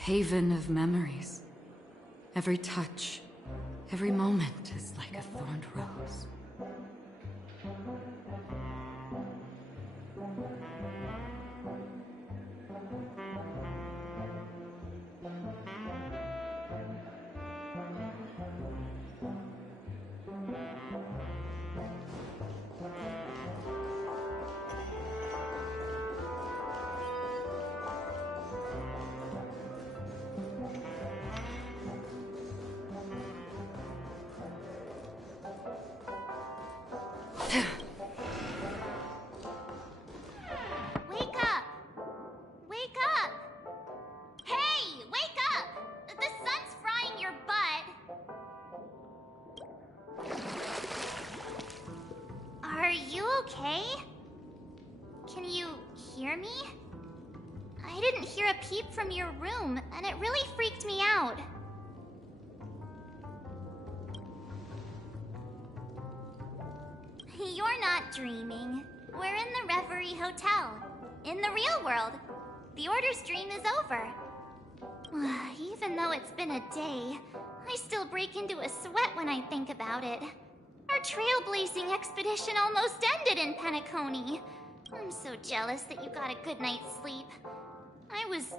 haven of memories. Every touch, every moment is like a thorned rose. Wake up! Wake up! Hey, wake up! The sun's frying your butt. Are you okay? Can you hear me? I didn't hear a peep from your room, and it really freaked me out. You're not dreaming. We're in the Reverie Hotel. In the real world. The Order's dream is over. Even though it's been a day, I still break into a sweat when I think about it. Our trailblazing expedition almost ended in Penacony. I'm so jealous that you got a good night's sleep. I was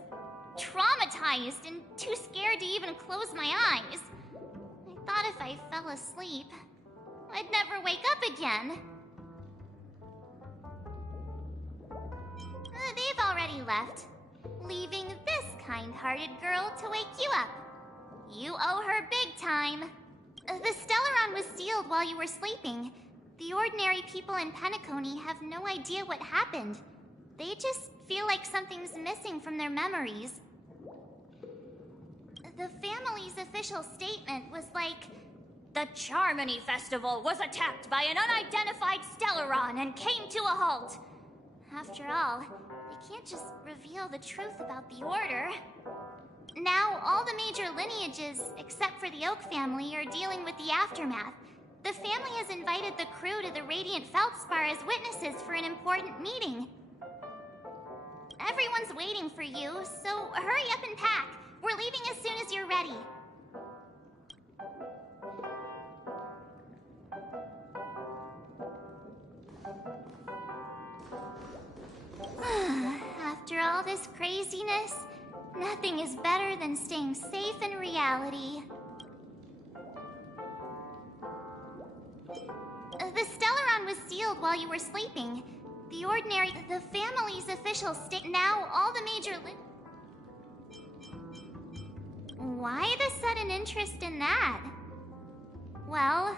traumatized and too scared to even close my eyes. I thought if I fell asleep, I'd never wake up again. They've already left, leaving this kind-hearted girl to wake you up. You owe her big time. The Stellaron was sealed while you were sleeping. The ordinary people in Penacony have no idea what happened. They just feel like something's missing from their memories. The family's official statement was like, "The Charmony Festival was attacked by an unidentified Stellaron and came to a halt." After all, they can't just reveal the truth about the Order. Now, all the major lineages, except for the Oak family, are dealing with the aftermath. The family has invited the crew to the Radiant Feldspar as witnesses for an important meeting. Everyone's waiting for you, so hurry up and pack. We're leaving as soon as you're ready. After all this craziness, nothing is better than staying safe in reality. The Stellaron was sealed while you were sleeping. The family's official state. Now all the major Why the sudden interest in that? Well,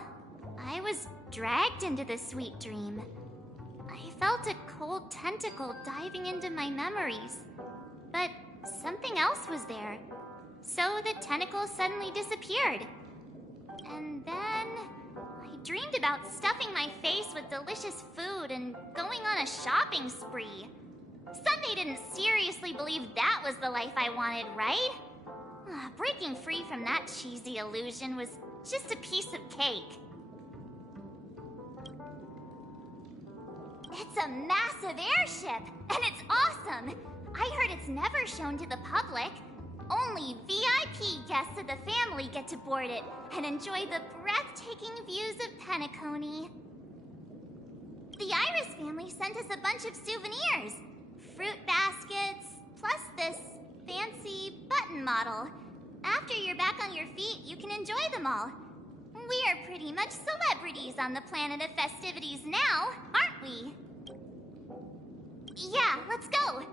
I was dragged into the sweet dream. I felt a cold tentacle diving into my memories. But something else was there. So the tentacle suddenly disappeared. And then I dreamed about stuffing my face with delicious food and going on a shopping spree. Sunday didn't seriously believe that was the life I wanted, right? Breaking free from that cheesy illusion was just a piece of cake. It's a massive airship, and it's awesome! I heard it's never shown to the public. Only VIP guests of the family get to board it and enjoy the breathtaking views of Penacony. The Iris family sent us a bunch of souvenirs. Fruit baskets, plus this fancy button model. After you're back on your feet, you can enjoy them all. We are pretty much celebrities on the planet of festivities now, aren't we? Yeah, let's go.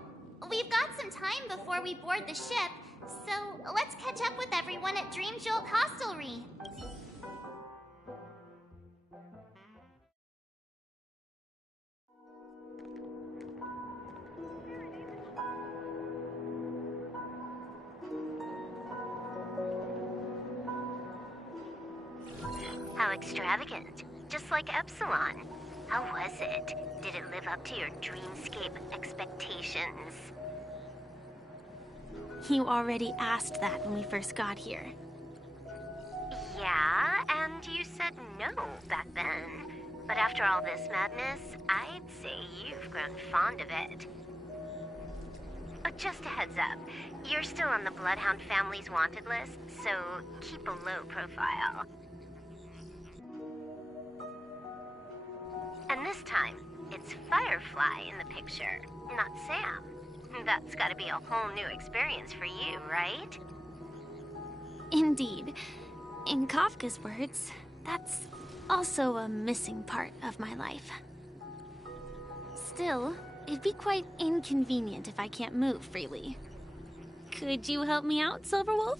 We've got some time before we board the ship, so let's catch up with everyone at Dream Jolt Hostelry. How extravagant. Just like Epsilon. How was it? Did it live up to your dreamscape expectations? You already asked that when we first got here. Yeah, and you said no back then. But after all this madness, I'd say you've grown fond of it. Just a heads up, You're still on the Bloodhound family's wanted list, so keep a low profile. And this time, it's Firefly in the picture, not Sam. That's gotta be a whole new experience for you, right? Indeed. In Kafka's words, that's also a missing part of my life. Still, it'd be quite inconvenient if I can't move freely. Could you help me out, Silverwolf?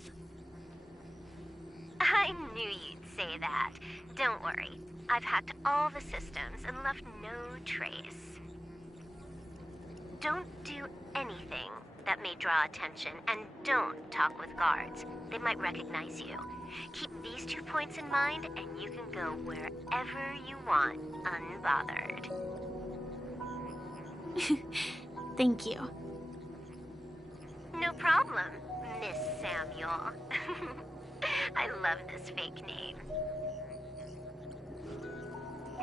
I knew you'd say that. Don't worry. I've hacked all the systems and left no trace. Don't do anything that may draw attention, and don't talk with guards. They might recognize you. Keep these 2 points in mind, and you can go wherever you want, unbothered. Thank you. No problem, Miss Samuel. I love this fake name.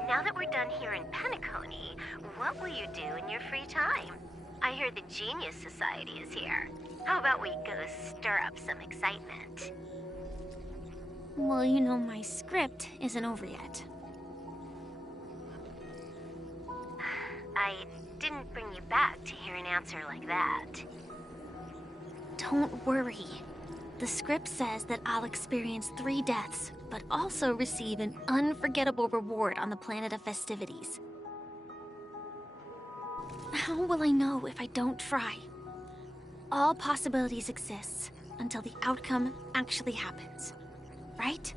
Now that we're done here in Penacony, what will you do in your free time? I hear the Genius Society is here. How about we go stir up some excitement? Well, you know, my script isn't over yet. I didn't bring you back to hear an answer like that. Don't worry. The script says that I'll experience 3 deaths, but also receive an unforgettable reward on the planet of festivities. How will I know if I don't try? All possibilities exist until the outcome actually happens, right?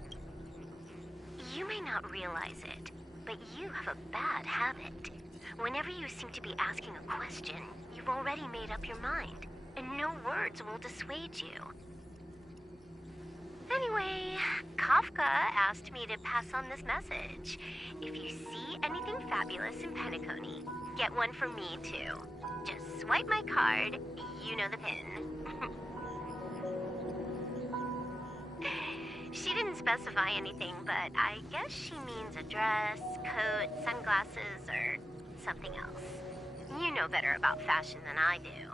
You may not realize it, but you have a bad habit. Whenever you seem to be asking a question, you've already made up your mind, and no words will dissuade you. Anyway, Kafka asked me to pass on this message. If you see anything fabulous in Penacony, get one for me too. Just swipe my card, you know the pin. She didn't specify anything, but I guess she means a dress, coat, sunglasses, or something else. You know better about fashion than I do.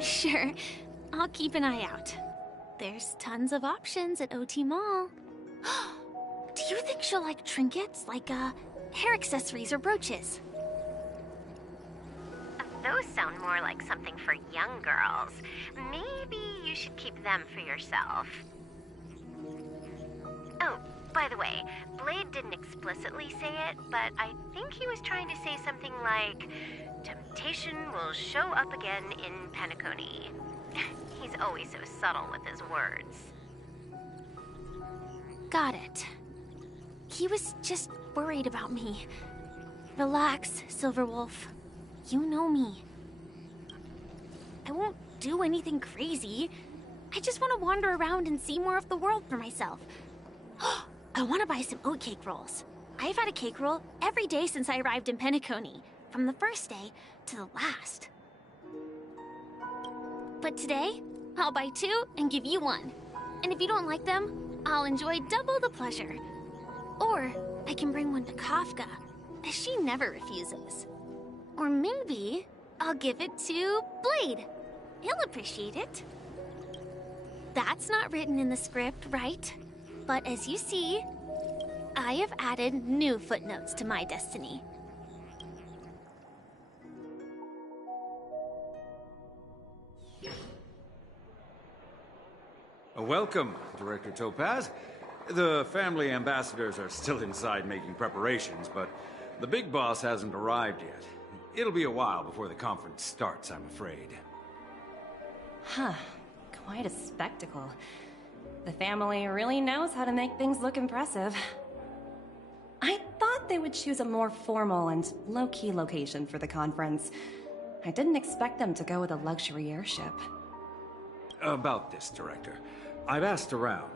Sure, I'll keep an eye out. There's tons of options at OT Mall. Do you think she'll like trinkets, like hair accessories or brooches? Those sound more like something for young girls. Maybe you should keep them for yourself. Oh, by the way, Blade didn't explicitly say it, but I think he was trying to say something like, temptation will show up again in Penacony. He's always so subtle with his words. Got it. He was just worried about me. Relax, Silverwolf. You know me. I won't do anything crazy. I just want to wander around and see more of the world for myself. I want to buy some oatcake rolls. I've had a cake roll every day since I arrived in Penacony, from the first day to the last. But today, I'll buy 2 and give you 1. And if you don't like them, I'll enjoy double the pleasure. Or I can bring one to Kafka, as she never refuses. Or maybe I'll give it to Blade. He'll appreciate it. That's not written in the script, right? But as you see, I have added new footnotes to my destiny. Welcome, Director Topaz. The family ambassadors are still inside making preparations, but the big boss hasn't arrived yet. It'll be a while before the conference starts, I'm afraid. Huh. Quite a spectacle. The family really knows how to make things look impressive. I thought they would choose a more formal and low-key location for the conference. I didn't expect them to go with a luxury airship. About this, Director. I've asked around.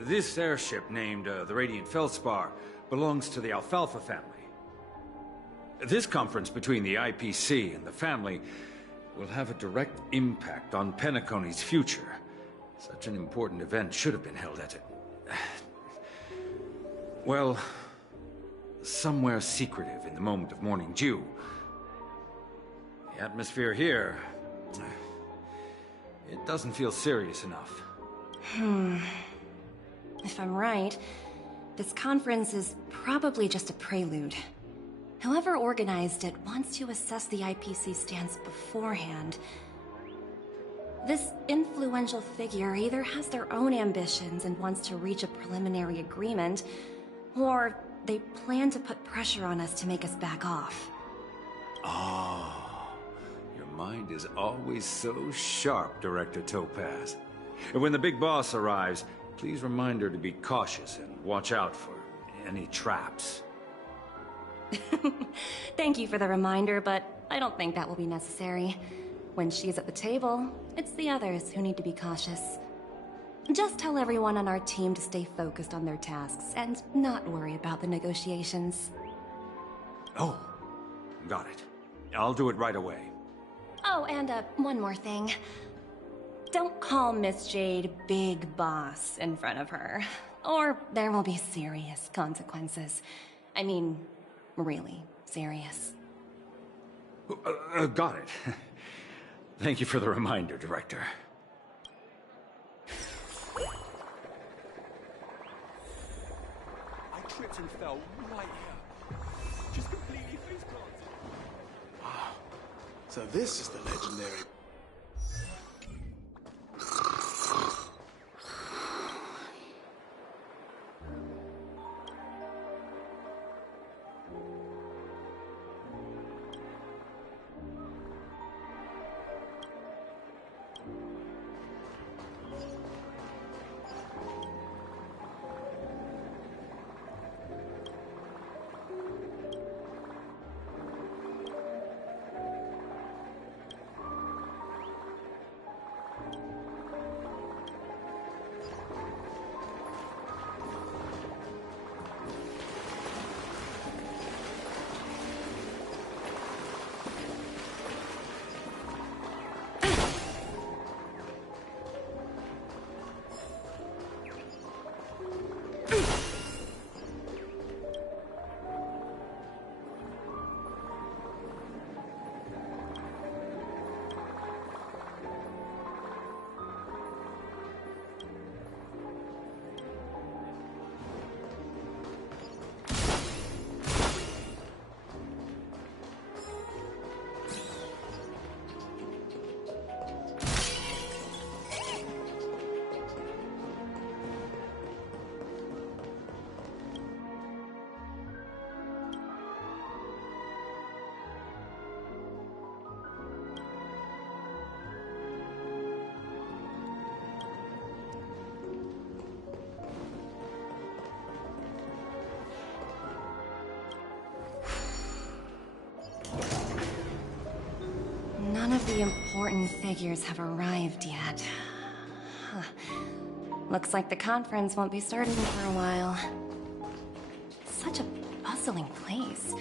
This airship, named the Radiant Feldspar, belongs to the Alfalfa family. This conference between the IPC and the family will have a direct impact on Penacony's future. Such an important event should have been held at it. Well, somewhere secretive in the moment of morning dew. The atmosphere here It doesn't feel serious enough. If I'm right, this conference is probably just a prelude. Whoever organized it wants to assess the IPC stance beforehand. This influential figure either has their own ambitions and wants to reach a preliminary agreement, or they plan to put pressure on us to make us back off. Oh, your mind is always so sharp, Director Topaz. And when the big boss arrives, please remind her to be cautious and watch out for any traps. Thank you for the reminder, but I don't think that will be necessary. When she's at the table, it's the others who need to be cautious. Just tell everyone on our team to stay focused on their tasks and not worry about the negotiations. Oh, got it. I'll do it right away. Oh, and one more thing. Don't call Miss Jade Big Boss in front of her, or there will be serious consequences. I mean, really serious. Got it. Thank you for the reminder, Director. I tripped and fell right here. Just completely face planted. Wow. So this is the legendary... None of the important figures have arrived yet. Huh. Looks like the conference won't be starting for a while. Such a bustling place.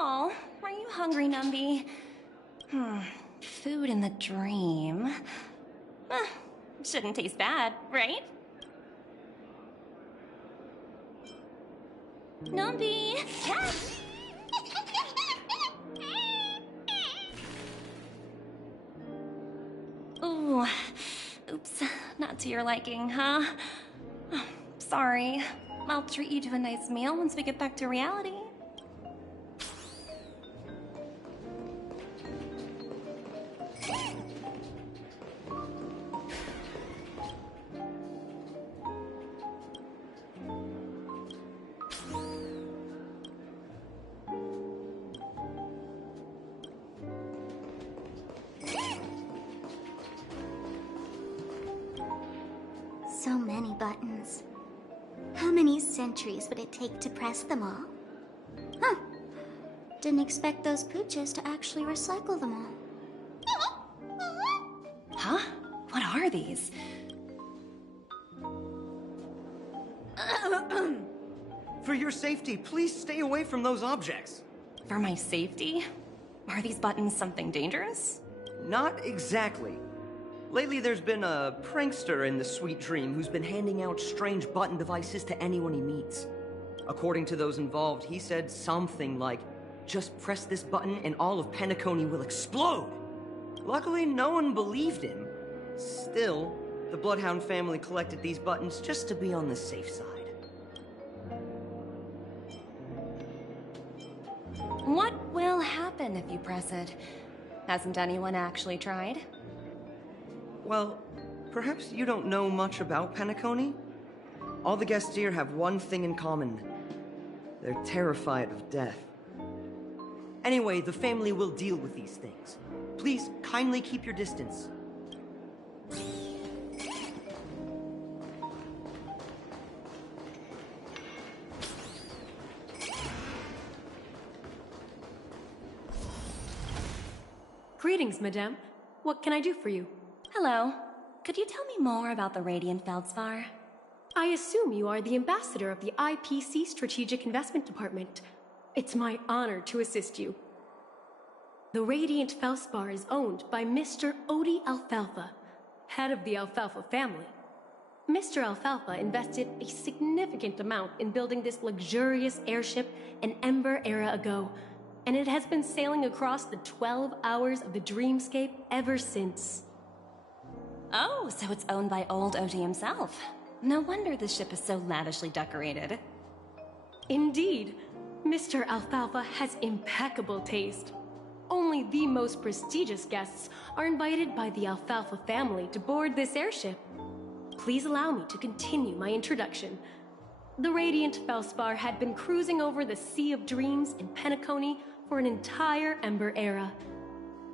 Oh, are you hungry, Numby? Food in the dream. Shouldn't taste bad, right? Numby! Ooh, oops, not to your liking, huh? Sorry. I'll treat you to a nice meal once we get back to reality. So many buttons. How many centuries would it take to press them all? Huh. Didn't expect those pooches to actually recycle them all. Huh? What are these? your safety, please stay away from those objects. For my safety? Are these buttons something dangerous? Not exactly. Lately, there's been a prankster in the Sweet Dream who's been handing out strange button devices to anyone he meets. According to those involved, he said something like, "Just press this button and all of Penacony will explode." Luckily, no one believed him. Still, the Bloodhound family collected these buttons just to be on the safe side. What will happen if you press it? Hasn't anyone actually tried? Well, perhaps you don't know much about Penacony? All the guests here have one thing in common. They're terrified of death. Anyway, the family will deal with these things. Please, kindly keep your distance. Greetings, madame. What can I do for you? Hello. Could you tell me more about the Radiant Feldspar? I assume you are the ambassador of the IPC Strategic Investment Department. It's my honor to assist you. The Radiant Feldspar is owned by Mr. Odie Alfalfa, head of the Alfalfa family. Mr. Alfalfa invested a significant amount in building this luxurious airship an Ember era ago, and it has been sailing across the 12 hours of the dreamscape ever since. Oh, so it's owned by old Odie himself. No wonder the ship is so lavishly decorated. Indeed, Mr. Alfalfa has impeccable taste. Only the most prestigious guests are invited by the Alfalfa family to board this airship. Please allow me to continue my introduction. The Radiant Feldspar had been cruising over the Sea of Dreams in Penacony for an entire Ember era.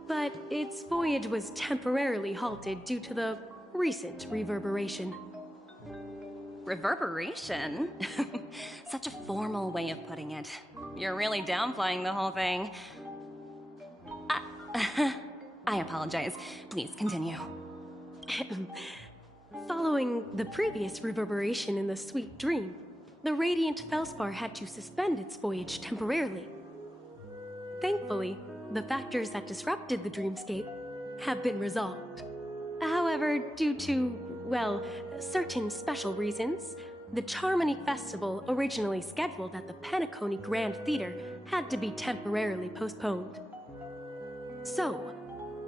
But its voyage was temporarily halted due to the recent reverberation. Reverberation? Such a formal way of putting it. You're really downplaying the whole thing. I apologize. Please continue. Following the previous reverberation in the Sweet Dream, the Radiant Feldspar had to suspend its voyage temporarily. Thankfully, the factors that disrupted the dreamscape have been resolved. However, due to, well, certain special reasons, the Charmony Festival originally scheduled at the Penacony Grand Theater had to be temporarily postponed. So,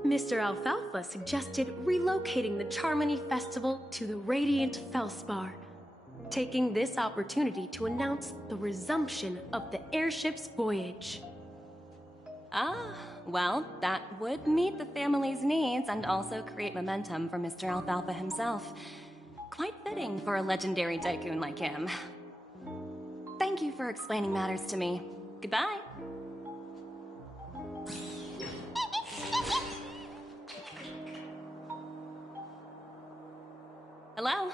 Mr. Alfalfa suggested relocating the Charmony Festival to the Radiant Feldspar, taking this opportunity to announce the resumption of the airship's voyage. Ah, well, that would meet the family's needs and also create momentum for Mr. Alfalfa himself. Quite fitting for a legendary tycoon like him. Thank you for explaining matters to me. Goodbye. Hello?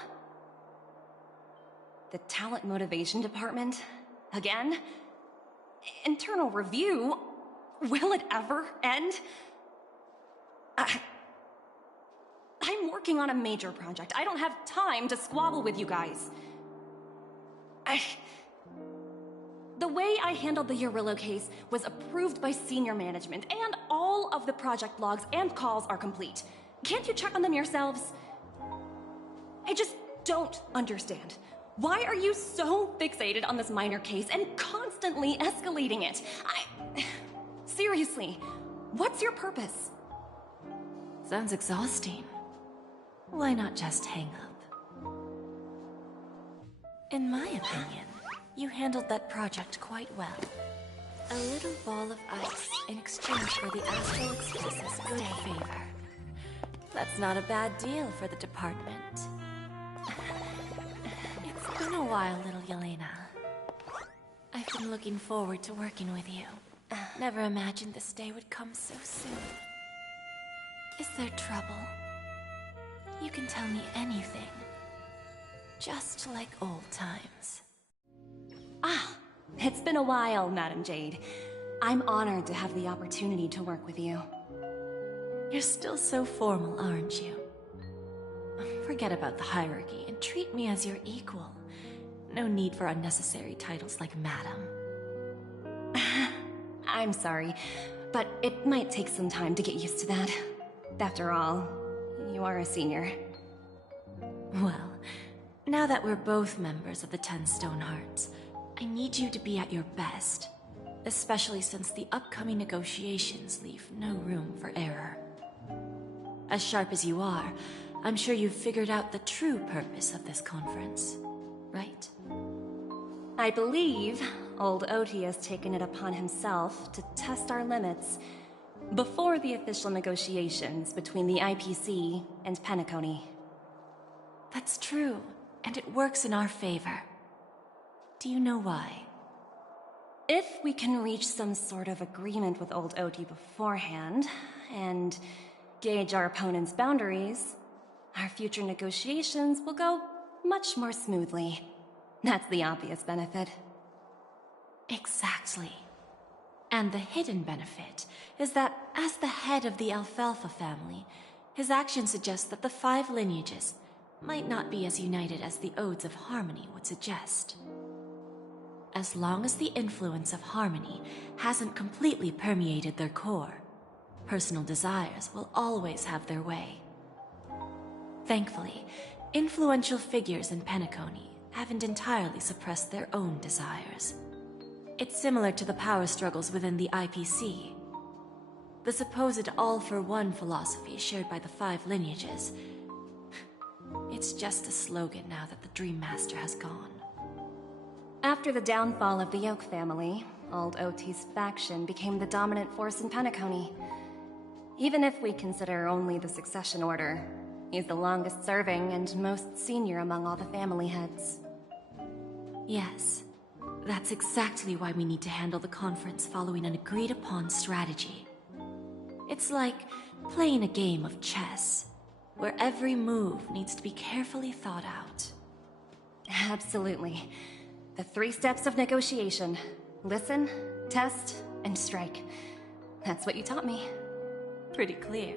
The Talent Motivation Department? Again? Internal review? Will it ever end? I'm working on a major project. I don't have time to squabble with you guys. The way I handled the Urillo case was approved by senior management, and all of the project logs and calls are complete. Can't you check on them yourselves? I just don't understand. Why are you so fixated on this minor case and constantly escalating it? Seriously, what's your purpose? Sounds exhausting. Why not just hang up? In my opinion, you handled that project quite well. A little ball of ice in exchange for the Astral Express's good favor. That's not a bad deal for the department. It's been a while, little Yelena. I've been looking forward to working with you. Never imagined this day would come so soon. Is there trouble? You can tell me anything. Just like old times. Ah, it's been a while, Madam Jade. I'm honored to have the opportunity to work with you. You're still so formal, aren't you? Forget about the hierarchy and treat me as your equal. No need for unnecessary titles like Madam. I'm sorry, but it might take some time to get used to that. After all, you are a senior. Well, now that we're both members of the 10 Stonehearts, I need you to be at your best. Especially since the upcoming negotiations leave no room for error. As sharp as you are, I'm sure you've figured out the true purpose of this conference, right? I believe old Oti has taken it upon himself to test our limits before the official negotiations between the IPC and Penacony. That's true, and it works in our favor. Do you know why? If we can reach some sort of agreement with old Oti beforehand, and gauge our opponent's boundaries, our future negotiations will go much more smoothly. That's the obvious benefit. Exactly. And the hidden benefit is that, as the head of the Alfalfa family, his actions suggest that the 5 lineages might not be as united as the Odes of Harmony would suggest. As long as the influence of Harmony hasn't completely permeated their core, personal desires will always have their way. Thankfully, influential figures in Penacony haven't entirely suppressed their own desires. It's similar to the power struggles within the IPC. The supposed all-for-one philosophy shared by the 5 lineages. It's just a slogan now that the Dream Master has gone. After the downfall of the Yoke family, old Oti's faction became the dominant force in Penacony. Even if we consider only the succession order, he's the longest serving and most senior among all the family heads. Yes, that's exactly why we need to handle the conference following an agreed-upon strategy. It's like playing a game of chess, where every move needs to be carefully thought out. Absolutely. The 3 steps of negotiation. Listen, test, and strike. That's what you taught me. Pretty clear.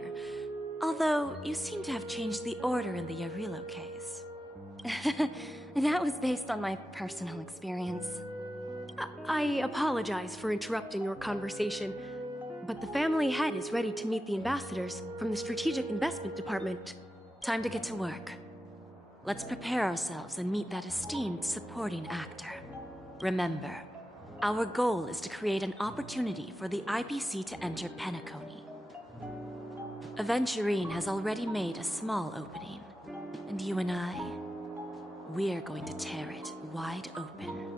Although, you seem to have changed the order in the Yarilo case. That was based on my personal experience. I apologize for interrupting your conversation, but the family head is ready to meet the ambassadors from the Strategic Investment Department. Time to get to work. Let's prepare ourselves and meet that esteemed supporting actor. Remember, our goal is to create an opportunity for the IPC to enter Penacony. Aventurine has already made a small opening, and you and I, we're going to tear it wide open.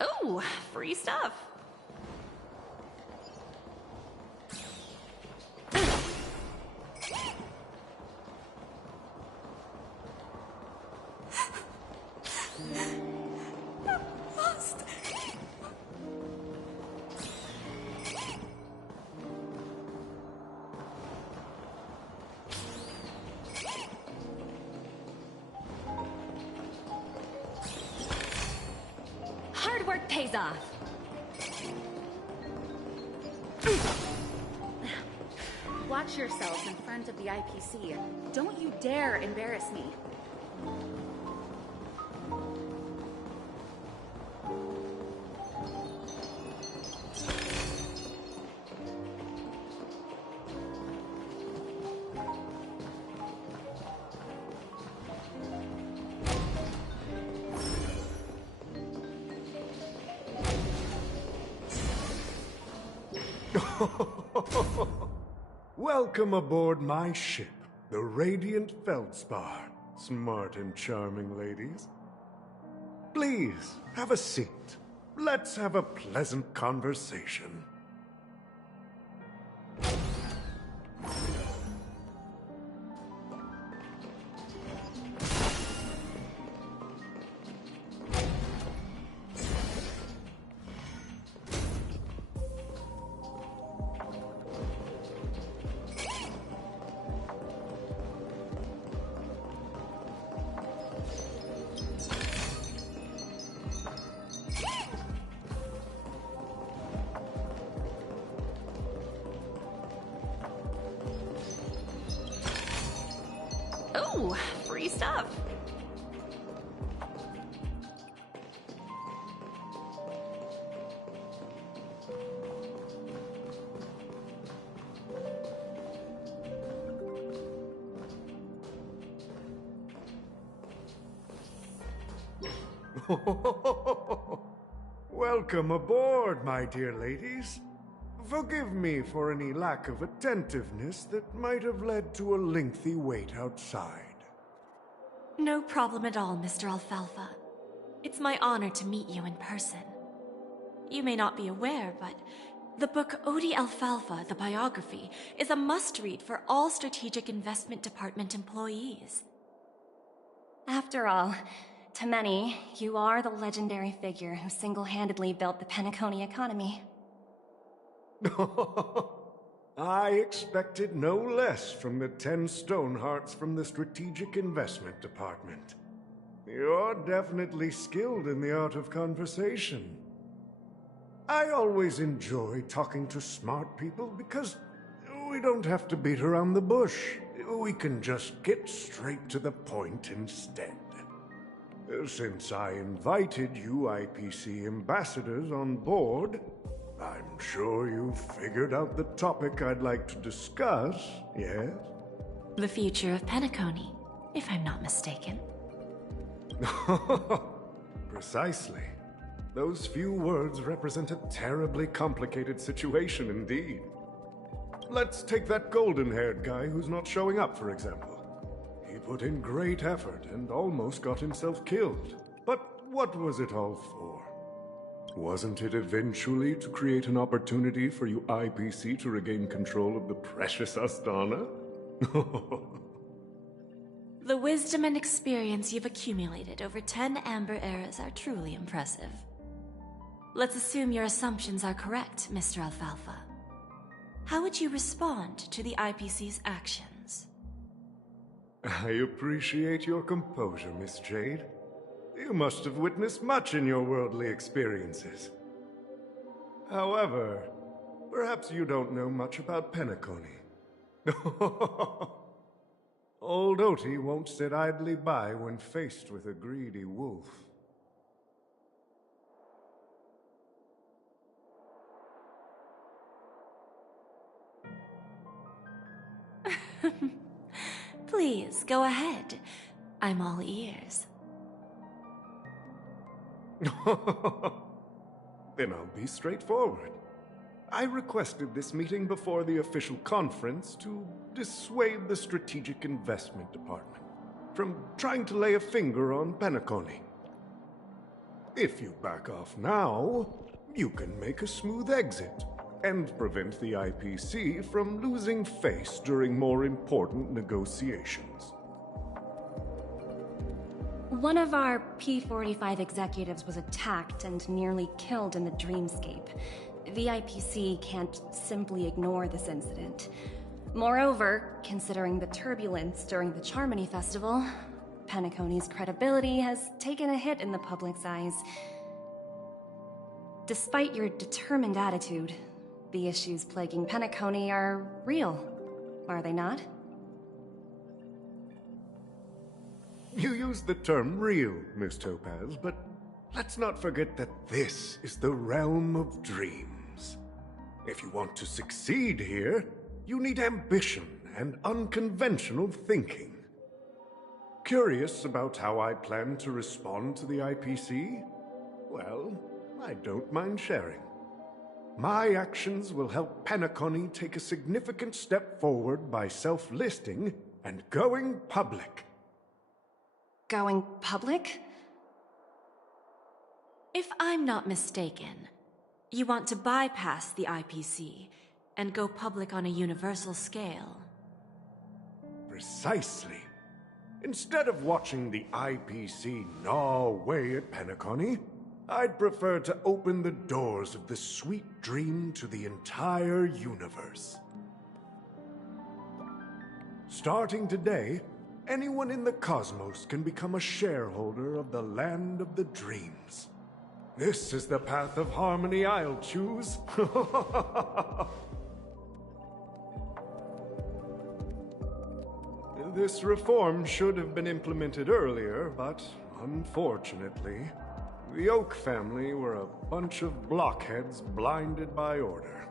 Oh, free stuff. Hard work pays off. Watch yourselves in front of the IPC. Don't you dare embarrass me. Welcome aboard my ship, the Radiant Feldspar. Smart and charming ladies. Please, have a seat. Let's have a pleasant conversation. stuff. Welcome aboard, my dear ladies. Forgive me for any lack of attentiveness that might have led to a lengthy wait outside. No problem at all, Mr. Alfalfa. It's my honor to meet you in person. You may not be aware, but the book Odi Alfalfa, the biography, is a must-read for all Strategic Investment Department employees. After all, to many, you are the legendary figure who single-handedly built the Penacony economy. I expected no less from the 10 Stonehearts from the Strategic Investment Department. You're definitely skilled in the art of conversation. I always enjoy talking to smart people because we don't have to beat around the bush. We can just get straight to the point instead. Since I invited you IPC ambassadors on board, I'm sure you've figured out the topic I'd like to discuss, yes? The future of Penacony, if I'm not mistaken. Precisely. Those few words represent a terribly complicated situation indeed. Let's take that golden-haired guy who's not showing up, for example. He put in great effort and almost got himself killed. But what was it all for? Wasn't it eventually to create an opportunity for you IPC to regain control of the precious Astana? The wisdom and experience you've accumulated over 10 Amber Eras are truly impressive. Let's assume your assumptions are correct, Mr. Alfalfa. How would you respond to the IPC's actions? I appreciate your composure, Miss Jade. You must have witnessed much in your worldly experiences. However, perhaps you don't know much about Penacony. Old Oti won't sit idly by when faced with a greedy wolf. Please, go ahead. I'm all ears. Then I'll be straightforward. I requested this meeting before the official conference to dissuade the Strategic Investment Department from trying to lay a finger on Penacony. If you back off now, you can make a smooth exit and prevent the IPC from losing face during more important negotiations. One of our P-45 executives was attacked and nearly killed in the dreamscape. The IPC can't simply ignore this incident. Moreover, considering the turbulence during the Charmony Festival, Penacony's credibility has taken a hit in the public's eyes. Despite your determined attitude, the issues plaguing Penacony are real, are they not? You use the term real, Miss Topaz, but let's not forget that this is the realm of dreams. If you want to succeed here, you need ambition and unconventional thinking. Curious about how I plan to respond to the IPC? Well, I don't mind sharing. My actions will help Penacony take a significant step forward by self-listing and going public. Going public? If I'm not mistaken, you want to bypass the IPC and go public on a universal scale. Precisely. Instead of watching the IPC gnaw away at Penacony, I'd prefer to open the doors of the sweet dream to the entire universe. Starting today, anyone in the cosmos can become a shareholder of the Land of the Dreams. This is the path of harmony I'll choose. This reform should have been implemented earlier, but unfortunately, the Oak family were a bunch of blockheads blinded by order.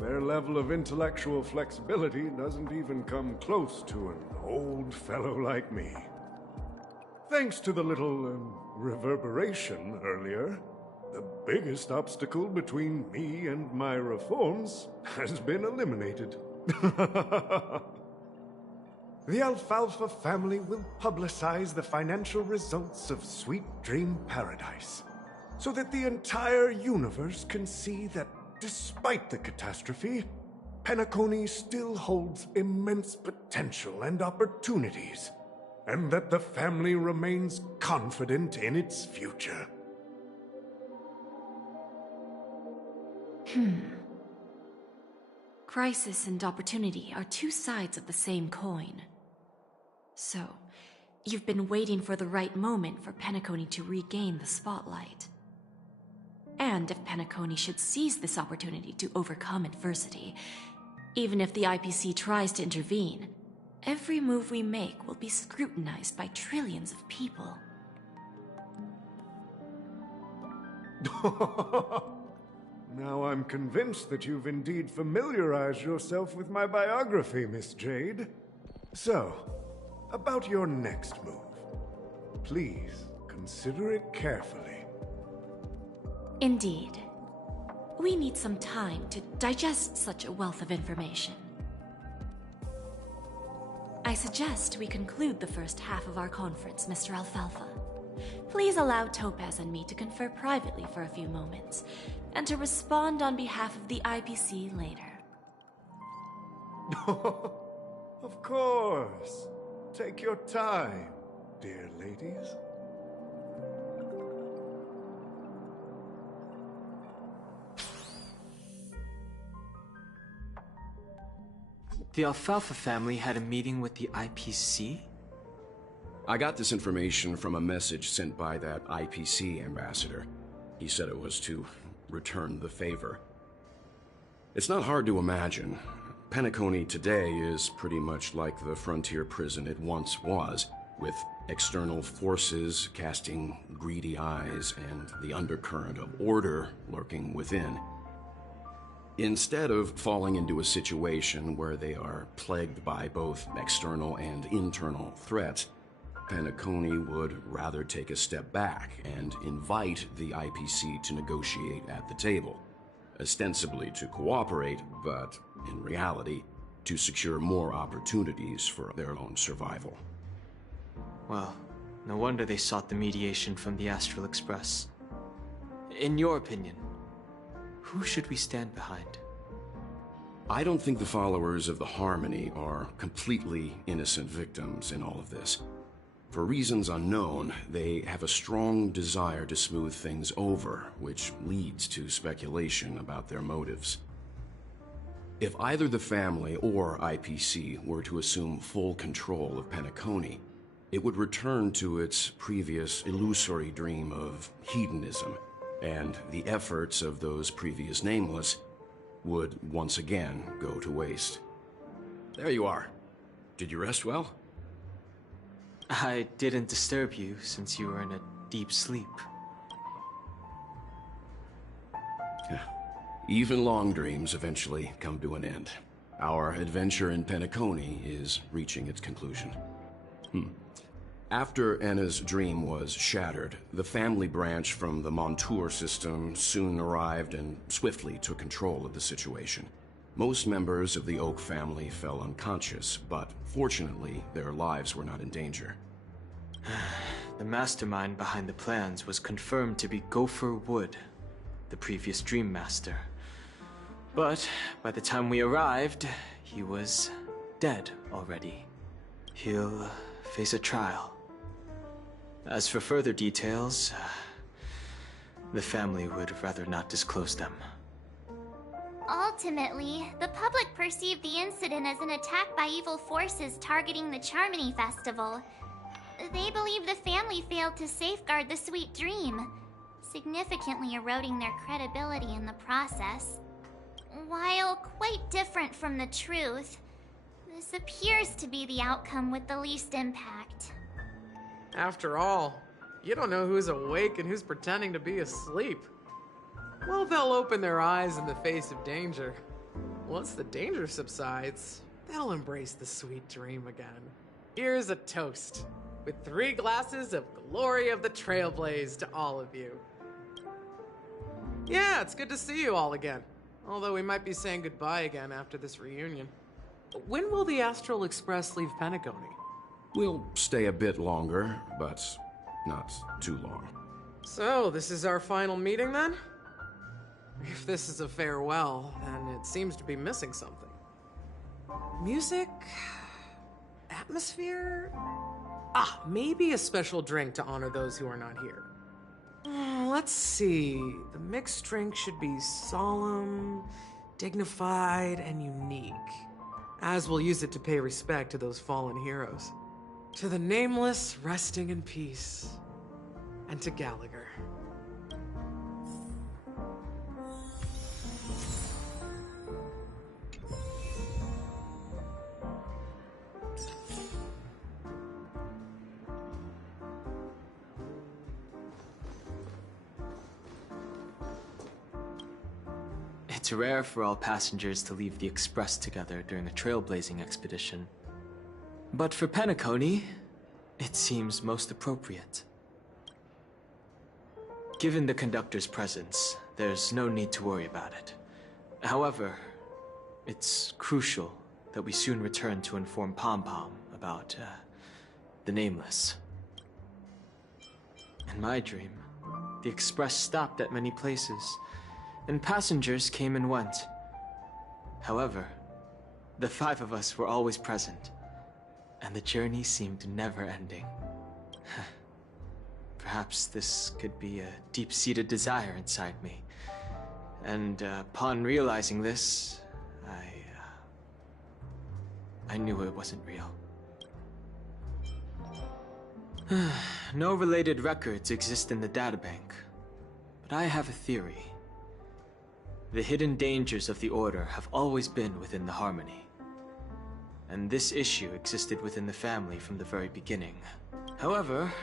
Their level of intellectual flexibility doesn't even come close to an old fellow like me. Thanks to the little reverberation earlier, the biggest obstacle between me and my reforms has been eliminated. The Alfalfa family will publicize the financial results of Sweet Dream Paradise, so that the entire universe can see that despite the catastrophe, Penacony still holds immense potential and opportunities, and that the family remains confident in its future. Crisis and opportunity are two sides of the same coin. So, you've been waiting for the right moment for Penacony to regain the spotlight. And if Penacony should seize this opportunity to overcome adversity, even if the IPC tries to intervene, every move we make will be scrutinized by trillions of people. Now I'm convinced that you've indeed familiarized yourself with my biography, Miss Jade. So, about your next move. Please, consider it carefully. Indeed. We need some time to digest such a wealth of information. I suggest we conclude the first half of our conference, Mr. Alfalfa. Please allow Topaz and me to confer privately for a few moments, and to respond on behalf of the IPC later. Of course. Take your time, dear ladies. The Alfalfa family had a meeting with the IPC? I got this information from a message sent by that IPC ambassador. He said it was to return the favor. It's not hard to imagine. Penacony today is pretty much like the frontier prison it once was, with external forces casting greedy eyes and the undercurrent of order lurking within. Instead of falling into a situation where they are plagued by both external and internal threats, Penacony would rather take a step back and invite the IPC to negotiate at the table, ostensibly to cooperate, but in reality, to secure more opportunities for their own survival. Well, no wonder they sought the mediation from the Astral Express. In your opinion, who should we stand behind? I don't think the followers of the Harmony are completely innocent victims in all of this. For reasons unknown, they have a strong desire to smooth things over, which leads to speculation about their motives. If either the family or IPC were to assume full control of Penacony, it would return to its previous illusory dream of hedonism, and the efforts of those previous nameless would once again go to waste. There you are. Did you rest well? I didn't disturb you since you were in a deep sleep. Even long dreams eventually come to an end. Our adventure in Penacony is reaching its conclusion. After Anna's dream was shattered, the family branch from the Montour system soon arrived and swiftly took control of the situation. Most members of the Oak family fell unconscious, but fortunately, their lives were not in danger. The mastermind behind the plans was confirmed to be Gopher Wood, the previous Dream Master. But by the time we arrived, he was dead already. He'll face a trial. As for further details, the family would rather not disclose them. Ultimately, the public perceived the incident as an attack by evil forces targeting the Charmony Festival. They believe the family failed to safeguard the Sweet Dream, significantly eroding their credibility in the process. While quite different from the truth, This appears to be the outcome with the least impact. After all, you don't know who's awake and who's pretending to be asleep. Well, they'll open their eyes in the face of danger. Once the danger subsides, they'll embrace the sweet dream again. Here's a toast, with 3 glasses of Glory of the Trailblaze to all of you. Yeah, it's good to see you all again. Although we might be saying goodbye again after this reunion. When will the Astral Express leave Penacony? We'll stay a bit longer, but not too long. So, this is our final meeting then? If this is a farewell, then it seems to be missing something. Music? Atmosphere? Ah, maybe a special drink to honor those who are not here. Let's see. The mixed drink should be solemn, dignified, and unique. As we'll use it to pay respect to those fallen heroes. To the Nameless, resting in peace. And to Gallagher. It's rare for all passengers to leave the Express together during a trailblazing expedition. But for Penacony, it seems most appropriate. Given the conductor's presence, there's no need to worry about it. However, it's crucial that we soon return to inform Pom Pom about, the Nameless. In my dream, the Express stopped at many places, and passengers came and went. However, the 5 of us were always present, and the journey seemed never-ending. Perhaps this could be a deep-seated desire inside me, and upon realizing this, I knew it wasn't real. No related records exist in the databank, but I have a theory. The hidden dangers of the Order have always been within the Harmony. And this issue existed within the family from the very beginning. However,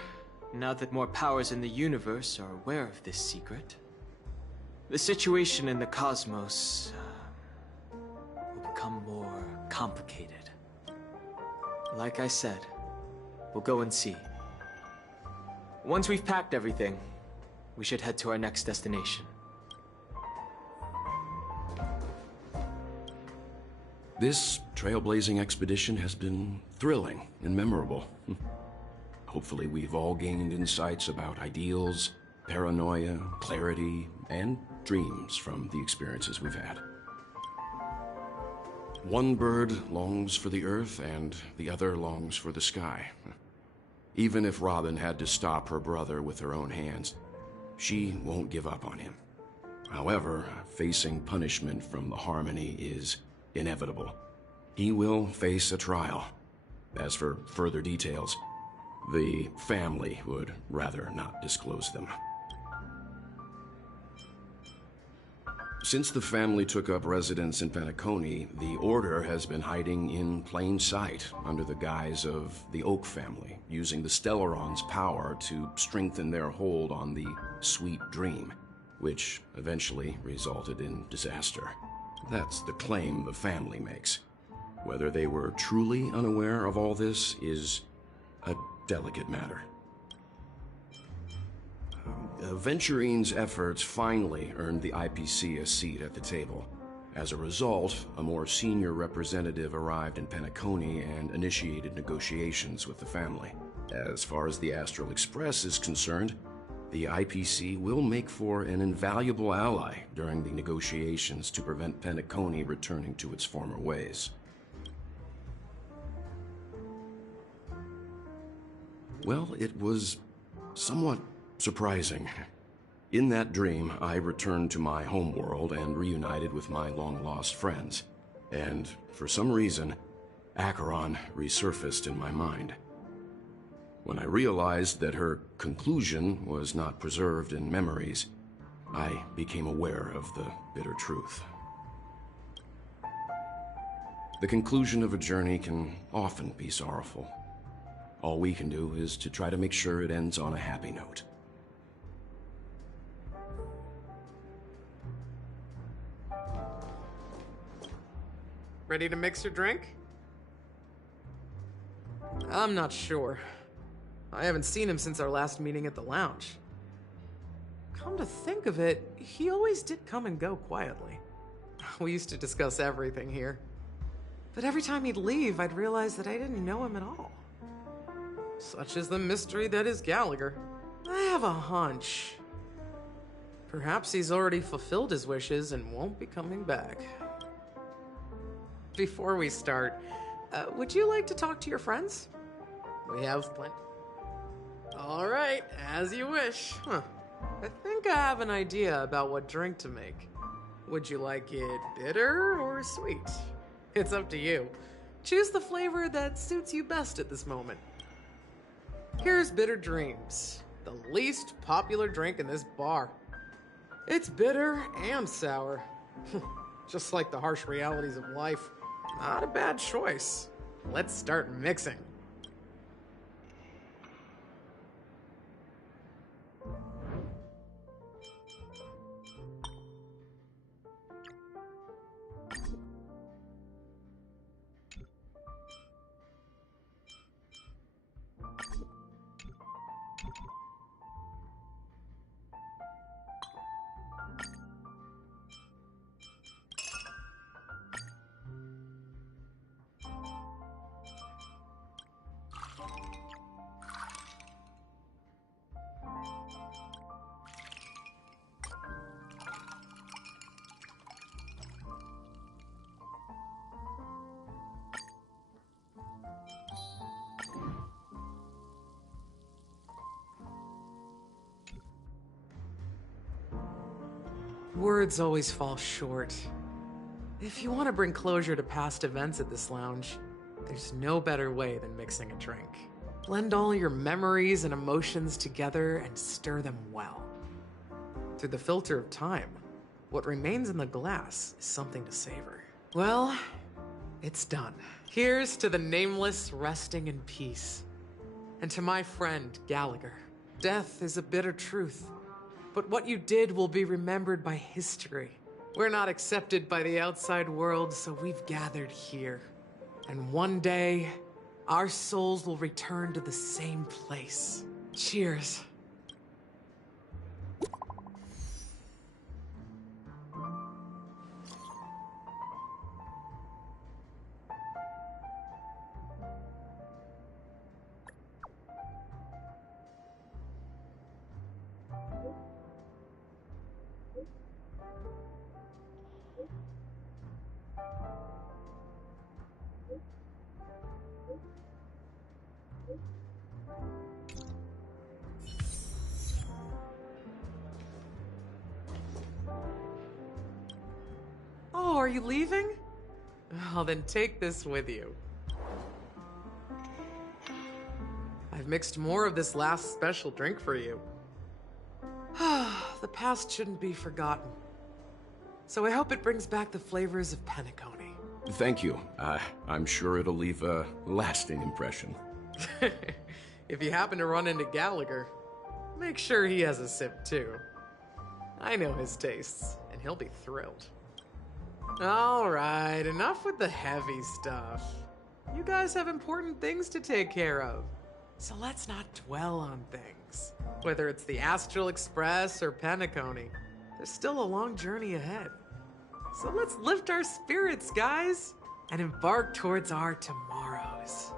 now that more powers in the universe are aware of this secret, the situation in the cosmos will become more complicated. Like I said, we'll go and see. Once we've packed everything, we should head to our next destination. This trailblazing expedition has been thrilling and memorable. Hopefully we've all gained insights about ideals, paranoia, clarity, and dreams from the experiences we've had. One bird longs for the earth and the other longs for the sky. Even if Robin had to stop her brother with her own hands, she won't give up on him. However, facing punishment from the Harmony is inevitable. He will face a trial. As for further details, the family would rather not disclose them. Since the family took up residence in Penacony, the Order has been hiding in plain sight under the guise of the Oak family, using the Stellaron's power to strengthen their hold on the Sweet Dream, which eventually resulted in disaster. That's the claim the family makes. Whether they were truly unaware of all this is a delicate matter. Venturine's efforts finally earned the IPC a seat at the table. As a result, a more senior representative arrived in Penacony and initiated negotiations with the family. As far as the Astral Express is concerned, the IPC will make for an invaluable ally during the negotiations to prevent Penacony returning to its former ways. Well, it was somewhat surprising. In that dream, I returned to my homeworld and reunited with my long-lost friends. And for some reason, Acheron resurfaced in my mind. When I realized that her conclusion was not preserved in memories, I became aware of the bitter truth. The conclusion of a journey can often be sorrowful. All we can do is to try to make sure it ends on a happy note. Ready to mix your drink? I'm not sure. I haven't seen him since our last meeting at the lounge. Come to think of it, he always did come and go quietly. We used to discuss everything here. But every time he'd leave, I'd realize that I didn't know him at all. Such is the mystery that is Gallagher. I have a hunch. Perhaps he's already fulfilled his wishes and won't be coming back. Before we start, would you like to talk to your friends? We have plenty. All right, as you wish. I think I have an idea about what drink to make. Would you like it bitter or sweet? It's up to you. Choose the flavor that suits you best at this moment. Here's Bitter Dreams, the least popular drink in this bar. It's bitter and sour. Just like the harsh realities of life. Not a bad choice. Let's start mixing. Words always fall short. If you want to bring closure to past events at this lounge, there's no better way than mixing a drink. Blend all your memories and emotions together and stir them well. Through the filter of time, what remains in the glass is something to savor. Well, it's done. Here's to the nameless resting in peace. And to my friend, Gallagher. Death is a bitter truth. But what you did will be remembered by history. We're not accepted by the outside world, so we've gathered here. And one day, our souls will return to the same place. Cheers. Oh, are you leaving? Oh, then take this with you. I've mixed more of this last special drink for you. The past shouldn't be forgotten. So I hope it brings back the flavors of Penacony. Thank you. I'm sure it'll leave a lasting impression. If you happen to run into Gallagher, make sure he has a sip too. I know his tastes, and he'll be thrilled. Alright, enough with the heavy stuff. You guys have important things to take care of. So let's not dwell on things. Whether it's the Astral Express or Penacony, there's still a long journey ahead. So let's lift our spirits, guys, and embark towards our tomorrows.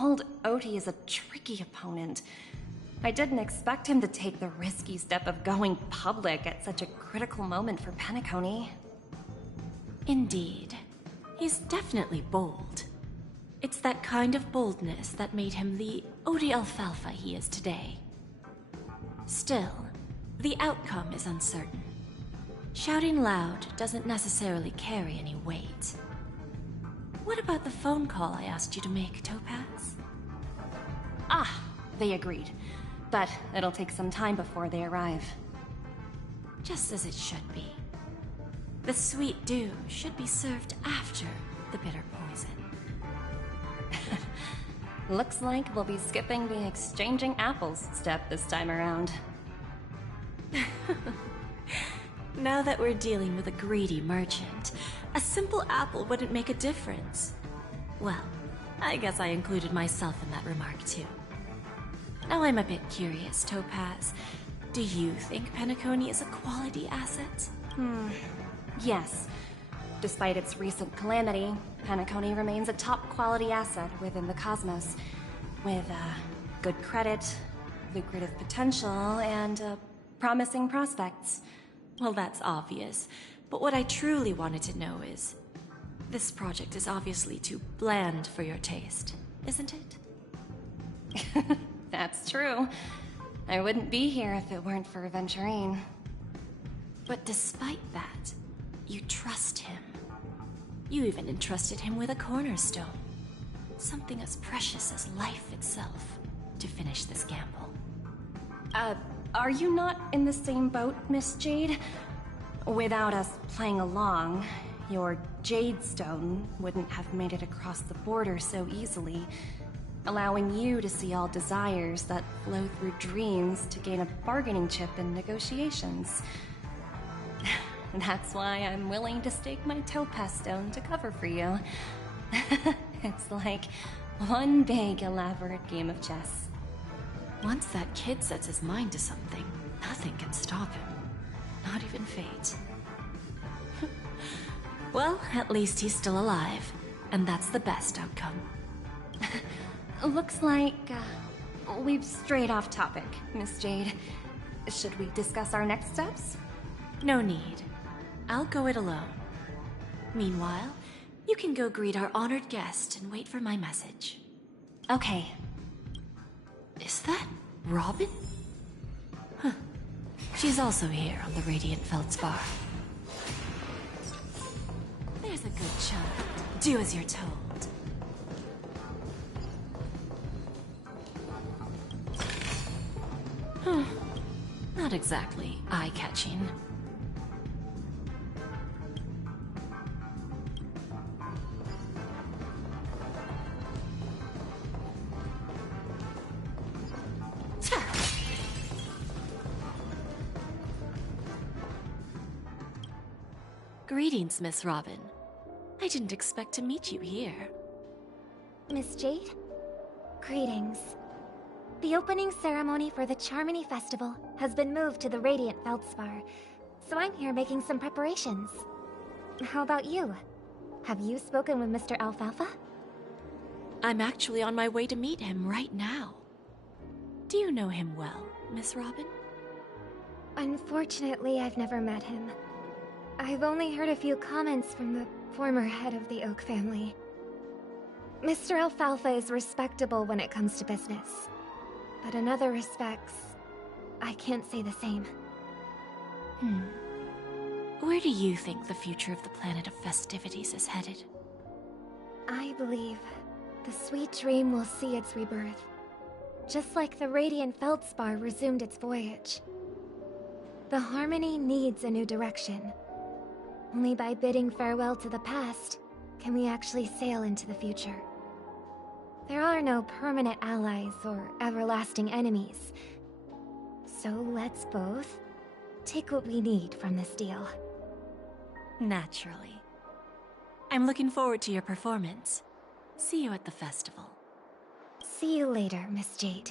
Old Odie is a tricky opponent. I didn't expect him to take the risky step of going public at such a critical moment for Penacony. Indeed. He's definitely bold. It's that kind of boldness that made him the Odie Alfalfa he is today. Still, the outcome is uncertain. Shouting loud doesn't necessarily carry any weight. What about the phone call I asked you to make, Topaz? Ah, they agreed. But it'll take some time before they arrive. just as it should be. The sweet dew should be served after the bitter poison. Looks like we'll be skipping the exchanging apples step this time around. Now that we're dealing with a greedy merchant, a simple apple wouldn't make a difference. Well, I guess I included myself in that remark too. Now I'm a bit curious, Topaz. Do you think Penacony is a quality asset? Yes. Despite its recent calamity, Penacony remains a top quality asset within the cosmos, with good credit, lucrative potential, and promising prospects. Well, that's obvious, but what I truly wanted to know is, this project is obviously too bland for your taste, isn't it? That's true. I wouldn't be here if it weren't for Venturine. But despite that, you trust him. You even entrusted him with a cornerstone. Something as precious as life itself, to finish this gamble. Are you not in the same boat, Miss Jade? Without us playing along, your Jade Stone wouldn't have made it across the border so easily, allowing you to see all desires that flow through dreams to gain a bargaining chip in negotiations. That's why I'm willing to stake my Topaz Stone to cover for you. It's like one big elaborate game of chess. Once that kid sets his mind to something, nothing can stop him. Not even fate. Well, at least he's still alive, and that's the best outcome. Looks like we've strayed off topic, Miss Jade. Should we discuss our next steps? No need. I'll go it alone. Meanwhile, you can go greet our honored guest and wait for my message. Okay. Is that Robin? Huh. She's also here on the Radiant Feldspar. There's a good child. Do as you're told. Not exactly eye-catching. Greetings, Miss Robin. I didn't expect to meet you here. Miss Jade? Greetings. The opening ceremony for the Charmony Festival has been moved to the Radiant Feldspar, so I'm here making some preparations. How about you? Have you spoken with Mr. Alfalfa? I'm actually on my way to meet him right now. Do you know him well, Miss Robin? Unfortunately, I've never met him. I've only heard a few comments from the former head of the Oak family. Mr. Alfalfa is respectable when it comes to business. But in other respects, I can't say the same. Where do you think the future of the planet of festivities is headed? I believe the sweet dream will see its rebirth, just like the Radiant Feldspar resumed its voyage. The Harmony needs a new direction. Only by bidding farewell to the past can we actually sail into the future. There are no permanent allies or everlasting enemies. So let's both take what we need from this deal. Naturally. I'm looking forward to your performance. See you at the festival. See you later, Miss Jade.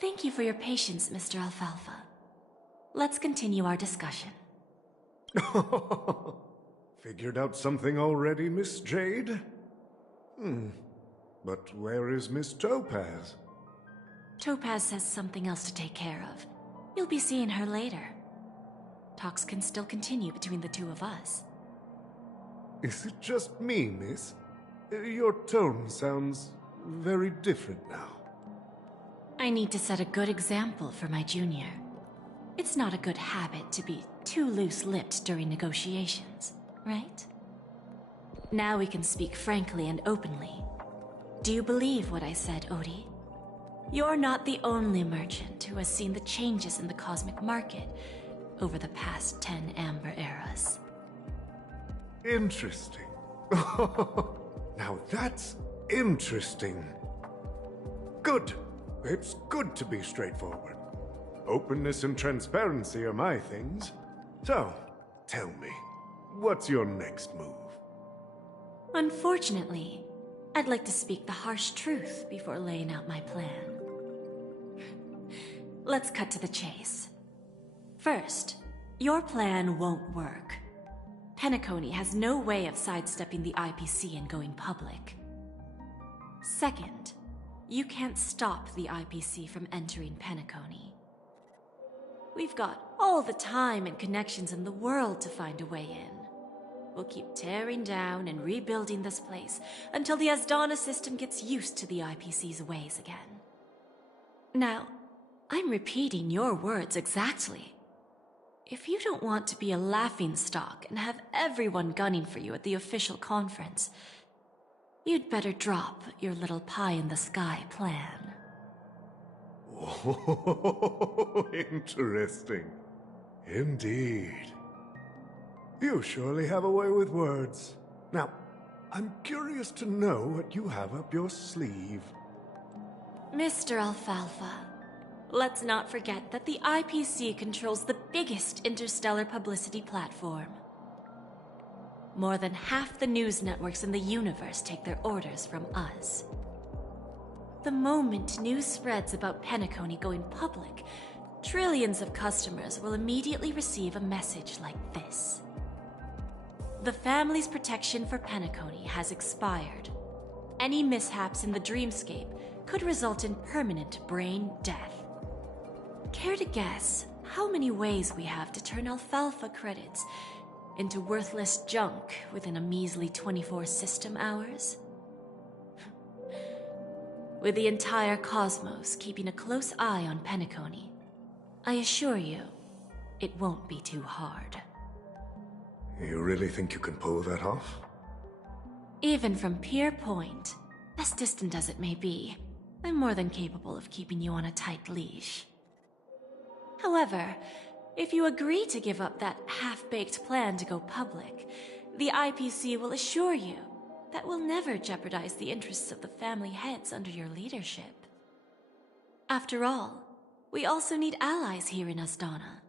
Thank you for your patience, Mr. Alfalfa. Let's continue our discussion. Figured out something already, Miss Jade? But where is Miss Topaz? Topaz has something else to take care of. You'll be seeing her later. Talks can still continue between the two of us. Is it just me, miss? Your tone sounds very different now. I need to set a good example for my junior. It's not a good habit to be too loose-lipped during negotiations, right? Now we can speak frankly and openly. Do you believe what I said, Odie? You're not the only merchant who has seen the changes in the cosmic market over the past 10 Amber Eras. Interesting. Now that's interesting. Good. It's good to be straightforward. Openness and transparency are my things. So, tell me, what's your next move? Unfortunately, I'd like to speak the harsh truth before laying out my plan. Let's cut to the chase. First, your plan won't work. Penacony has no way of sidestepping the IPC and going public. Second, you can't stop the IPC from entering Penacony. We've got all the time and connections in the world to find a way in. We'll keep tearing down and rebuilding this place until the Asdana system gets used to the IPC's ways again. Now, I'm repeating your words exactly. If you don't want to be a laughingstock and have everyone gunning for you at the official conference, you'd better drop your little pie-in-the-sky plan. Oh, interesting. Indeed. You surely have a way with words. Now, I'm curious to know what you have up your sleeve. Mr. Alfalfa, let's not forget that the IPC controls the biggest interstellar publicity platform. More than half the news networks in the universe take their orders from us. The moment news spreads about Penacony going public, trillions of customers will immediately receive a message like this. The family's protection for Penacony has expired. Any mishaps in the dreamscape could result in permanent brain death. Care to guess how many ways we have to turn Alfalfa credits into worthless junk within a measly 24 system hours? With the entire cosmos keeping a close eye on Penacony, I assure you, it won't be too hard. You really think you can pull that off? Even from Pier Point, as distant as it may be, I'm more than capable of keeping you on a tight leash. However, if you agree to give up that half-baked plan to go public, the IPC will assure you that we'll never jeopardize the interests of the family heads under your leadership. After all, we also need allies here in Asdana.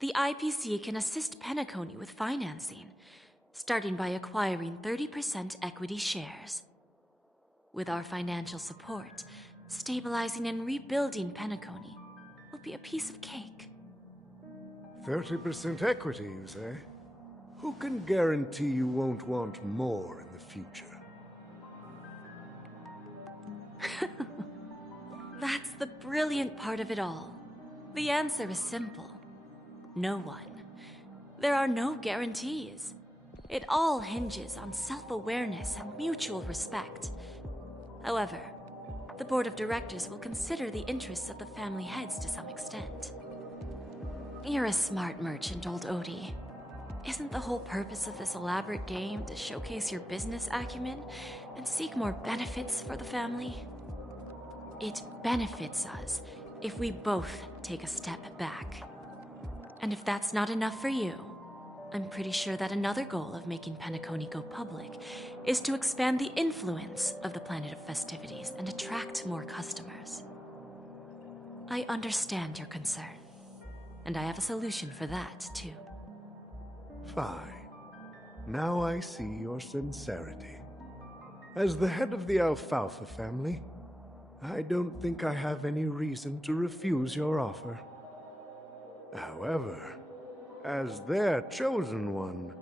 The IPC can assist Penacony with financing, starting by acquiring 30% equity shares. With our financial support, stabilizing and rebuilding Penacony will be a piece of cake. 30% equity, you say? Who can guarantee you won't want more in the future? That's the brilliant part of it all. The answer is simple. No one. There are no guarantees. It all hinges on self-awareness and mutual respect. However, the board of directors will consider the interests of the family heads to some extent. You're a smart merchant, old Odie. Isn't the whole purpose of this elaborate game to showcase your business acumen and seek more benefits for the family? It benefits us if we both take a step back. And if that's not enough for you, I'm pretty sure that another goal of making Penacony go public is to expand the influence of the Planet of Festivities and attract more customers. I understand your concern, and I have a solution for that, too. Fine. Now I see your sincerity. As the head of the Alfalfa family, I don't think I have any reason to refuse your offer. However, as their chosen one,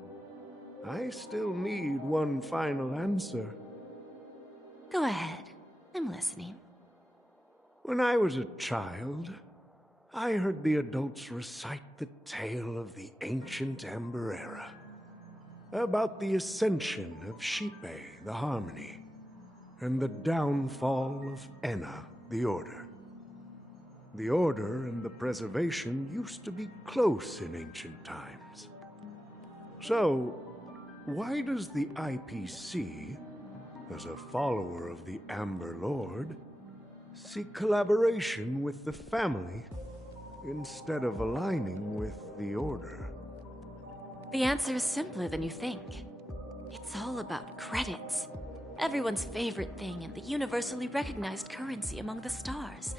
I still need one final answer. Go ahead. I'm listening. When I was a child, I heard the adults recite the tale of the ancient Amber Era, about the ascension of Xipe, the Harmony, and the downfall of Enna, the Order. The Order and the Preservation used to be close in ancient times. So, why does the IPC, as a follower of the Amber Lord, seek collaboration with the family instead of aligning with the Order? The answer is simpler than you think. It's all about credits. Everyone's favorite thing and the universally recognized currency among the stars.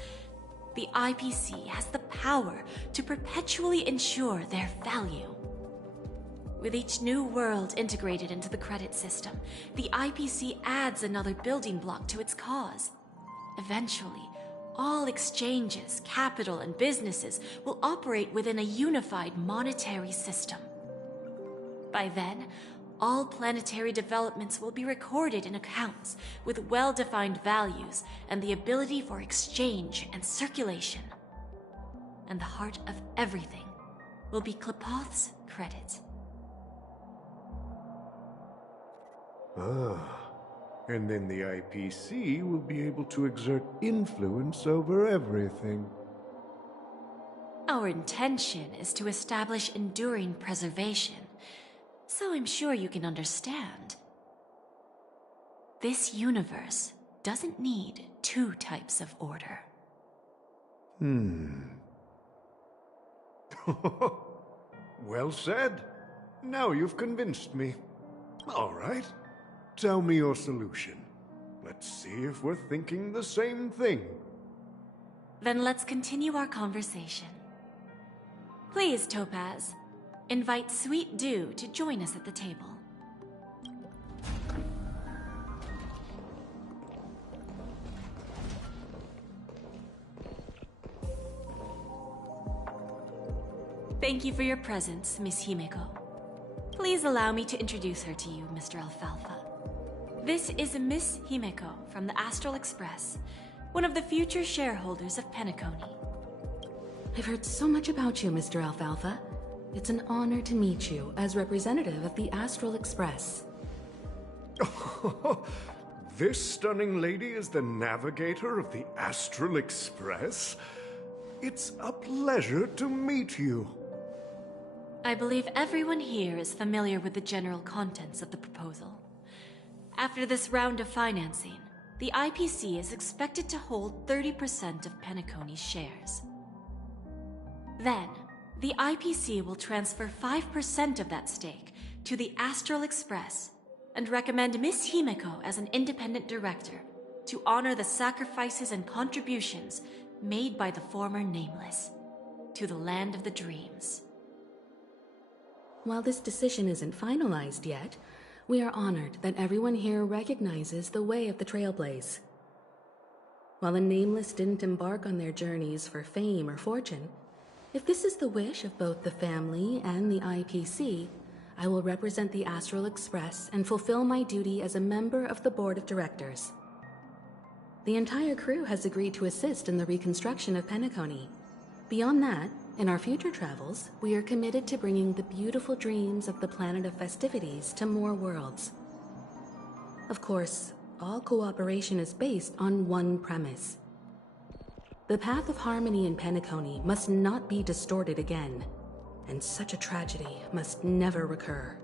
The IPC has the power to perpetually ensure their value. With each new world integrated into the credit system, the IPC adds another building block to its cause. Eventually, all exchanges, capital, and businesses will operate within a unified monetary system. By then, all planetary developments will be recorded in accounts with well-defined values and the ability for exchange and circulation. And the heart of everything will be Klepoth's credit. And then the IPC will be able to exert influence over everything. Our intention is to establish enduring preservation, so I'm sure you can understand. This universe doesn't need two types of order. Well said. Now you've convinced me. All right. Tell me your solution. Let's see if we're thinking the same thing. Then let's continue our conversation. Please, Topaz, invite Sweet Dew to join us at the table. Thank you for your presence, Miss Himeko. Please allow me to introduce her to you, Mr. Alfalfa. This is Miss Himeko from the Astral Express, one of the future shareholders of Penacony. I've heard so much about you, Mr. Alfalfa. It's an honor to meet you as representative of the Astral Express. This stunning lady is the navigator of the Astral Express? It's a pleasure to meet you. I believe everyone here is familiar with the general contents of the proposal. After this round of financing, the IPC is expected to hold 30% of Penacony's shares. Then, the IPC will transfer 5% of that stake to the Astral Express and recommend Miss Himeko as an independent director to honor the sacrifices and contributions made by the former Nameless to the Land of the Dreams. While this decision isn't finalized yet, we are honored that everyone here recognizes the way of the Trailblaze. While the Nameless didn't embark on their journeys for fame or fortune, if this is the wish of both the family and the IPC, I will represent the Astral Express and fulfill my duty as a member of the board of directors. The entire crew has agreed to assist in the reconstruction of Penacony. Beyond that, in our future travels, we are committed to bringing the beautiful dreams of the planet of festivities to more worlds. Of course, all cooperation is based on one premise. The path of harmony in Penacony must not be distorted again, and such a tragedy must never recur.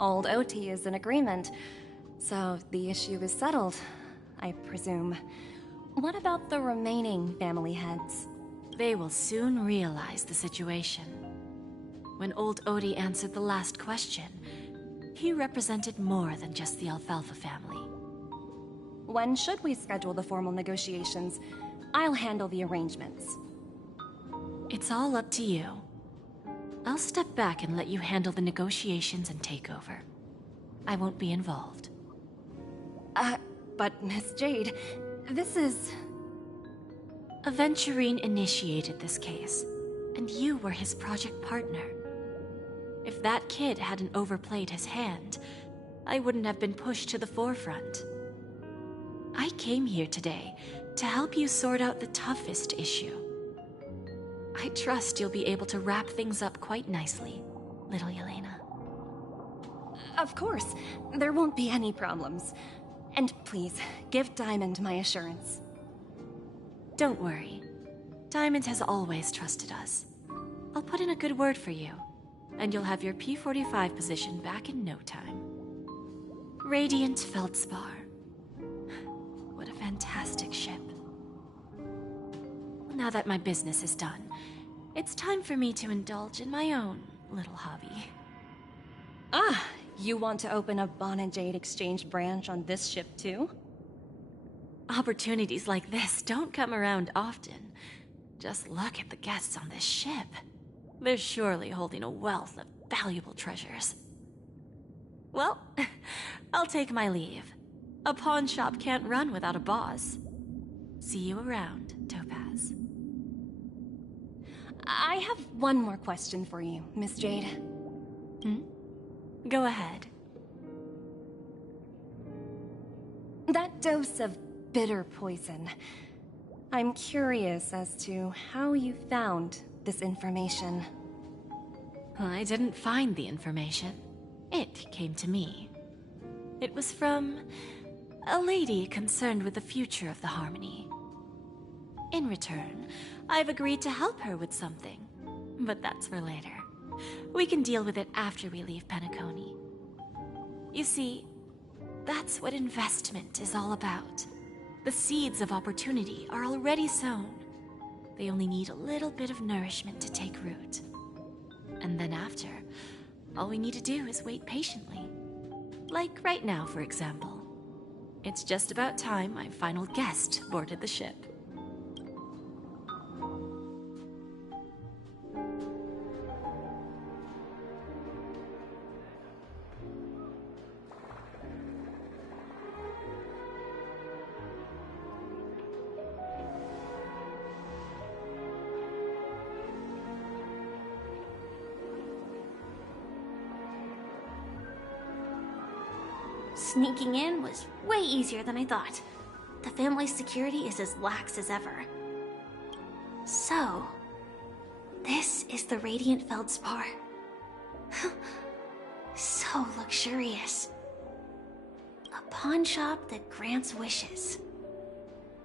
Old OT is in agreement, so the issue is settled, I presume. What about the remaining family heads? They will soon realize the situation. When old Odie answered the last question, he represented more than just the Alfalfa family. When should we schedule the formal negotiations? I'll handle the arrangements. It's all up to you. I'll step back and let you handle the negotiations and takeover. I won't be involved. But Miss Jade, this is... Aventurine initiated this case, and you were his project partner. If that kid hadn't overplayed his hand, I wouldn't have been pushed to the forefront. I came here today to help you sort out the toughest issue. I trust you'll be able to wrap things up quite nicely, little Yelena. Of course, there won't be any problems. And please, give Diamond my assurance. Don't worry. Diamond has always trusted us. I'll put in a good word for you, and you'll have your P-45 position back in no time. Radiant Feldspar. What a fantastic ship. Now that my business is done, it's time for me to indulge in my own little hobby. Ah, you want to open a Bon and Jade exchange branch on this ship too? Opportunities like this don't come around often. Just look at the guests on this ship. They're surely holding a wealth of valuable treasures. Well, I'll take my leave. A pawn shop can't run without a boss. See you around, Topaz. I have one more question for you, Miss Jade. Go ahead. That dose of bitter poison. I'm curious as to how you found this information. I didn't find the information. It came to me. It was from a lady concerned with the future of the Harmony. In return, I've agreed to help her with something. But that's for later. We can deal with it after we leave Penacony. You see, that's what investment is all about. The seeds of opportunity are already sown. They only need a little bit of nourishment to take root. And then after, all we need to do is wait patiently. Like right now, for example. It's just about time my final guest boarded the ship. Sneaking in was way easier than I thought. The family's security is as lax as ever. So, this is the Radiant Feldspar. So luxurious. A pawn shop that grants wishes.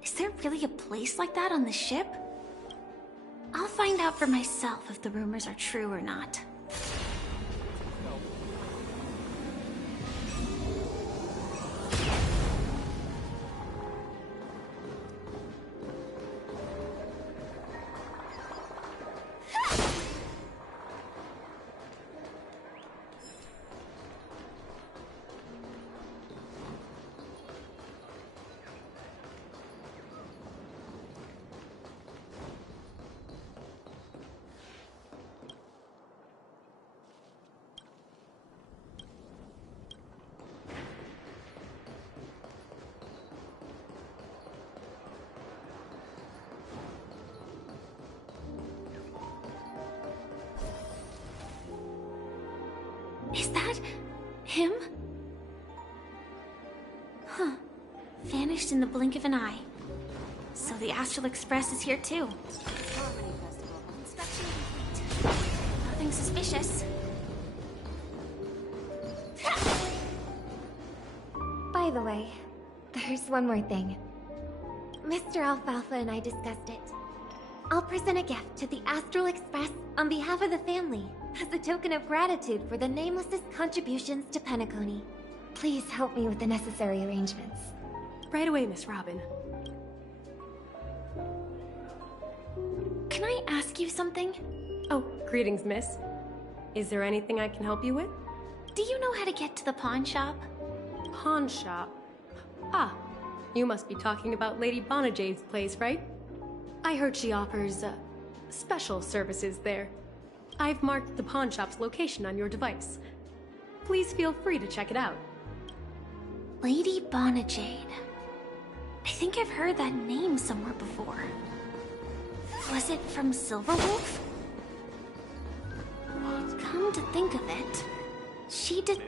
Is there really a place like that on the ship? I'll find out for myself if the rumors are true or not. Is that him? Huh. Vanished in the blink of an eye. So the Astral Express is here too. Inspection complete. Nothing suspicious. By the way, there's one more thing. Mr. Alfalfa and I discussed it. I'll present a gift to the Astral Express on behalf of the family as a token of gratitude for the Nameless's contributions to Penacony. Please help me with the necessary arrangements. Right away, Miss Robin. Can I ask you something? Oh, greetings, miss. Is there anything I can help you with? Do you know how to get to the pawn shop? Pawn shop? Ah, you must be talking about Lady Bonajade's place, right? I heard she offers, special services there. I've marked the pawn shop's location on your device. Please feel free to check it out. Lady Bonajade. I think I've heard that name somewhere before. Was it from Silverwolf? Come to think of it, she did...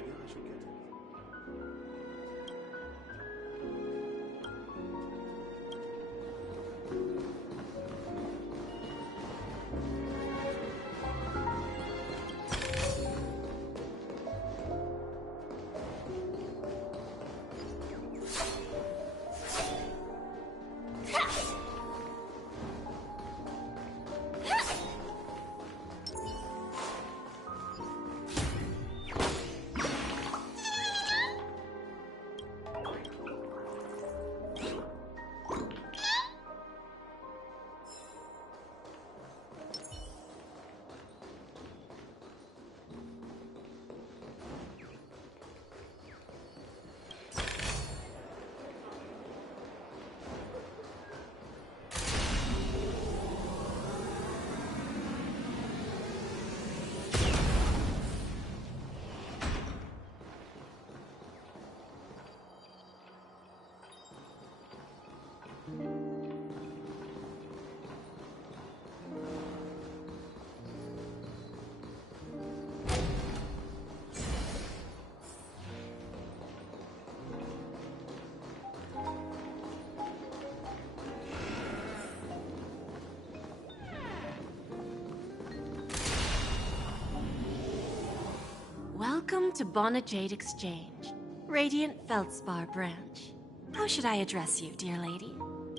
Welcome to Bonajade Exchange, Radiant Feldspar branch. How should I address you, dear lady?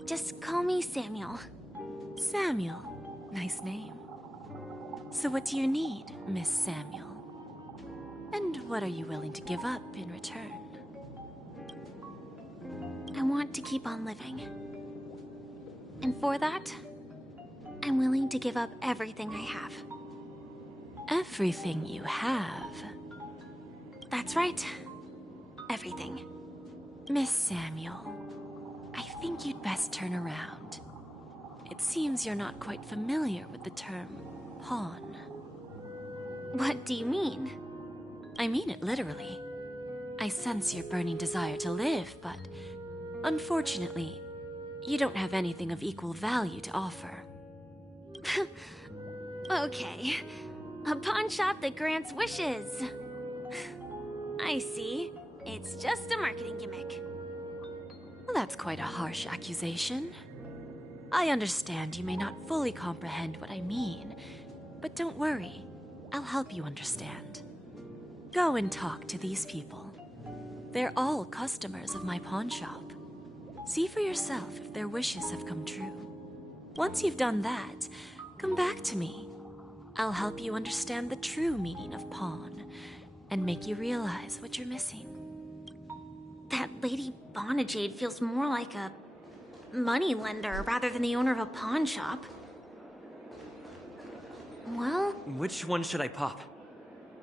Just call me Samuel. Samuel. Nice name. So what do you need, Miss Samuel? And what are you willing to give up in return? I want to keep on living. And for that, I'm willing to give up everything I have. Everything you have? That's right. Everything. Miss Samuel, I think you'd best turn around. It seems you're not quite familiar with the term pawn. What do you mean? I mean it literally. I sense your burning desire to live, but unfortunately, you don't have anything of equal value to offer. Okay. A pawn shop that grants wishes. I see. It's just a marketing gimmick. Well, that's quite a harsh accusation. I understand you may not fully comprehend what I mean, but don't worry. I'll help you understand. Go and talk to these people. They're all customers of my pawn shop. See for yourself if their wishes have come true. Once you've done that, come back to me. I'll help you understand the true meaning of pawn and make you realize what you're missing. That Lady Bonajade feels more like a money lender rather than the owner of a pawn shop. Well... Which one should I pop?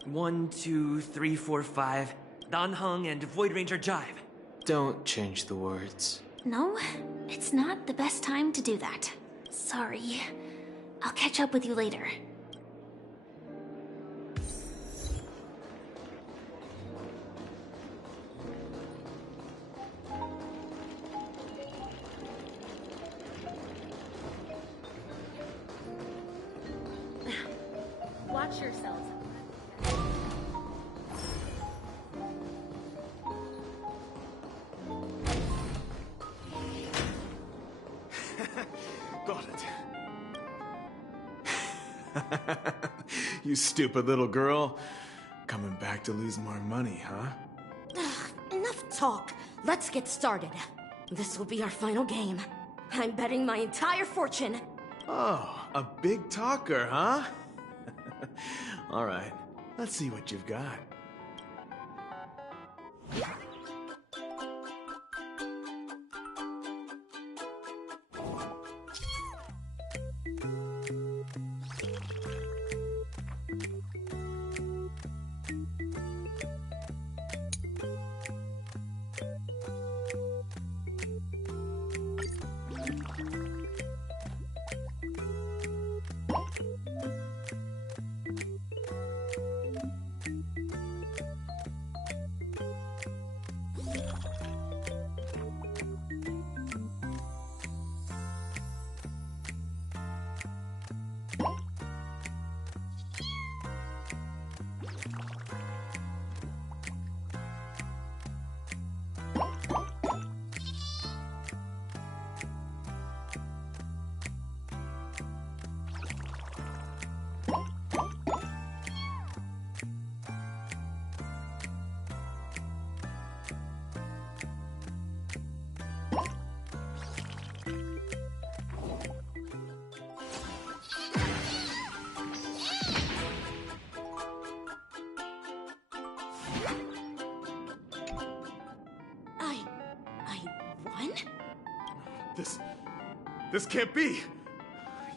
1, 2, 3, 4, 5. Dan Heng and Void Ranger Jive. Don't change the words. No, it's not the best time to do that. Sorry. I'll catch up with you later. Watch yourselves. Got it. You stupid little girl. Coming back to lose more money, huh? Enough talk. Let's get started. This will be our final game. I'm betting my entire fortune. Oh, a big talker, huh? All right, let's see what you've got. This can't be!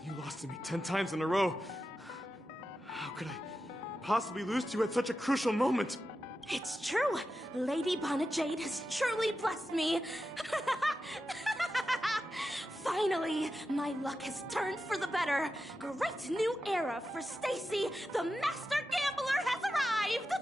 You lost to me 10 times in a row. How could I possibly lose to you at such a crucial moment? It's true! Lady Bonajade has truly blessed me! Finally, my luck has turned for the better. Great new era for Stacy. The master gambler has arrived!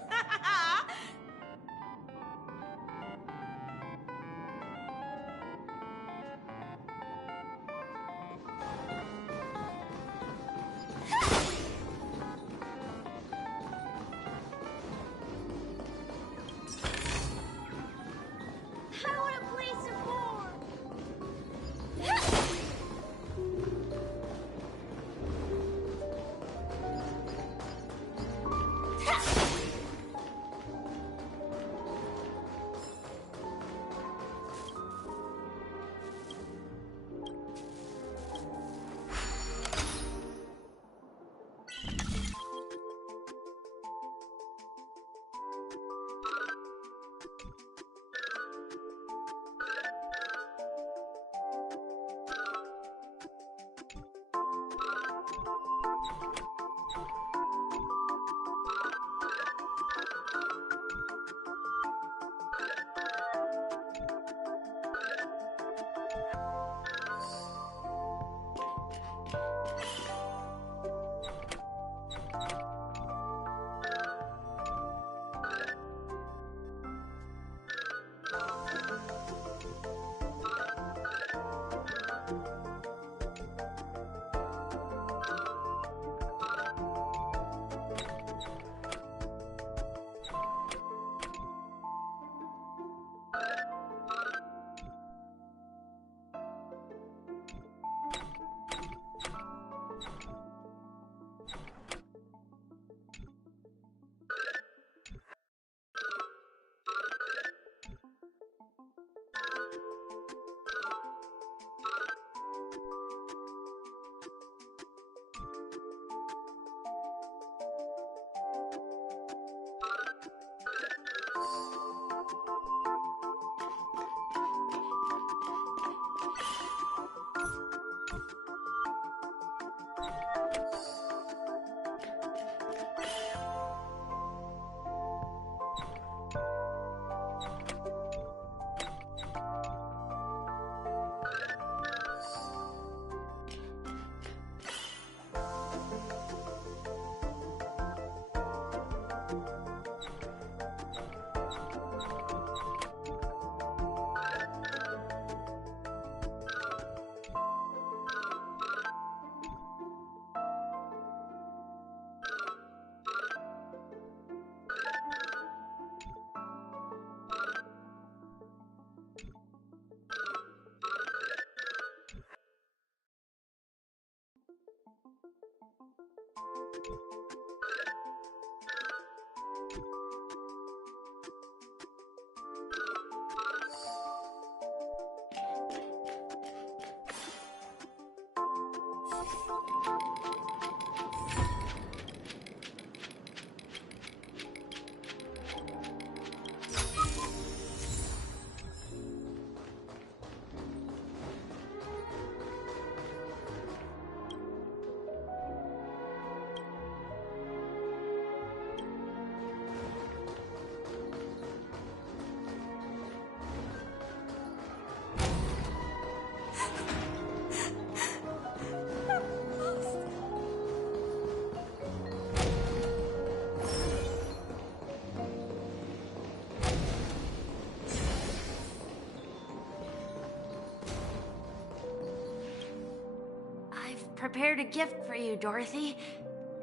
prepared a gift for you, Dorothy.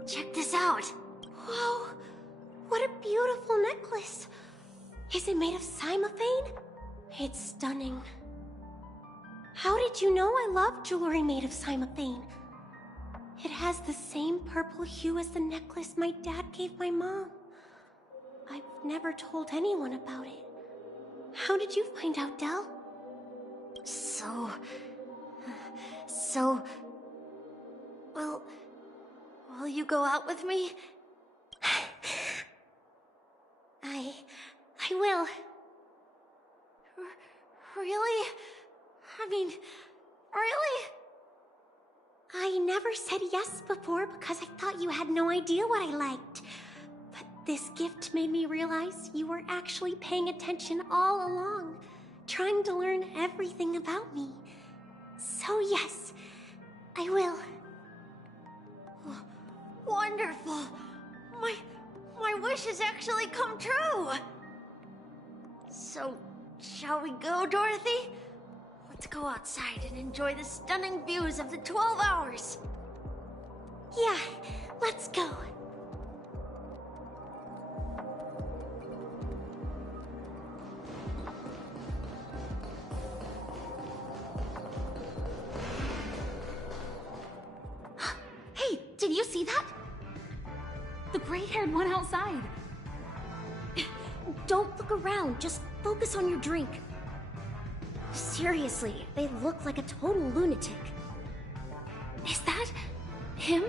Check this out. Whoa! What a beautiful necklace! Is it made of cymophane? It's stunning. How did you know I love jewelry made of cymophane? It has the same purple hue as the necklace my dad gave my mom. I've never told anyone about it. How did you find out, Del? Will you go out with me? I will. Really? I mean, really? I never said yes before because I thought you had no idea what I liked. But this gift made me realize you were actually paying attention all along, trying to learn everything about me. So yes, I will. Wonderful! My wish has actually come true! So, shall we go, Dorothy? Let's go outside and enjoy the stunning views of the 12 hours! Yeah, let's go. Hey, did you see that? The gray-haired one outside. Don't look around, just focus on your drink. Seriously, they look like a total lunatic. Is that him?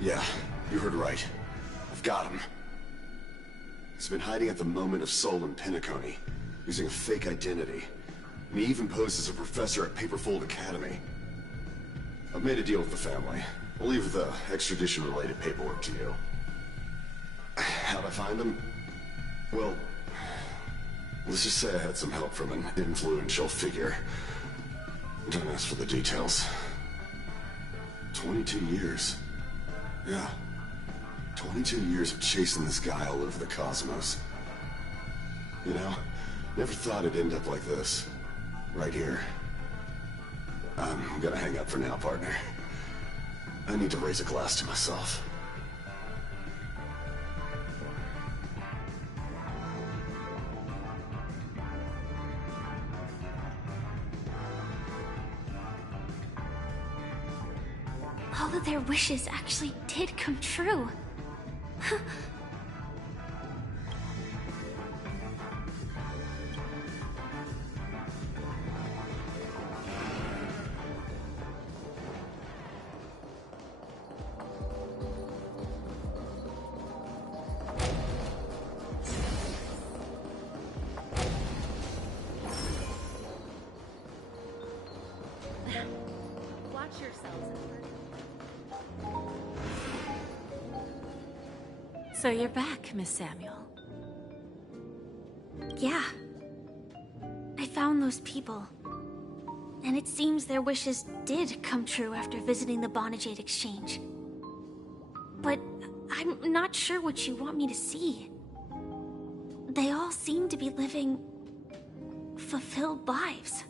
Yeah, you heard right. I've got him. He's been hiding at the Moment of Soul in Penacony, using a fake identity. And he even posed as a professor at Paperfold Academy. I've made a deal with the family. I'll leave the extradition-related paperwork to you. How'd I find him? Well, let's just say I had some help from an influential figure. Don't ask for the details. 22 years. Yeah. 22 years of chasing this guy all over the cosmos. You know, never thought it'd end up like this. Right here. I'm gonna hang up for now, partner. I need to raise a glass to myself. All of their wishes actually did come true. Watch yourselves. So you're back, Miss Samuel. Yeah. I found those people. And it seems their wishes did come true after visiting the Bonajade Exchange. But I'm not sure what you want me to see. They all seem to be living fulfilled lives.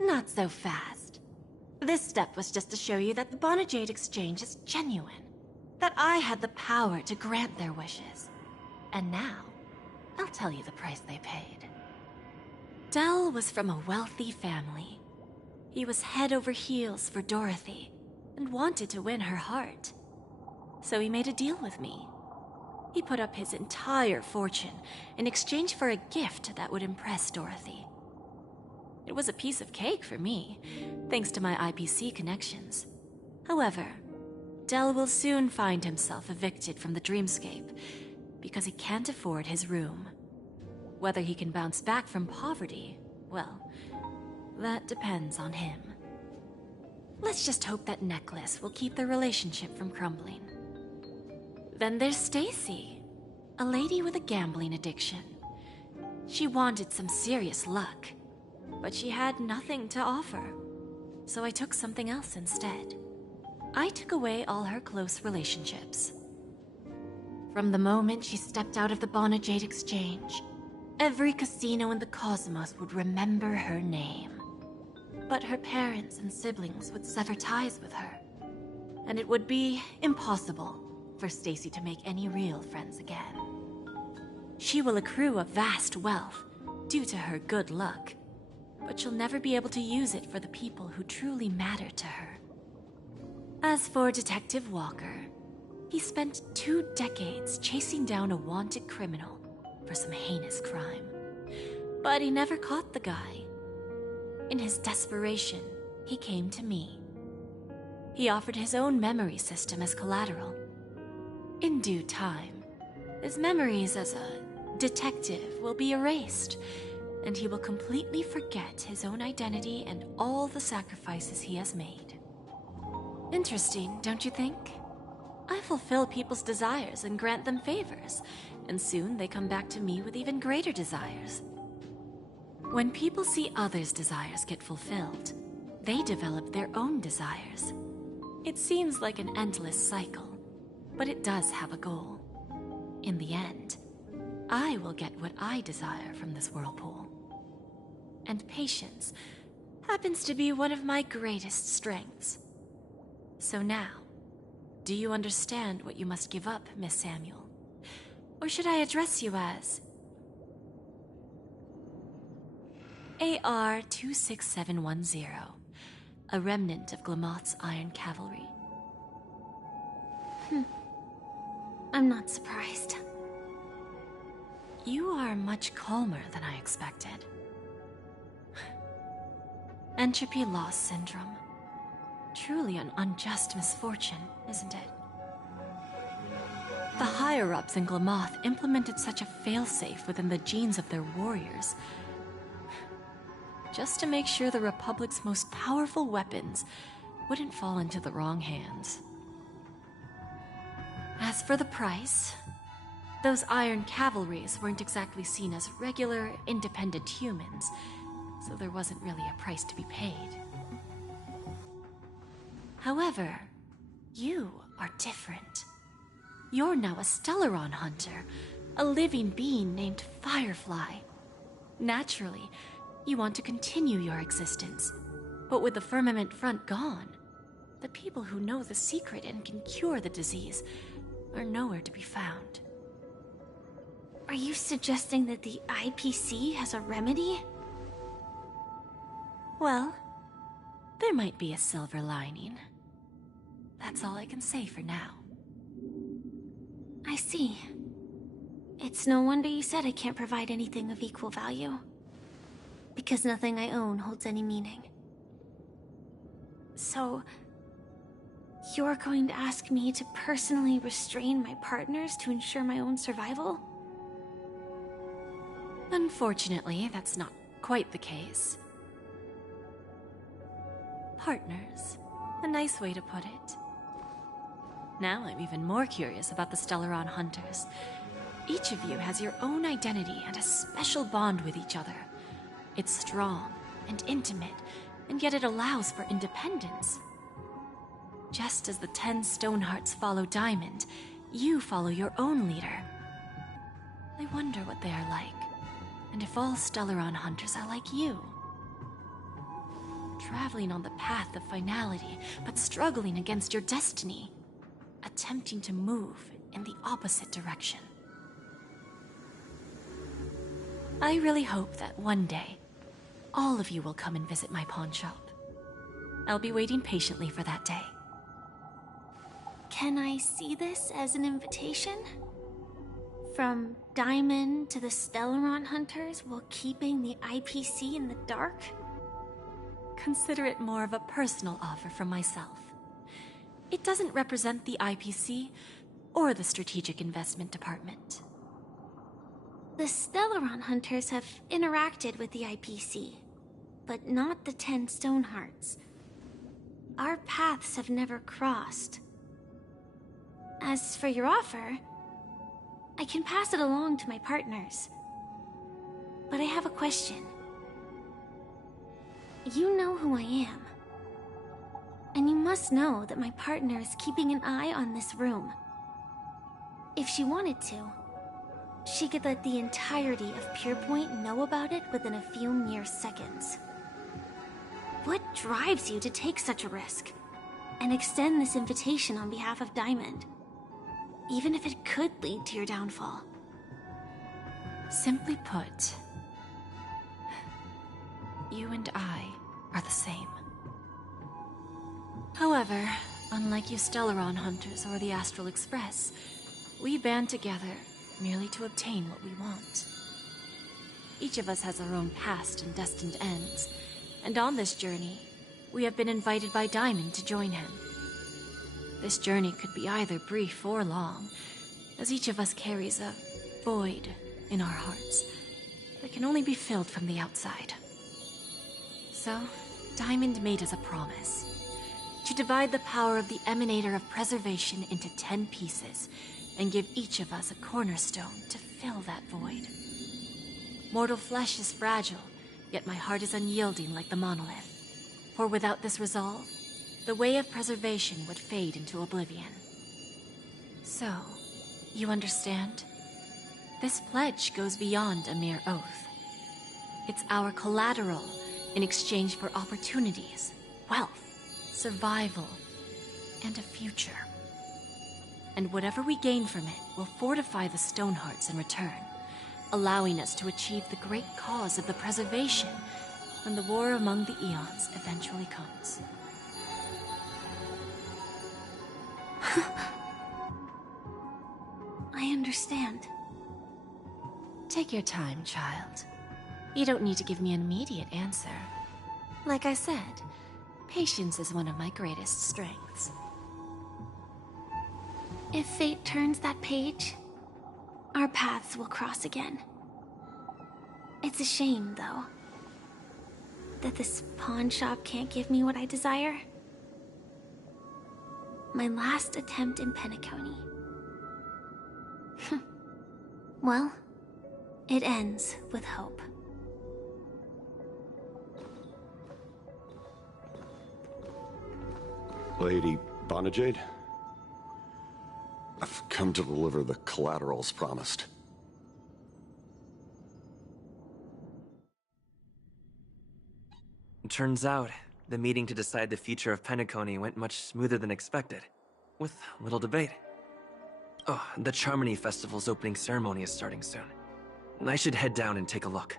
Not so fast. This step was just to show you that the Bonajade Exchange is genuine. That I had the power to grant their wishes. And now, I'll tell you the price they paid. Del was from a wealthy family. He was head over heels for Dorothy, and wanted to win her heart. So he made a deal with me. He put up his entire fortune in exchange for a gift that would impress Dorothy. It was a piece of cake for me, thanks to my IPC connections. However, Del will soon find himself evicted from the dreamscape because he can't afford his room. Whether he can bounce back from poverty, well, that depends on him. Let's just hope that necklace will keep their relationship from crumbling. Then there's Stacy, a lady with a gambling addiction. She wanted some serious luck, but she had nothing to offer. So I took something else instead. I took away all her close relationships. From the moment she stepped out of the Bonajade Exchange, every casino in the cosmos would remember her name. But her parents and siblings would sever ties with her, and it would be impossible for Stacy to make any real friends again. She will accrue a vast wealth due to her good luck, but she'll never be able to use it for the people who truly matter to her. As for Detective Walker, he spent 2 decades chasing down a wanted criminal for some heinous crime. But he never caught the guy. In his desperation, he came to me. He offered his own memory system as collateral. In due time, his memories as a detective will be erased, and he will completely forget his own identity and all the sacrifices he has made. Interesting, don't you think? I fulfill people's desires and grant them favors, and soon they come back to me with even greater desires. When people see others' desires get fulfilled, they develop their own desires. It seems like an endless cycle, but it does have a goal. In the end, I will get what I desire from this whirlpool. And patience happens to be one of my greatest strengths. So now, do you understand what you must give up, Miss Samuel? Or should I address you as AR-26710, a remnant of Glamoth's Iron Cavalry? I'm not surprised. You are much calmer than I expected. Entropy loss syndrome. Truly an unjust misfortune, isn't it? The higher-ups in Glamoth implemented such a failsafe within the genes of their warriors, just to make sure the Republic's most powerful weapons wouldn't fall into the wrong hands. As for the price, those Iron Cavalries weren't exactly seen as regular, independent humans, so there wasn't really a price to be paid. However, you are different. You're now a Stellaron hunter, a living being named Firefly. Naturally, you want to continue your existence, but with the Firmament Front gone, the people who know the secret and can cure the disease are nowhere to be found. Are you suggesting that the IPC has a remedy? Well, there might be a silver lining. That's all I can say for now. I see. It's no wonder you said I can't provide anything of equal value. Because nothing I own holds any meaning. So, you're going to ask me to personally restrain my partners to ensure my own survival? Unfortunately, that's not quite the case. Partners. A nice way to put it. Now I'm even more curious about the Stellaron Hunters. Each of you has your own identity and a special bond with each other. It's strong and intimate, and yet it allows for independence. Just as the 10 Stonehearts follow Diamond, you follow your own leader. I wonder what they are like, and if all Stellaron Hunters are like you. Traveling on the path of finality, but struggling against your destiny. Attempting to move in the opposite direction. I really hope that one day, all of you will come and visit my pawn shop. I'll be waiting patiently for that day. Can I see this as an invitation? From Diamond to the Stellaron Hunters while keeping the IPC in the dark? Consider it more of a personal offer from myself. It doesn't represent the IPC or the Strategic Investment Department. The Stellaron Hunters have interacted with the IPC, but not the 10 Stonehearts. Our paths have never crossed. As for your offer, I can pass it along to my partners. but I have a question. You know who I am. And you must know that my partner is keeping an eye on this room. If she wanted to, she could let the entirety of Pierpoint know about it within a few mere seconds. What drives you to take such a risk and extend this invitation on behalf of Diamond, even if it could lead to your downfall? Simply put, you and I are the same. However, unlike you Stellaron hunters or the Astral Express, we band together merely to obtain what we want. Each of us has our own past and destined ends, and on this journey, we have been invited by Diamond to join him. This journey could be either brief or long, as each of us carries a void in our hearts that can only be filled from the outside. So, Diamond made us a promise to divide the power of the Emanator of Preservation into 10 pieces and give each of us a cornerstone to fill that void. Mortal flesh is fragile, yet my heart is unyielding like the monolith. For without this resolve, the way of preservation would fade into oblivion. So, you understand? This pledge goes beyond a mere oath. It's our collateral in exchange for opportunities, wealth, survival, and a future. And whatever we gain from it will fortify the Stonehearts in return, allowing us to achieve the great cause of the preservation when the war among the eons eventually comes. I understand. Take your time, child. You don't need to give me an immediate answer. Like I said, patience is one of my greatest strengths. If fate turns that page, our paths will cross again. It's a shame, though, that this pawn shop can't give me what I desire. My last attempt in Penacony. Well, it ends with hope. Lady Bonajade? I've come to deliver the collaterals promised. It turns out, the meeting to decide the future of Penacony went much smoother than expected, with little debate. Oh, the Charmony Festival's opening ceremony is starting soon. I should head down and take a look.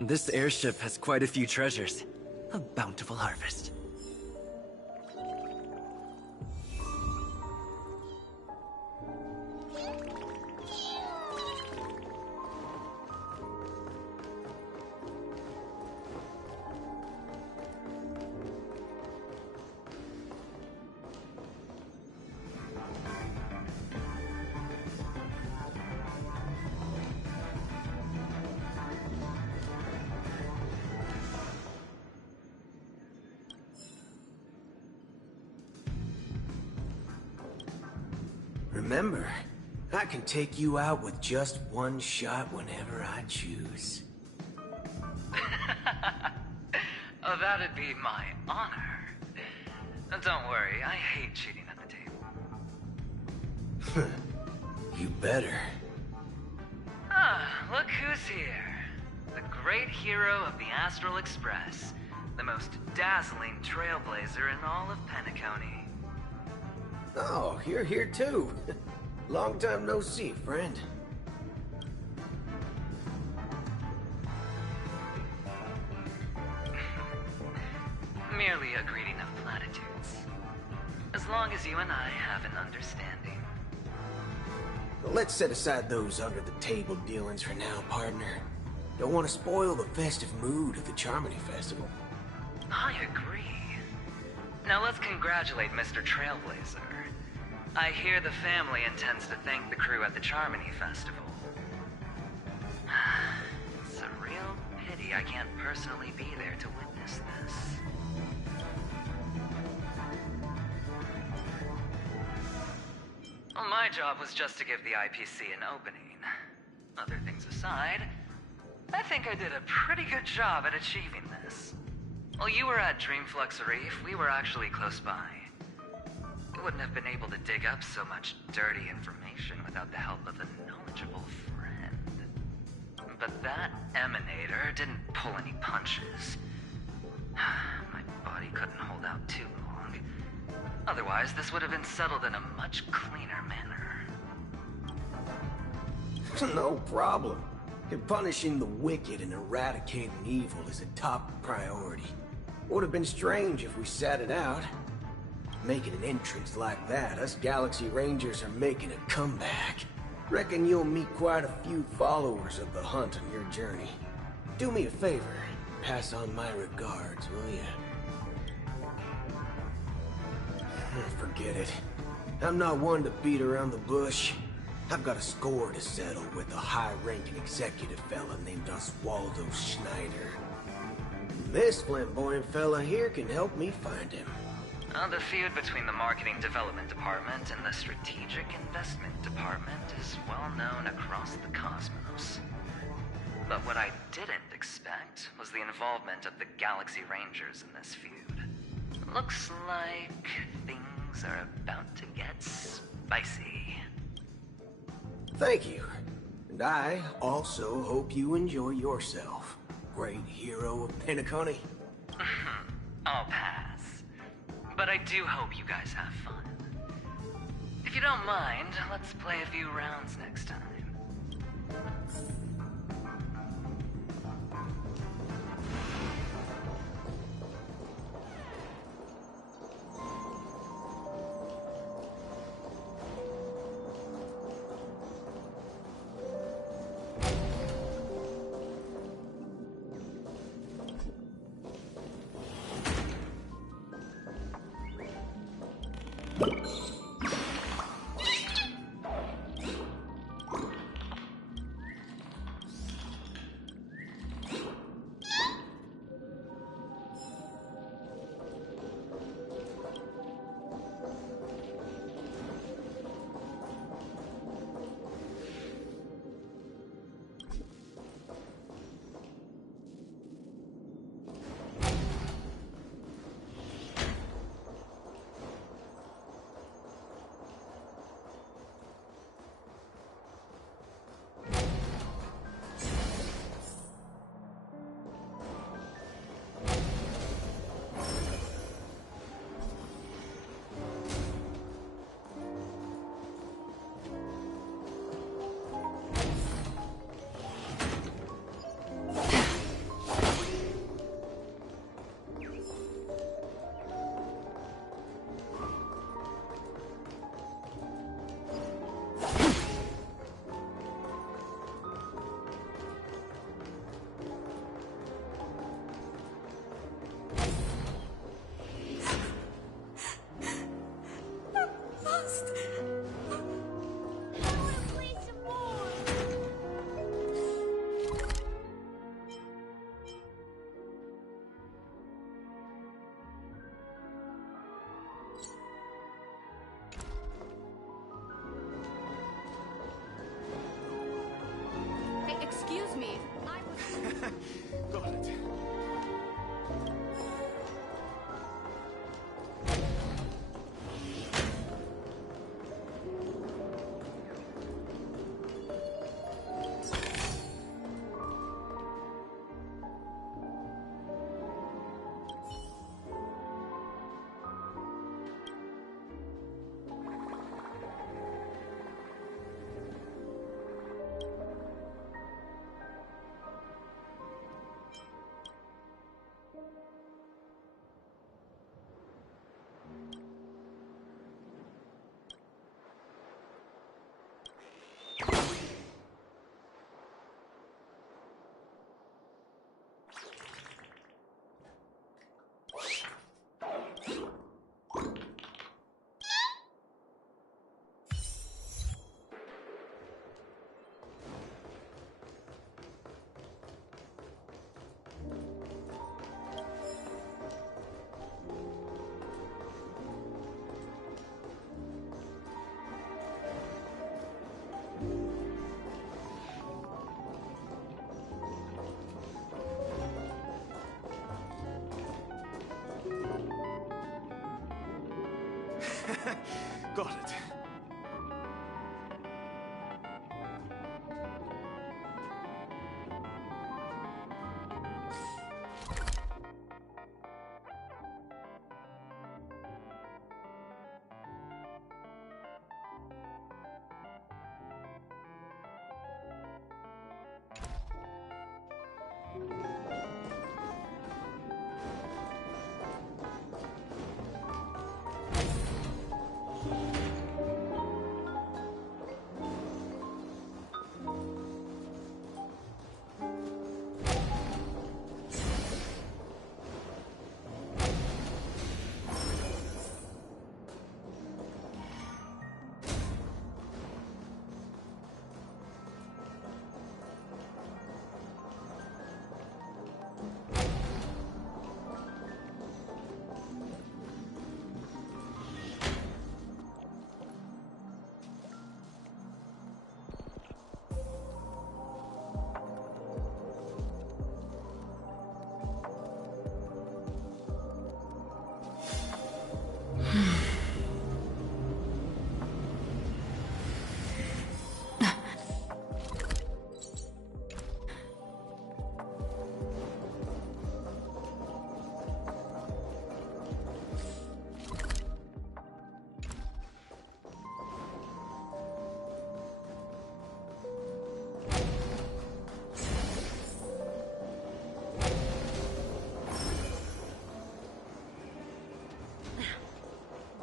This airship has quite a few treasures. A bountiful harvest. Remember, I can take you out with just one shot whenever I choose. Oh, that'd be my honor. Don't worry, I hate cheating at the table. You better. Ah, look who's here. The great hero of the Astral Express. The most dazzling trailblazer in all of Penacony. Oh, you're here too. Long time no see, friend. Merely a greeting of platitudes. As long as you and I have an understanding. Let's set aside those under-the-table dealings for now, partner. Don't want to spoil the festive mood of the Charmony Festival. I agree. Now let's congratulate Mr. Trailblazer. I hear the family intends to thank the crew at the Charmony Festival. It's a real pity I can't personally be there to witness this. Well, my job was just to give the IPC an opening. Other things things aside, I think I did a pretty good job at achieving this. While you were at Dreamflux Reef, we were actually close by. You wouldn't have been able to dig up so much dirty information without the help of a knowledgeable friend. But that emanator didn't pull any punches. My body couldn't hold out too long. Otherwise, this would have been settled in a much cleaner manner. No problem. And punishing the wicked and eradicating evil is a top priority. Would have been strange if we sat it out. Making an entrance like that, us Galaxy Rangers are making a comeback. Reckon you'll meet quite a few followers of the hunt on your journey. Do me a favor, pass on my regards, will ya? Forget it. I'm not one to beat around the bush. I've got a score to settle with a high-ranking executive fella named Oswaldo Schneider. This flamboyant fella here can help me find him. The feud between the Marketing Development Department and the Strategic Investment Department is well known across the cosmos. But what I didn't expect was the involvement of the Galaxy Rangers in this feud. Looks like things are about to get spicy. Thank you. And I also hope you enjoy yourself, great hero of Penacony. I'll pass. But I do hope you guys have fun. If you don't mind, let's play a few rounds next time. Excuse me, I was... Go ahead. Got it.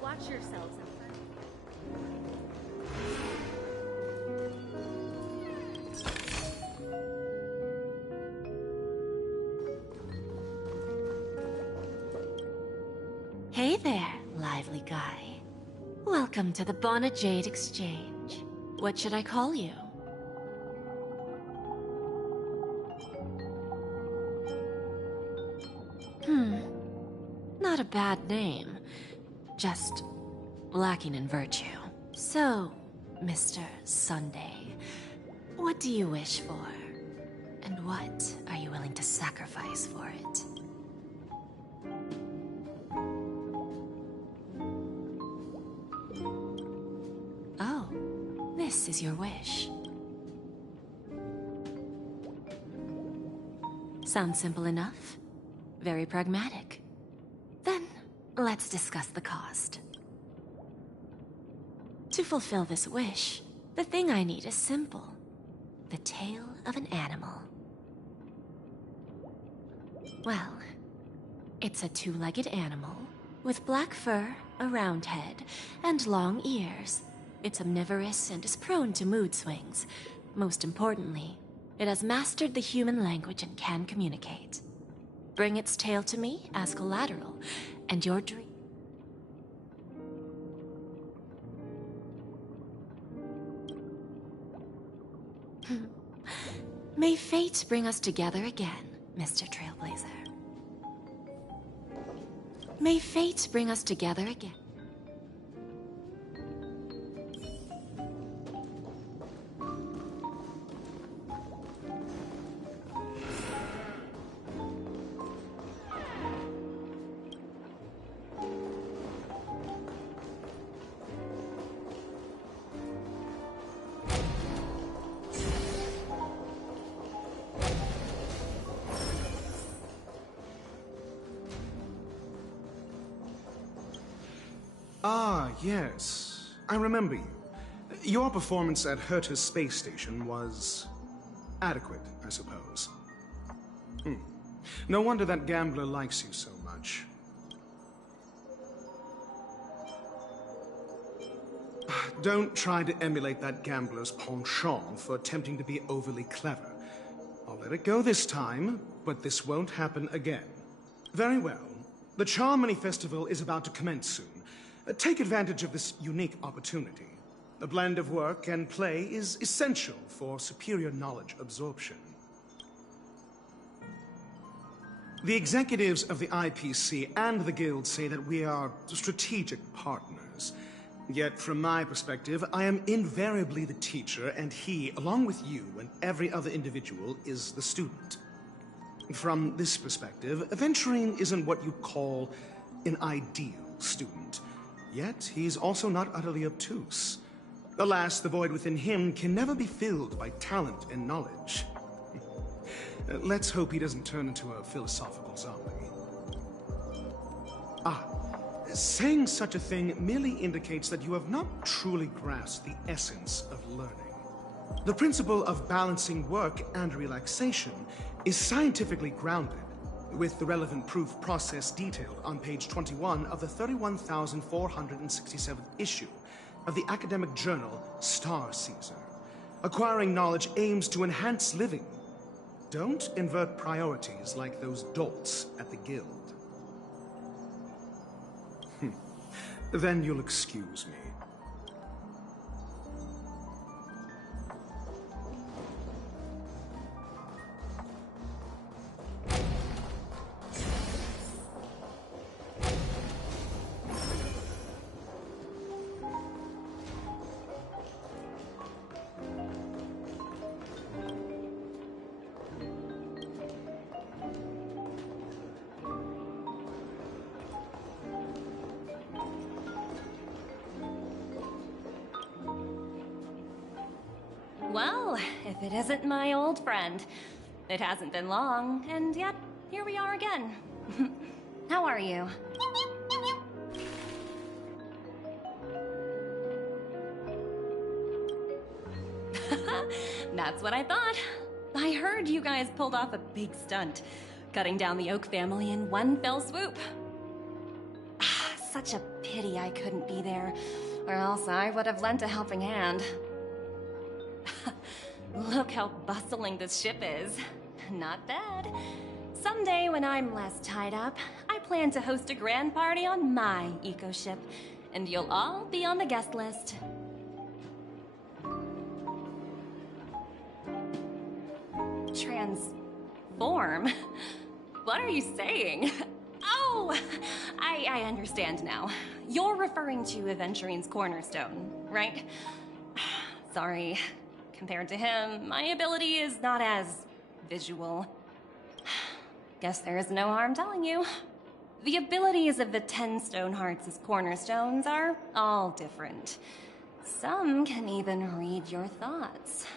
Watch yourselves in front. Hey there, lively guy. Welcome to the AZY-G exchange. What should I call you? Not a bad name. Just lacking in virtue. So, Mr. Sunday, what do you wish for? And what are you willing to sacrifice for it? Oh, this is your wish. Sounds simple enough. Very pragmatic. Then, let's discuss the cost. To fulfill this wish, the thing I need is simple. The tail of an animal. Well, it's a two-legged animal, with black fur, a round head, and long ears. It's omnivorous and is prone to mood swings. Most importantly, it has mastered the human language and can communicate. Bring its tail to me as collateral, and your dream. May fate bring us together again, Mr. Trailblazer. May fate bring us together again. Ah, yes. I remember you. Your performance at Herta's space station was adequate, I suppose. No wonder that gambler likes you so much. Don't try to emulate that gambler's penchant for attempting to be overly clever. I'll let it go this time, but this won't happen again. Very well. The Charmony Festival is about to commence soon. Take advantage of this unique opportunity. A blend of work and play is essential for superior knowledge absorption. The executives of the IPC and the Guild say that we are strategic partners. Yet, from my perspective, I am invariably the teacher, and he, along with you and every other individual, is the student. From this perspective, Aventurine isn't what you call an ideal student. Yet, he's also not utterly obtuse. Alas, the void within him can never be filled by talent and knowledge. Let's hope he doesn't turn into a philosophical zombie. Saying such a thing merely indicates that you have not truly grasped the essence of learning. The principle of balancing work and relaxation is scientifically grounded, with the relevant proof process detailed on page 21 of the 31,467th issue of the academic journal Star Caesar. Acquiring knowledge aims to enhance living. Don't invert priorities like those dolts at the guild. Then you'll excuse me. Well, if it isn't my old friend. It hasn't been long, and yet, here we are again. How are you? That's what I thought. I heard you guys pulled off a big stunt, cutting down the Oak family in one fell swoop. Such a pity I couldn't be there, or else I would have lent a helping hand. Look how bustling this ship is. Not bad. Someday when I'm less tied up, I plan to host a grand party on my eco-ship, and you'll all be on the guest list. Transform? What are you saying? Oh, I understand now. You're referring to Aventurine's cornerstone, right? Sorry. Compared to him, my ability is not as visual. Guess there is no harm telling you. The abilities of the 10 Stonehearts as cornerstones are all different. Some can even read your thoughts,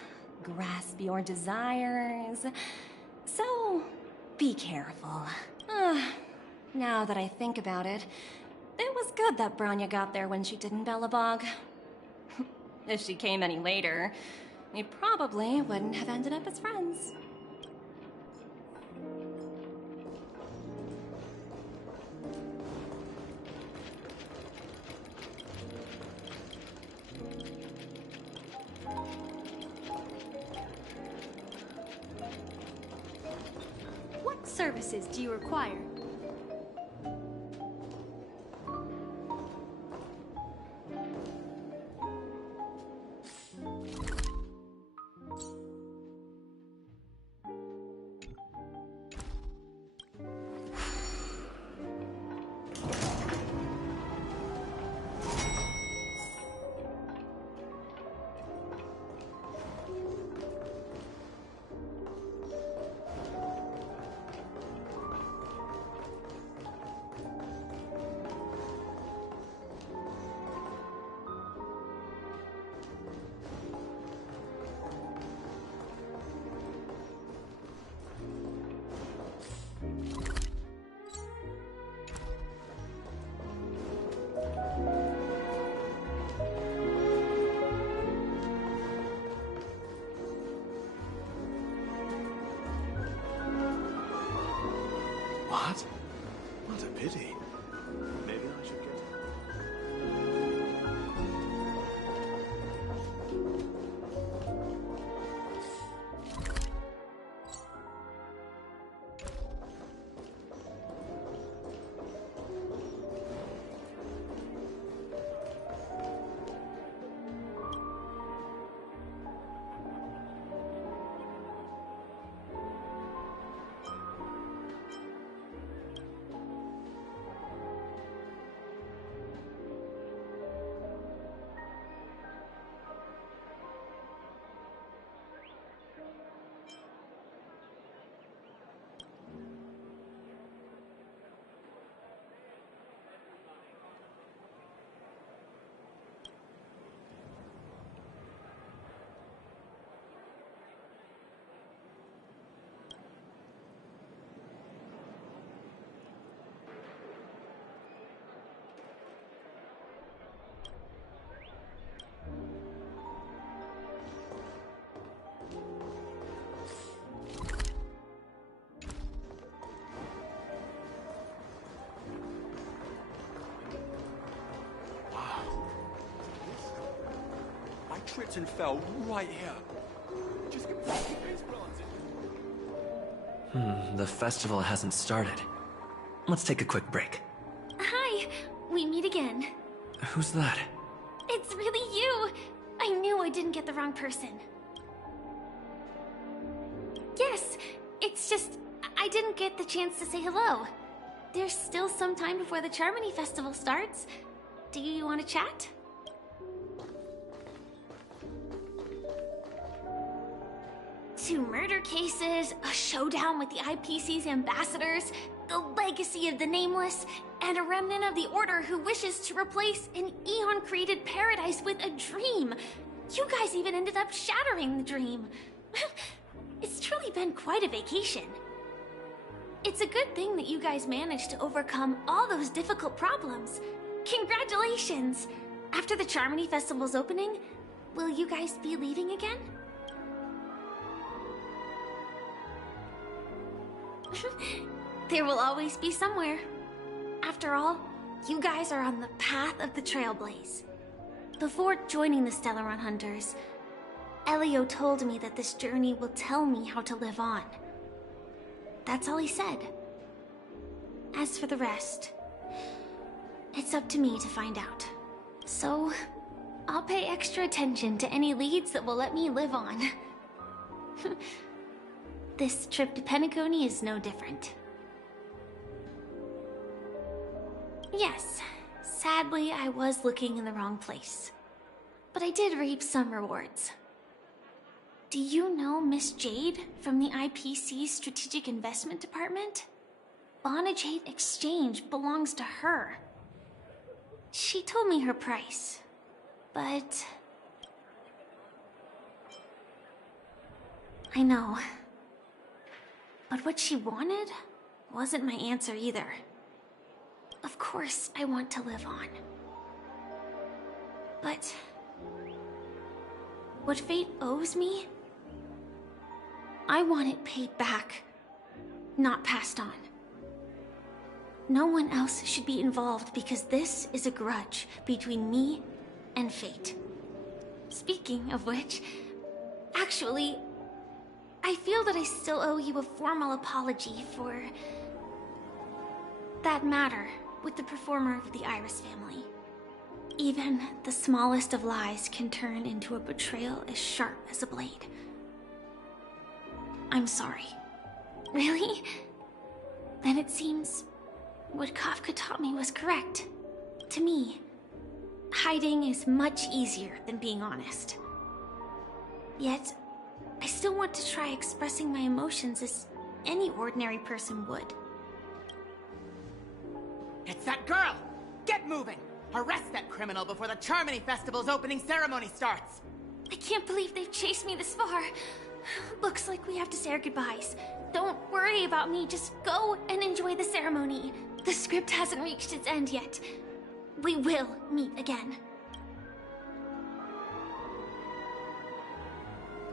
grasp your desires. So, be careful. Now that I think about it, it was good that Branya got there when she did in Belobog. If she came any later, we probably wouldn't have ended up as friends. What services do you require? tripped and fell right here. Just get face planted. The festival hasn't started. Let's take a quick break. Hi, we meet again. Who's that? It's really you! I knew I didn't get the wrong person. Yes, it's just I didn't get the chance to say hello. There's still some time before the Charmony Festival starts. Do you want to chat? Two murder cases, a showdown with the IPC's ambassadors, the legacy of the Nameless, and a remnant of the Order who wishes to replace an Eon-created paradise with a dream. You guys even ended up shattering the dream. It's truly been quite a vacation. It's a good thing that you guys managed to overcome all those difficult problems. Congratulations! After the Charmony Festival's opening, will you guys be leaving again? There will always be somewhere. After all, you guys are on the path of the Trailblaze. Before joining the Stellaron Hunters, Elio told me that this journey will tell me how to live on. That's all he said. As for the rest, it's up to me to find out. So, I'll pay extra attention to any leads that will let me live on. This trip to Penacony is no different. Yes, sadly I was looking in the wrong place. But I did reap some rewards. Do you know Miss Jade from the IPC's Strategic Investment Department? Bonajade Exchange belongs to her. She told me her price, but... I know. But what she wanted wasn't my answer either. Of course, I want to live on. But... what fate owes me? I want it paid back, not passed on. No one else should be involved because this is a grudge between me and fate. Speaking of which, actually, I feel that I still owe you a formal apology for that matter with the performer of the Iris family. Even the smallest of lies can turn into a betrayal as sharp as a blade. I'm sorry. Really? Then it seems what Kafka taught me was correct. To me, hiding is much easier than being honest. Yet, I still want to try expressing my emotions as any ordinary person would. It's that girl! Get moving! Arrest that criminal before the Charmony Festival's opening ceremony starts! I can't believe they've chased me this far. Looks like we have to say our goodbyes. Don't worry about me, just go and enjoy the ceremony. The script hasn't reached its end yet. We will meet again.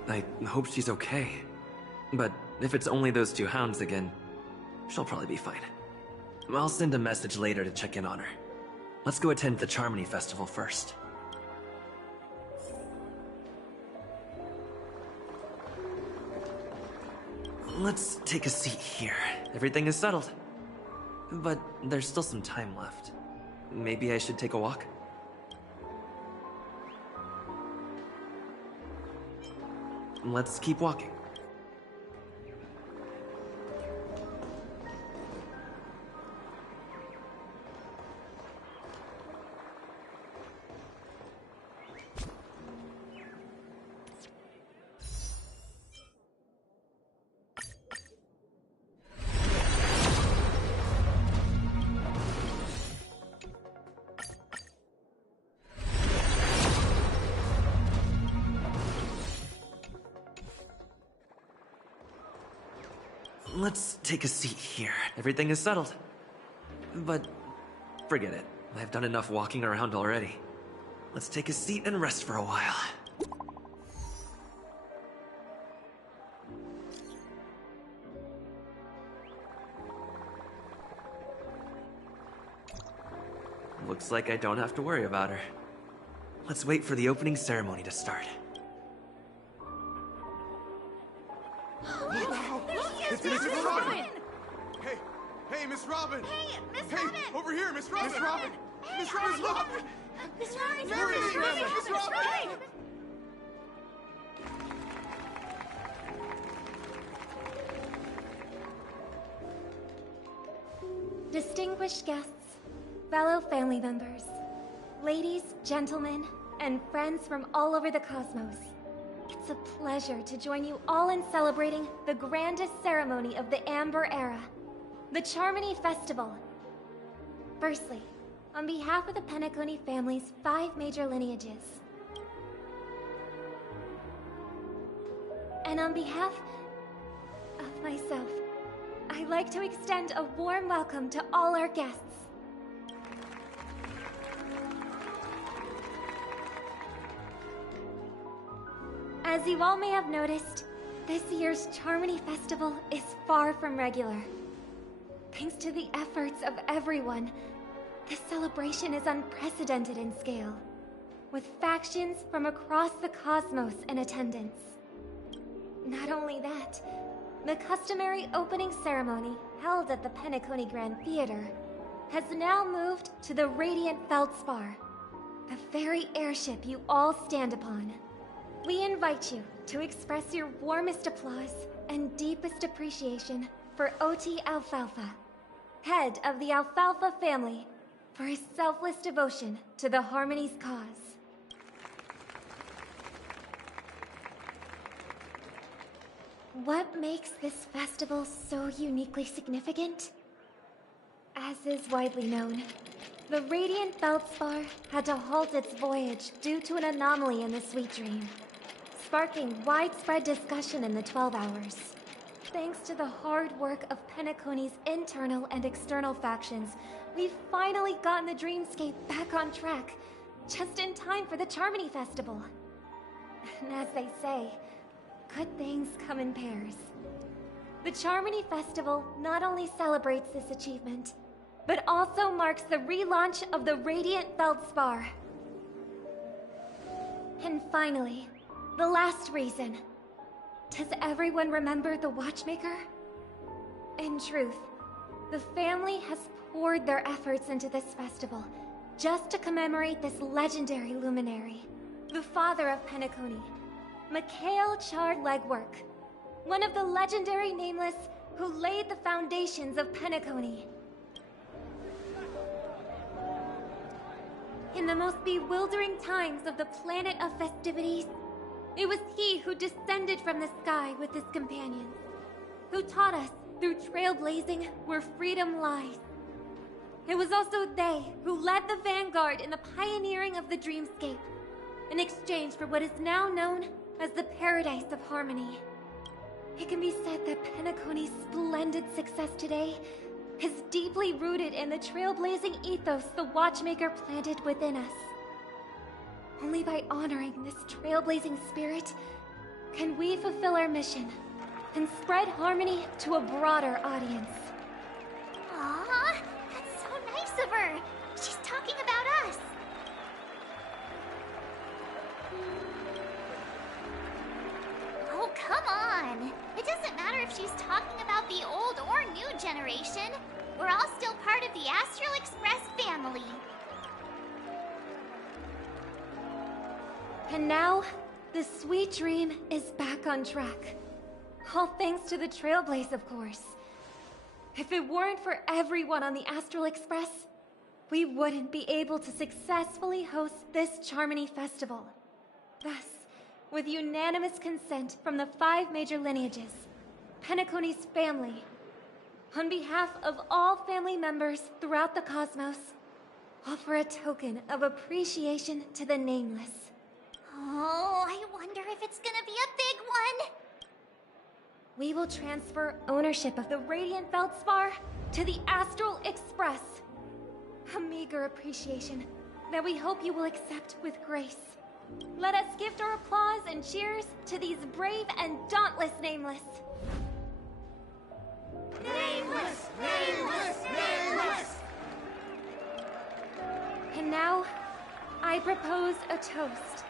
I hope she's okay. But if it's only those two hounds again, she'll probably be fine. I'll send a message later to check in on her. Let's go attend the Charmony Festival first. Let's take a seat here. Everything is settled. But there's still some time left. Maybe I should take a walk? Let's keep walking. Let's take a seat here. Everything is settled. But forget it. I've done enough walking around already. Let's take a seat and rest for a while. Looks like I don't have to worry about her. let's wait for the opening ceremony to start. It's Miss Robin! Hey, Miss Robin! Hey, Miss Robin! Over here, Miss Robin! Miss Robin! Miss Robin! Miss Robin! Mary, Miss Robin! Distinguished guests, fellow family members, ladies, gentlemen, and friends from all over the cosmos. It's a pleasure to join you all in celebrating the grandest ceremony of the Amber Era, the Charmony Festival. Firstly, on behalf of the Penacony family's 5 major lineages, and on behalf of myself, I'd like to extend a warm welcome to all our guests. As you all may have noticed, this year's Charmony Festival is far from regular. Thanks to the efforts of everyone, this celebration is unprecedented in scale, with factions from across the cosmos in attendance. Not only that, the customary opening ceremony held at the Penacony Grand Theater has now moved to the Radiant Feldspar, the very airship you all stand upon. We invite you to express your warmest applause and deepest appreciation for Oti Alfalfa, head of the Alfalfa family, for his selfless devotion to the Harmony's cause. What makes this festival so uniquely significant? As is widely known, the Radiant Feldspar had to halt its voyage due to an anomaly in the Sweet Dream, sparking widespread discussion in the 12 Hours. Thanks to the hard work of Penacony's internal and external factions, we've finally gotten the dreamscape back on track, just in time for the Charmony Festival. And as they say, good things come in pairs. The Charmony Festival not only celebrates this achievement, but also marks the relaunch of the Radiant Feldspar. And finally, the last reason. Does everyone remember the Watchmaker? In truth, the family has poured their efforts into this festival just to commemorate this legendary luminary, the father of Penacony, Mikhail Chard Legwork, one of the legendary Nameless who laid the foundations of Penacony. In the most bewildering times of the planet of festivities, it was he who descended from the sky with his companions, who taught us through trailblazing where freedom lies. It was also they who led the vanguard in the pioneering of the dreamscape, in exchange for what is now known as the Paradise of Harmony. It can be said that Penacony's splendid success today is deeply rooted in the trailblazing ethos the Watchmaker planted within us. Only by honoring this trailblazing spirit can we fulfill our mission and spread harmony to a broader audience. Aww, that's so nice of her. She's talking about us. Oh, come on. It doesn't matter if she's talking about the old or new generation. We're all still part of the Astral Express family. And now, the Sweet Dream is back on track. All thanks to the Trailblaze, of course. If it weren't for everyone on the Astral Express, we wouldn't be able to successfully host this Charmony Festival. Thus, with unanimous consent from the 5 major lineages, Penacony's family, on behalf of all family members throughout the cosmos, offer a token of appreciation to the Nameless. Oh, I wonder if it's gonna be a big one. We will transfer ownership of the Radiant Feldspar to the Astral Express. A meager appreciation that we hope you will accept with grace. Let us gift our applause and cheers to these brave and dauntless Nameless. Nameless! Nameless! Nameless! And now, I propose a toast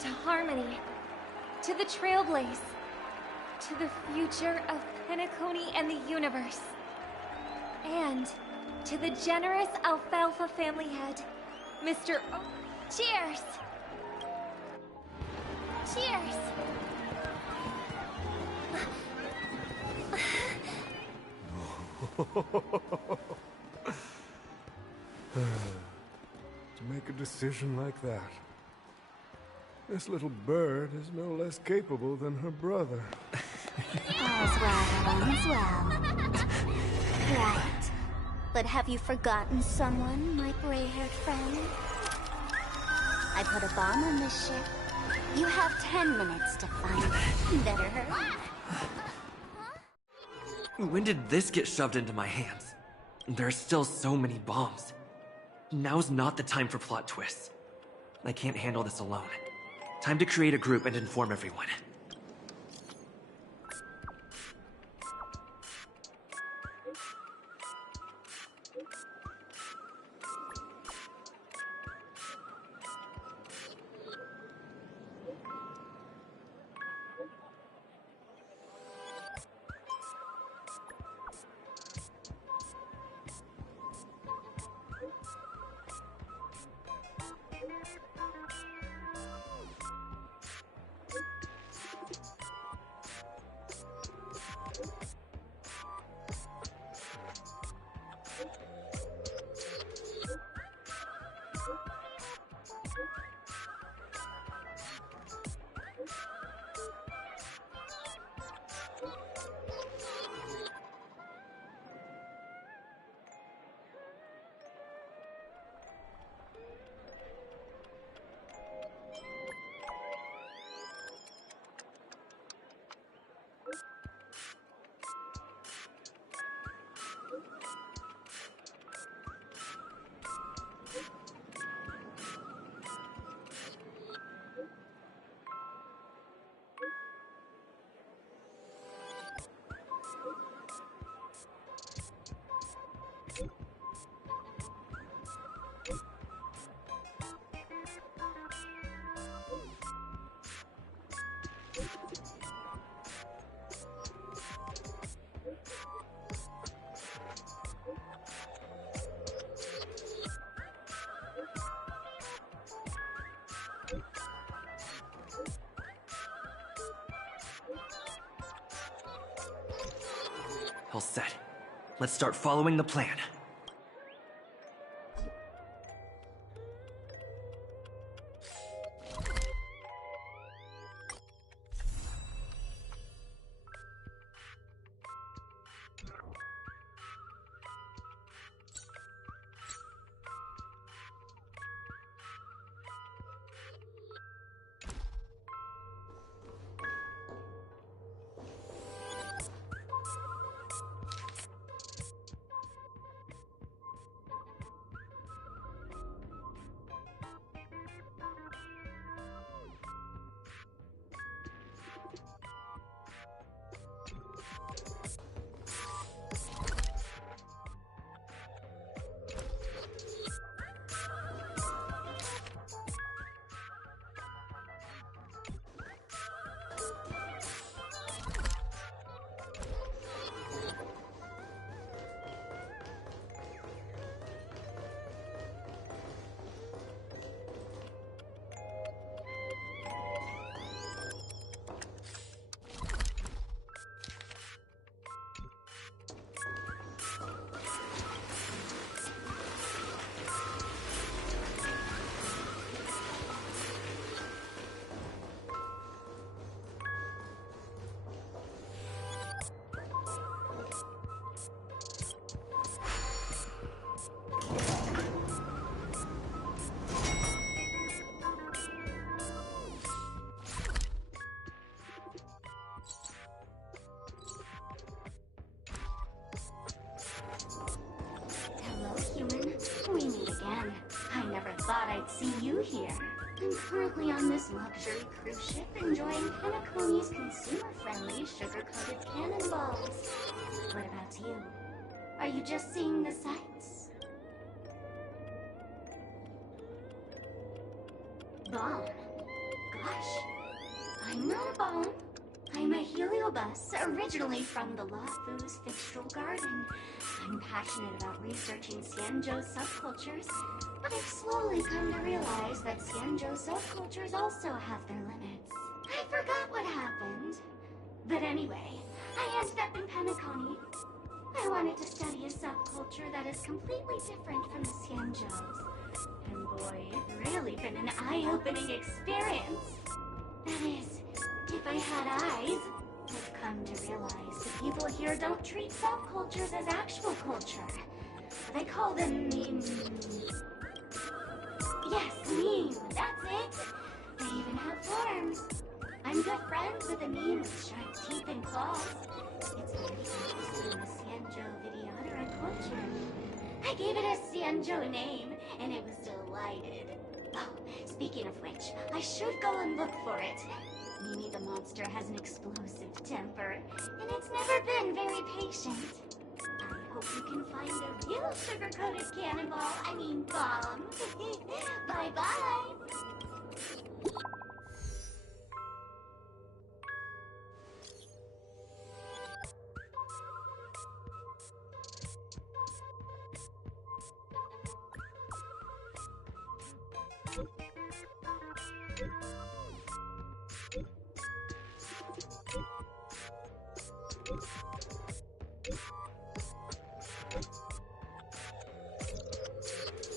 to harmony, to the Trailblaze, to the future of Penacony and the universe, and to the generous Alfalfa family head, Mr. O. Cheers! Cheers! To make a decision like that. This little bird is no less capable than her brother. All's well that ends well. Right. But have you forgotten someone, my gray-haired friend? I put a bomb on this ship. You have 10 minutes to find it. Better hurry. When did this get shoved into my hands? There are still so many bombs. Now's not the time for plot twists. I can't handle this alone. Time to create a group and inform everyone. All set. Let's start following the plan. We meet again. I never thought I'd see you here. I'm currently on this luxury cruise ship enjoying Penacony's consumer-friendly sugar-coated cannonballs. What about you? Are you just seeing the sights? Bomb. Gosh. I'm not a bomb. I'm a heliobus, originally from the Lafu's Fictional Garden. I'm passionate about researching Xianzhou subcultures, but I've slowly come to realize that Xianzhou subcultures also have their limits. I forgot what happened. But anyway, I ended up in Penacony. I wanted to study a subculture that is completely different from the Xianzhou's. And boy, it's really been an eye-opening experience. That is, if I had eyes, I've come to realize the people here don't treat subcultures as actual culture. They call them memes. Yes, meme, that's it. They even have forms. I'm good friends with a meme with sharp teeth and claws. It's very interesting in the Xianzhou videodera culture. I gave it a Xianzhou name, and it was delighted. Oh, speaking of which, I should go and look for it. Mimi the monster has an explosive temper, and it's never been very patient. I hope you can find a real sugar-coated cannonball, bomb. Bye-bye!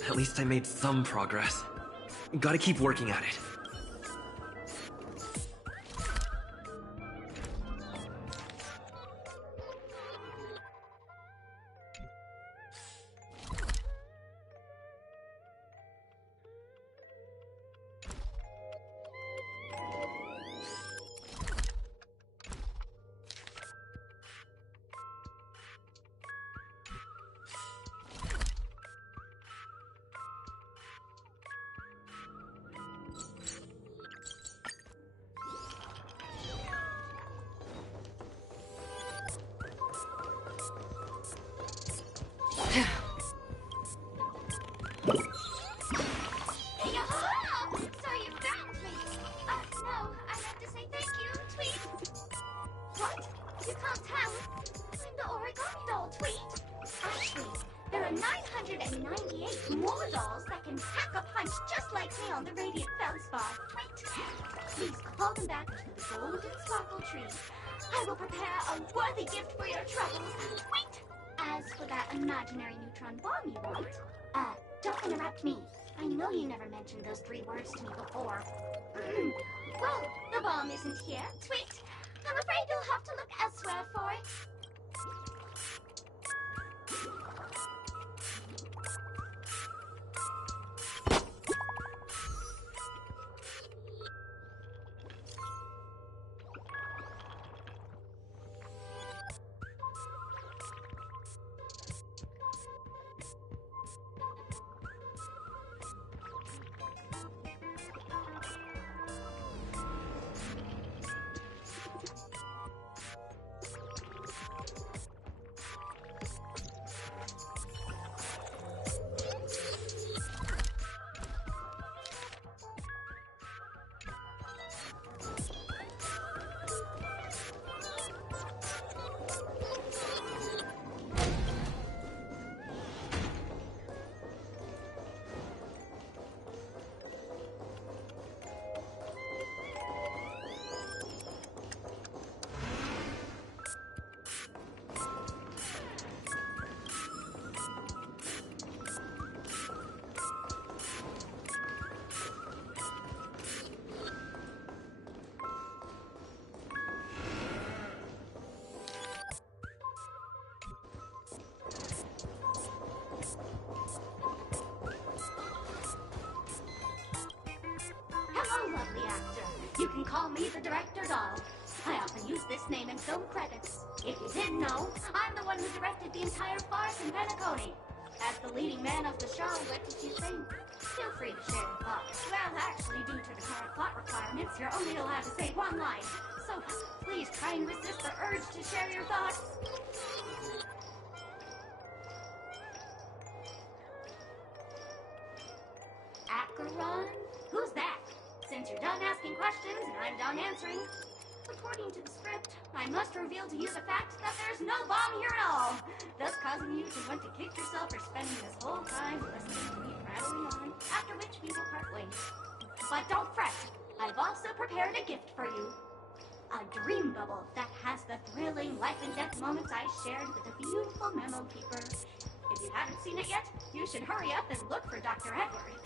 At least I made some progress. Gotta keep working at it. Those 3 words to me before. Well, the bomb isn't here. Tweet! I'm afraid you'll have to look elsewhere for it. You can call me the Director Doll. I often use this name in film credits. If you didn't know, I'm the one who directed the entire farce in Penacony. As the leading man of the show, what did you think? Feel free to share your thoughts. Well, actually, due to the current plot requirements, you're only allowed to say one line. So please try and resist the urge to share your thoughts. Acheron? Who's that? since you're done asking questions and I'm done answering, according to the script, I must reveal to you the fact that there's no bomb here at all, thus causing you to want to kick yourself for spending this whole time listening to me prattling on, after which we will part ways. But don't fret, I've also prepared a gift for you. A dream bubble that has the thrilling life and death moments I shared with a beautiful memo keeper. If you haven't seen it yet, you should hurry up and look for Dr. Edward.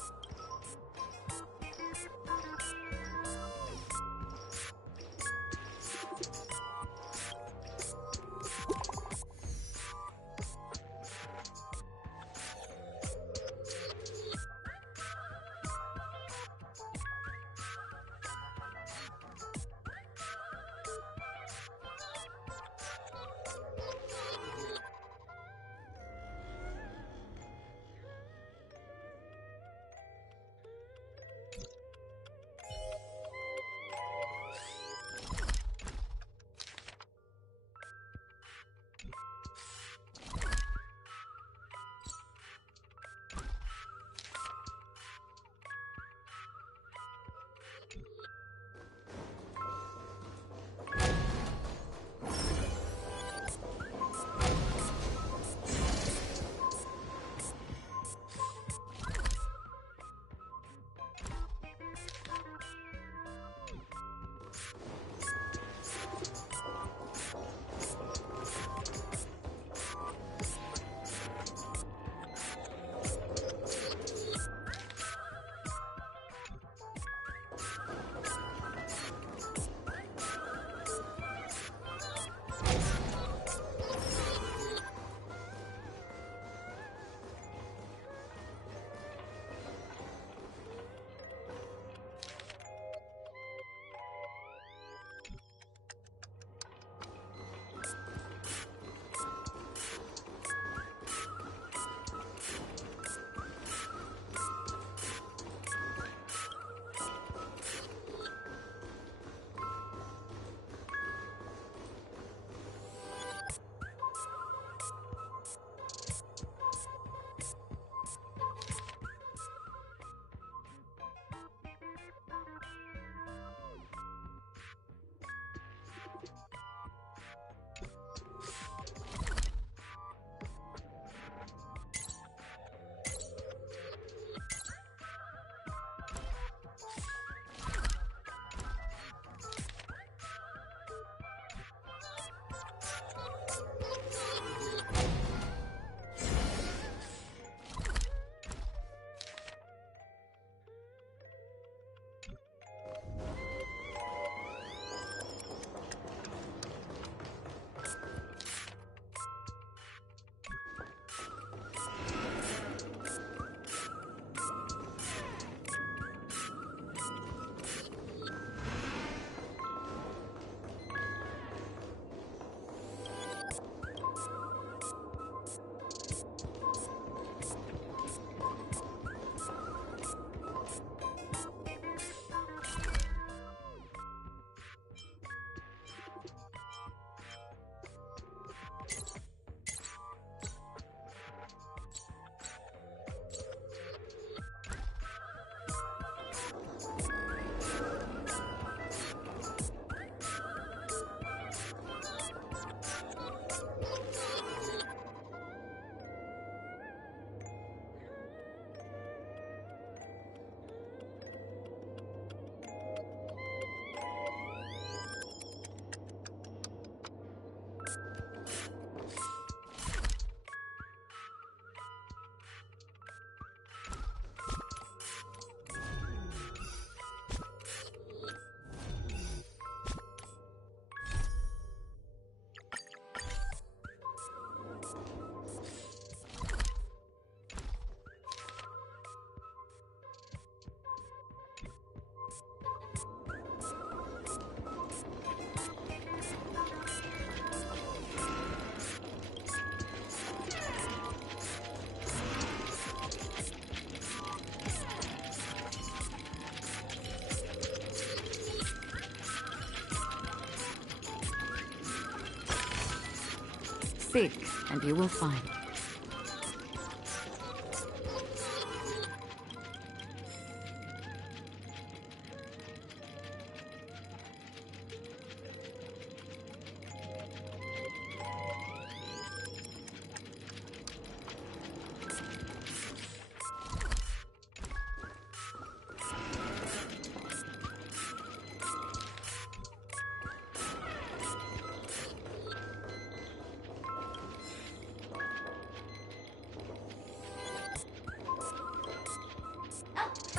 Seek, and you will find.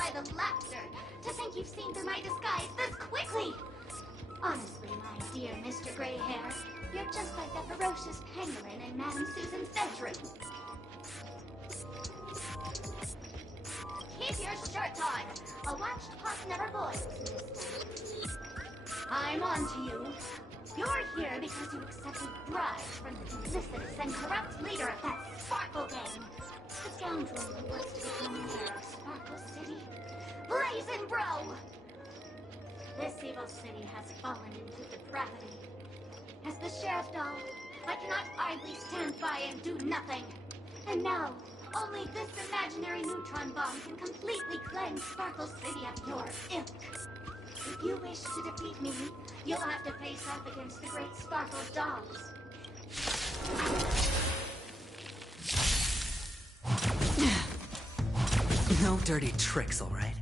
by the laughter. To think you've seen through my disguise this quickly! Honestly, my dear Mr. Gray Hair, you're just like that ferocious pangolin in Madame Susan's bedroom. Keep your shirt on! A watched pot never boils, mister. I'm on to you. You're here because you accepted bribes from the duplicitous and corrupt leader of that Sparkle gang. The scoundrel who wants to become mayor of Sparkle City. Blazing Bro! This evil city has fallen into depravity. As the sheriff doll, I cannot idly stand by and do nothing. And now, only this imaginary neutron bomb can completely cleanse Sparkle City of your ilk. If you wish to defeat me, you'll have to face off against the great Sparkle dolls. No dirty tricks, all right?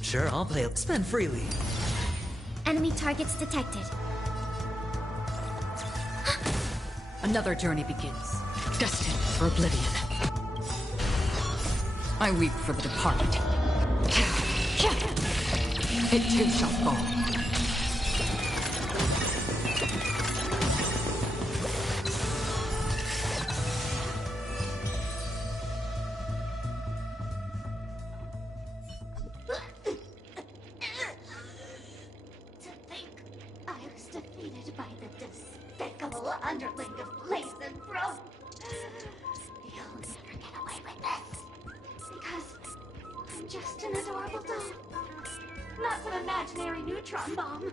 Sure, I'll play. Spend freely. Enemy targets detected. Another journey begins, destined for oblivion. I weep for the departed. It too shall fall. To think I was defeated by the despicable underling of Blazing Bro. You'll never get away with this. Because I'm just an adorable doll. Not some imaginary neutron bomb.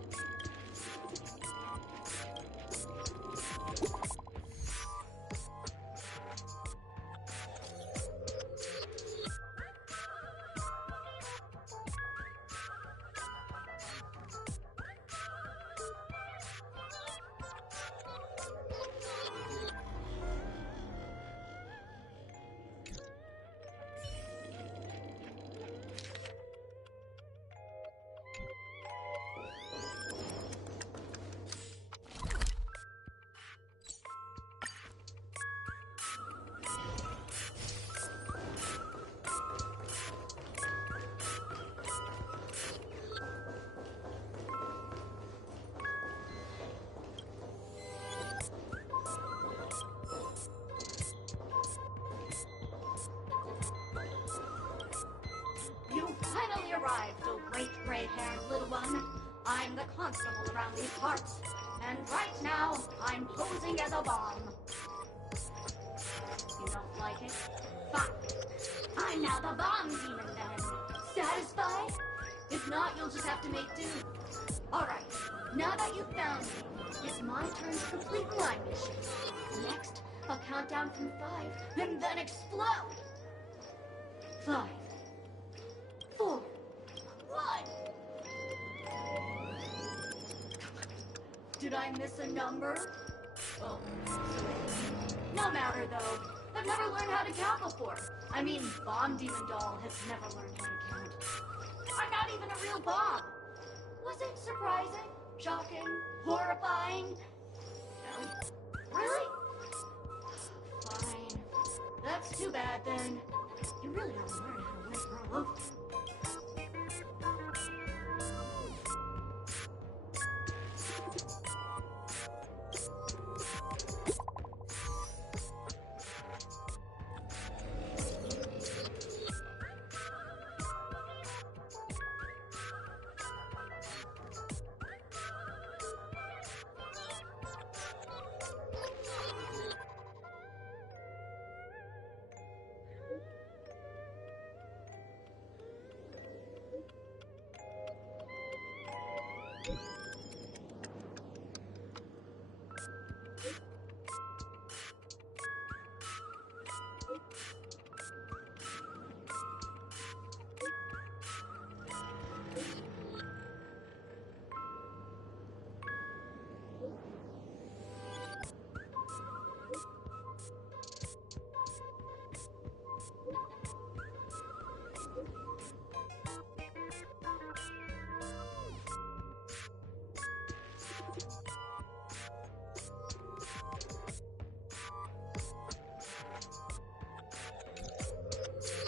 You finally arrived, oh great gray-haired little one. I'm the constable around these parts, and right now, I'm posing as a bomb. You don't like it? Fine. I'm now the bomb demon then. Satisfied? If not, you'll just have to make do. Alright, now that you've found me, it's my turn to complete my mission. Next, I'll count down from 5, and then explode! 5, 4, 1. Did I miss a number? Oh, no matter though. I've never learned how to count before. I mean, Bomb Demon Doll has never learned how to count. I'm not even a real bomb. Was it surprising? Shocking? Horrifying? No. Really? Fine. That's too bad then. You really gotta learn how to live grow up.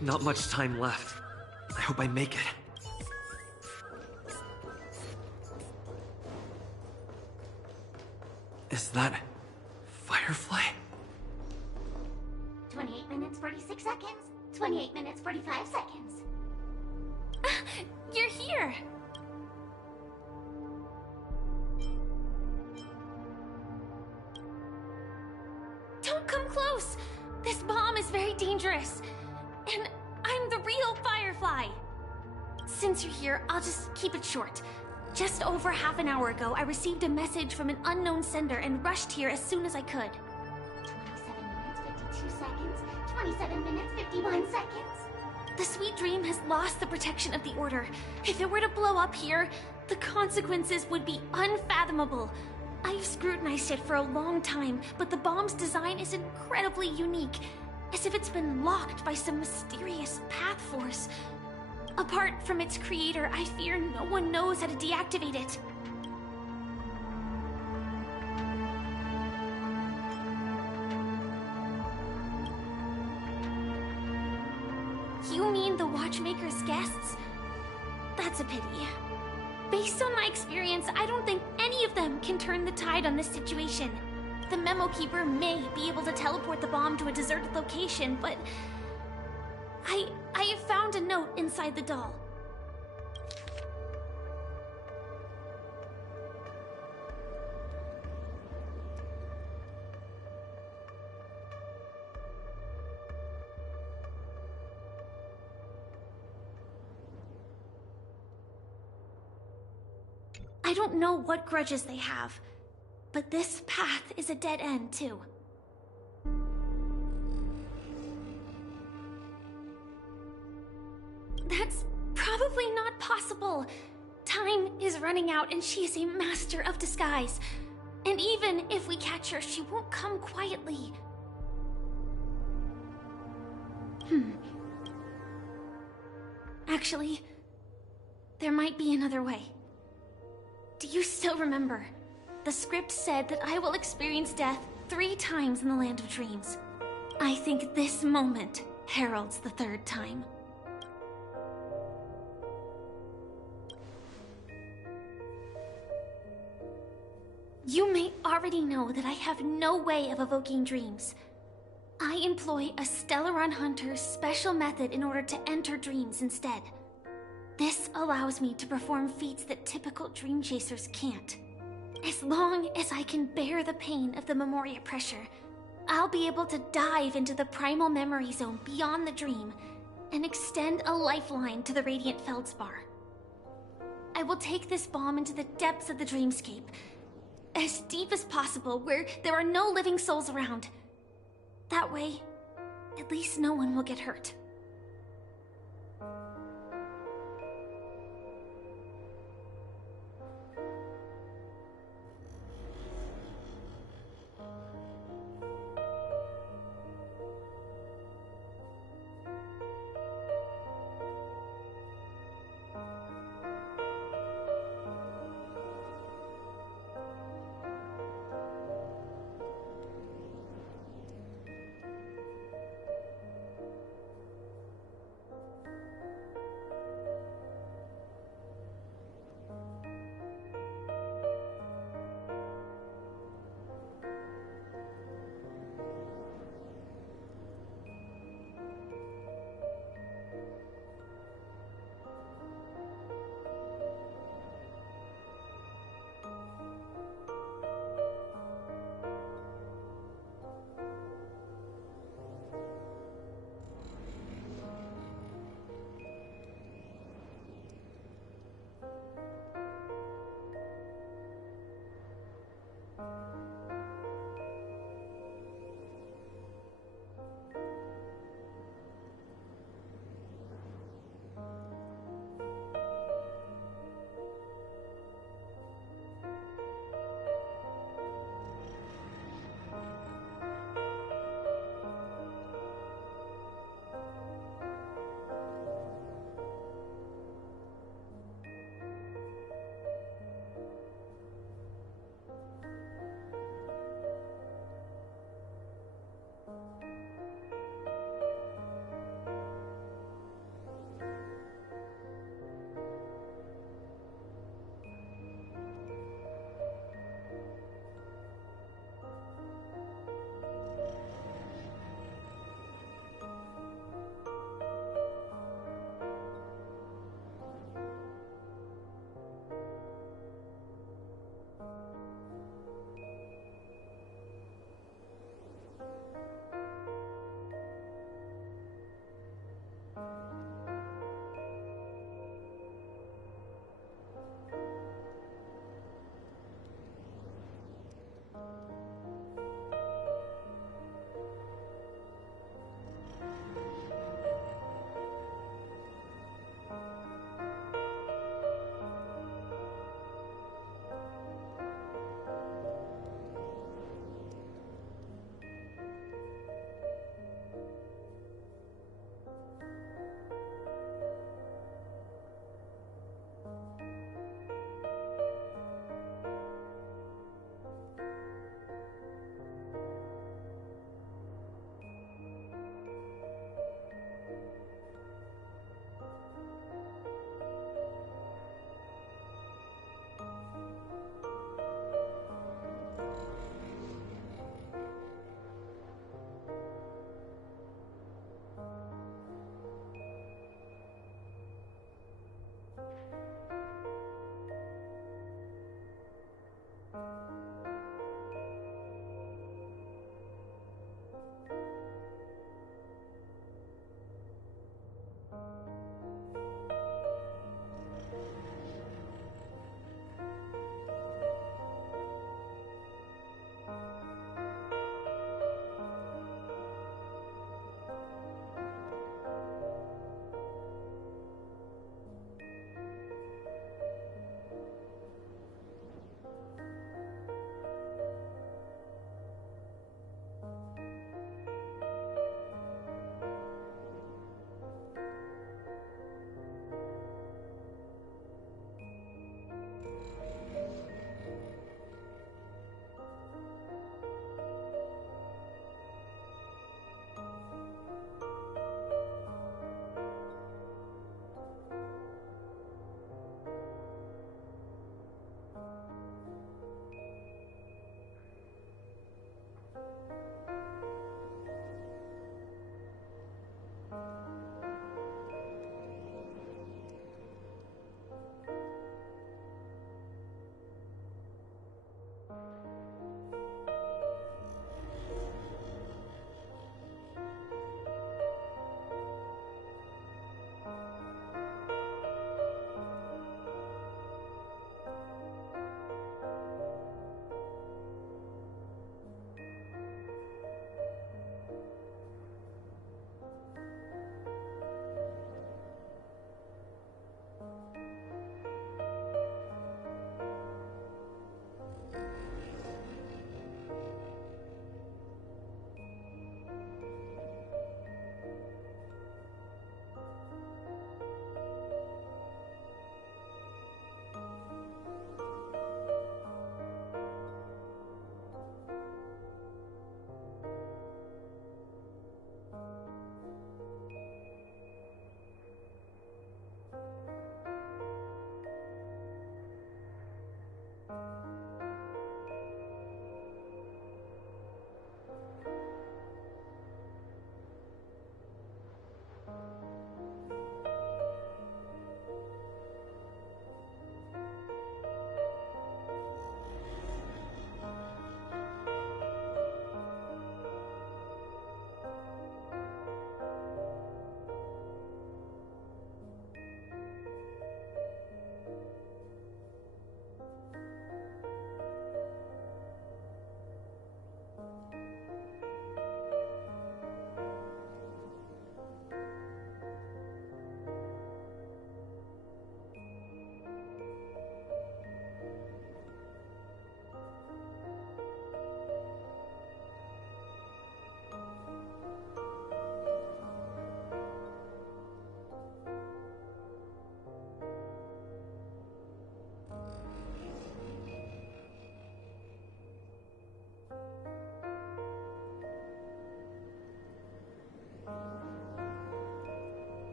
Not much time left. I hope I make it. Is that... Firefly? 28 minutes, 46 seconds. 28 minutes, 45 seconds. You're here! Don't come close! This bomb is very dangerous. And I'm the real Firefly. Since you're here, I'll just keep it short. Just over half an hour ago, I received a message from an unknown sender and rushed here as soon as I could. 27 minutes, 52 seconds. 27 minutes, 51 seconds. The Sweet Dream has lost the protection of the Order. If it were to blow up here, the consequences would be unfathomable. I've scrutinized it for a long time, but the bomb's design is incredibly unique, as if it's been locked by some mysterious path force. Apart from its creator, I fear no one knows how to deactivate it. You mean the Watchmaker's guests? That's a pity. Based on my experience, I don't think any of them can turn the tide on this situation. The Memo Keeper may be able to teleport the bomb to a deserted location, but... I have found a note inside the doll. I don't know what grudges they have, but this path is a dead end, too. That's probably not possible. Time is running out and she is a master of disguise. And even if we catch her, she won't come quietly. Actually, there might be another way. Do you still remember? The script said that I will experience death 3 times in the Land of Dreams. I think this moment heralds the 3rd time. You may already know that I have no way of evoking dreams. I employ a Stellaron Hunter's special method in order to enter dreams instead. This allows me to perform feats that typical dream chasers can't. As long as I can bear the pain of the Memoria pressure, I'll be able to dive into the primal memory zone beyond the dream and extend a lifeline to the Radiant Feldspar. I will take this bomb into the depths of the dreamscape, as deep as possible, where there are no living souls around. That way, at least no one will get hurt.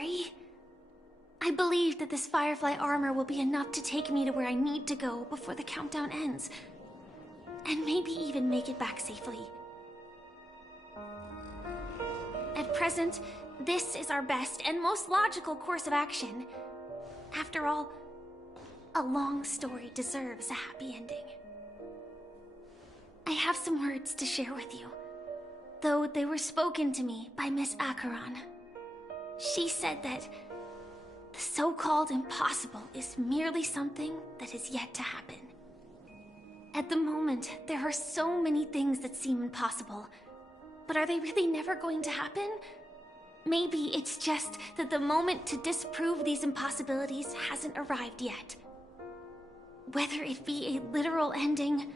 worry. I believe that this Firefly armor will be enough to take me to where I need to go before the countdown ends. And maybe even make it back safely. At present, this is our best and most logical course of action. After all, a long story deserves a happy ending. I have some words to share with you, though they were spoken to me by Miss Acheron. She said that the so-called impossible is merely something that is yet to happen. At the moment, there are so many things that seem impossible, but are they really never going to happen? Maybe it's just that the moment to disprove these impossibilities hasn't arrived yet. Whether it be a literal ending,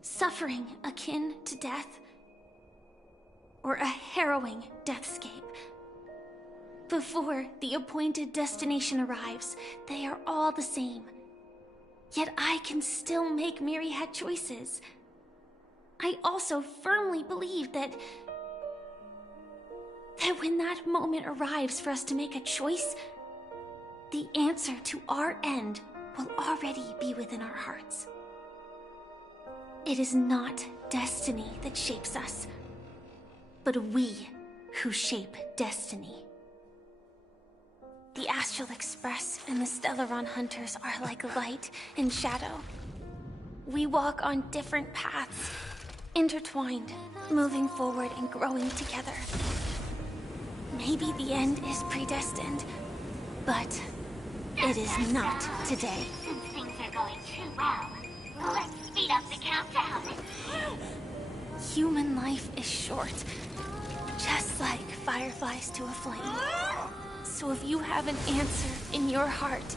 suffering akin to death, or a harrowing deathscape. Before the appointed destination arrives, they are all the same. Yet I can still make myriad choices. I also firmly believe that when that moment arrives for us to make a choice, the answer to our end will already be within our hearts. It is not destiny that shapes us, but we who shape destiny. The Astral Express and the Stellaron Hunters are like light and shadow. We walk on different paths, intertwined, moving forward and growing together. Maybe the end is predestined, but it is not today. Since things are going too well, let's speed up the countdown. Human life is short, just like fireflies to a flame. So if you have an answer in your heart,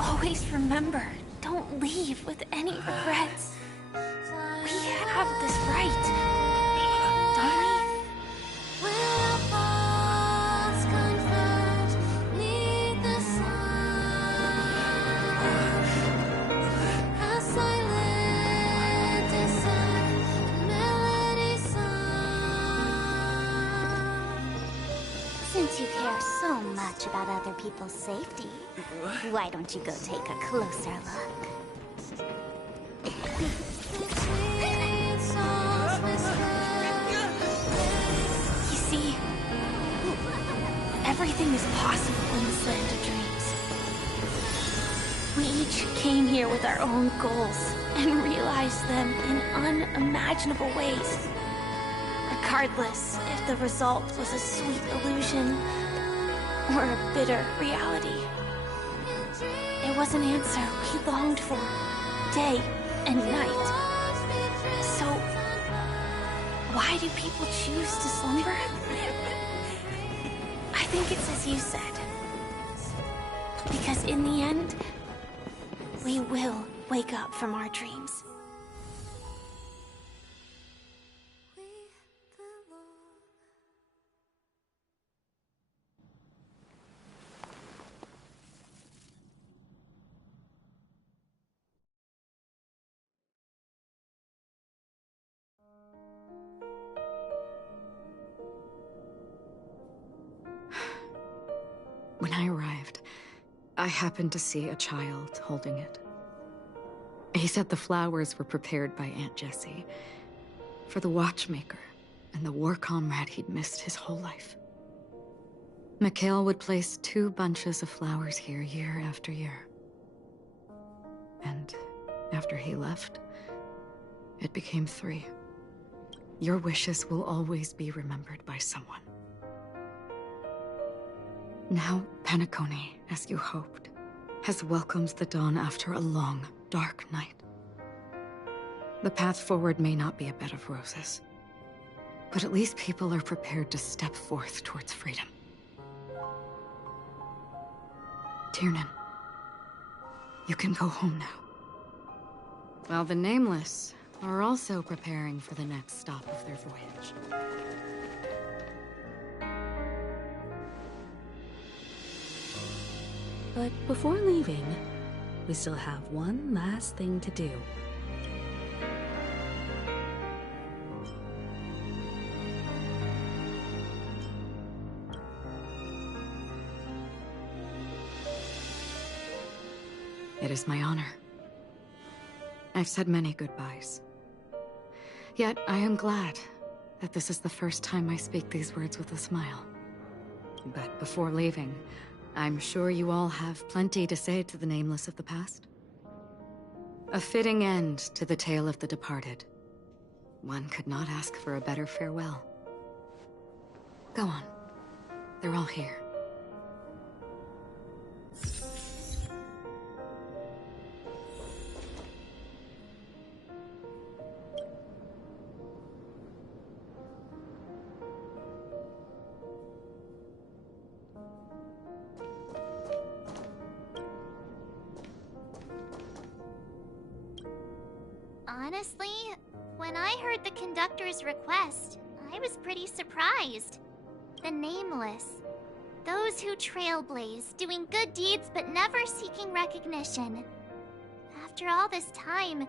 always remember, don't leave with any regrets. We have this right, don't we? Since you care so much about other people's safety, why don't you go take a closer look? You see, everything is possible in this land of dreams. We each came here with our own goals and realized them in unimaginable ways. Regardless if the result was a sweet illusion or a bitter reality. It was an answer we longed for, day and night. So, why do people choose to slumber? I think it's as you said. Because in the end, we will wake up from our dreams. When I arrived, I happened to see a child holding it. He said the flowers were prepared by Aunt Jessie for the watchmaker and the war comrade he'd missed his whole life. Mikhail would place 2 bunches of flowers here year after year. And after he left, it became 3. Your wishes will always be remembered by someone. Now, Penacony, as you hoped, has welcomed the dawn after a long, dark night. The path forward may not be a bed of roses, but at least people are prepared to step forth towards freedom. Tiernan, you can go home now. While the Nameless are also preparing for the next stop of their voyage. But before leaving, we still have one last thing to do. is my honor. I've said many goodbyes. Yet I am glad that this is the first time I speak these words with a smile. But before leaving, I'm sure you all have plenty to say to the nameless of the past. A fitting end to the tale of the departed. One could not ask for a better farewell. Go on. They're all here. Honestly, when I heard the conductor's request, I was pretty surprised. The nameless. Those who trailblaze, doing good deeds but never seeking recognition. After all this time,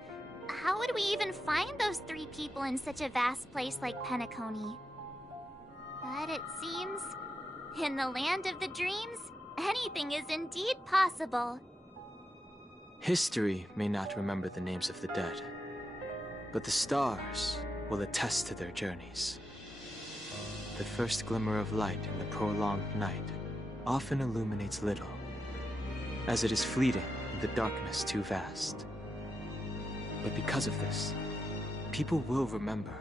how would we even find those 3 people in such a vast place like Penacony? But it seems, in the land of the dreams, anything is indeed possible. History may not remember the names of the dead, but the stars will attest to their journeys. The first glimmer of light in the prolonged night often illuminates little, as it is fleeting in the darkness too vast. But because of this, people will remember.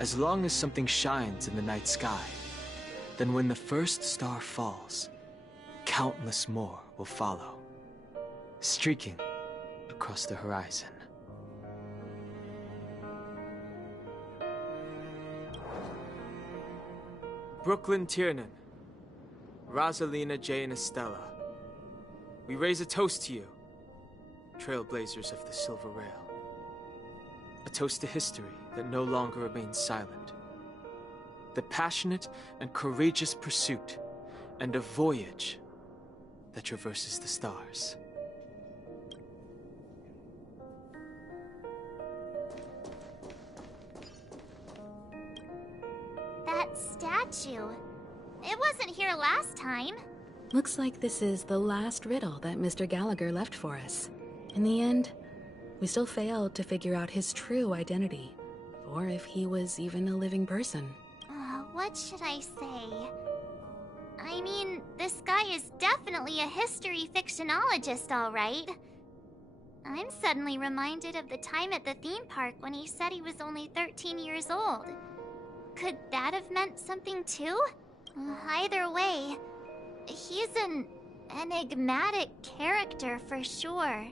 As long as something shines in the night sky, then when the first star falls, countless more will follow, streaking across the horizon. Brooklyn Tiernan, Rosalina J. and Estella, we raise a toast to you, trailblazers of the Silver Rail. A toast to history that no longer remains silent. The passionate and courageous pursuit, and a voyage that traverses the stars. That statue. It wasn't here last time. Looks like this is the last riddle that Mr. Gallagher left for us. In the end, we still failed to figure out his true identity, or if he was even a living person. What should I say? I mean, this guy is definitely a history fictionologist, all right. I'm suddenly reminded of the time at the theme park when he said he was only 13 years old. Could that have meant something too? Either way, he's an enigmatic character for sure.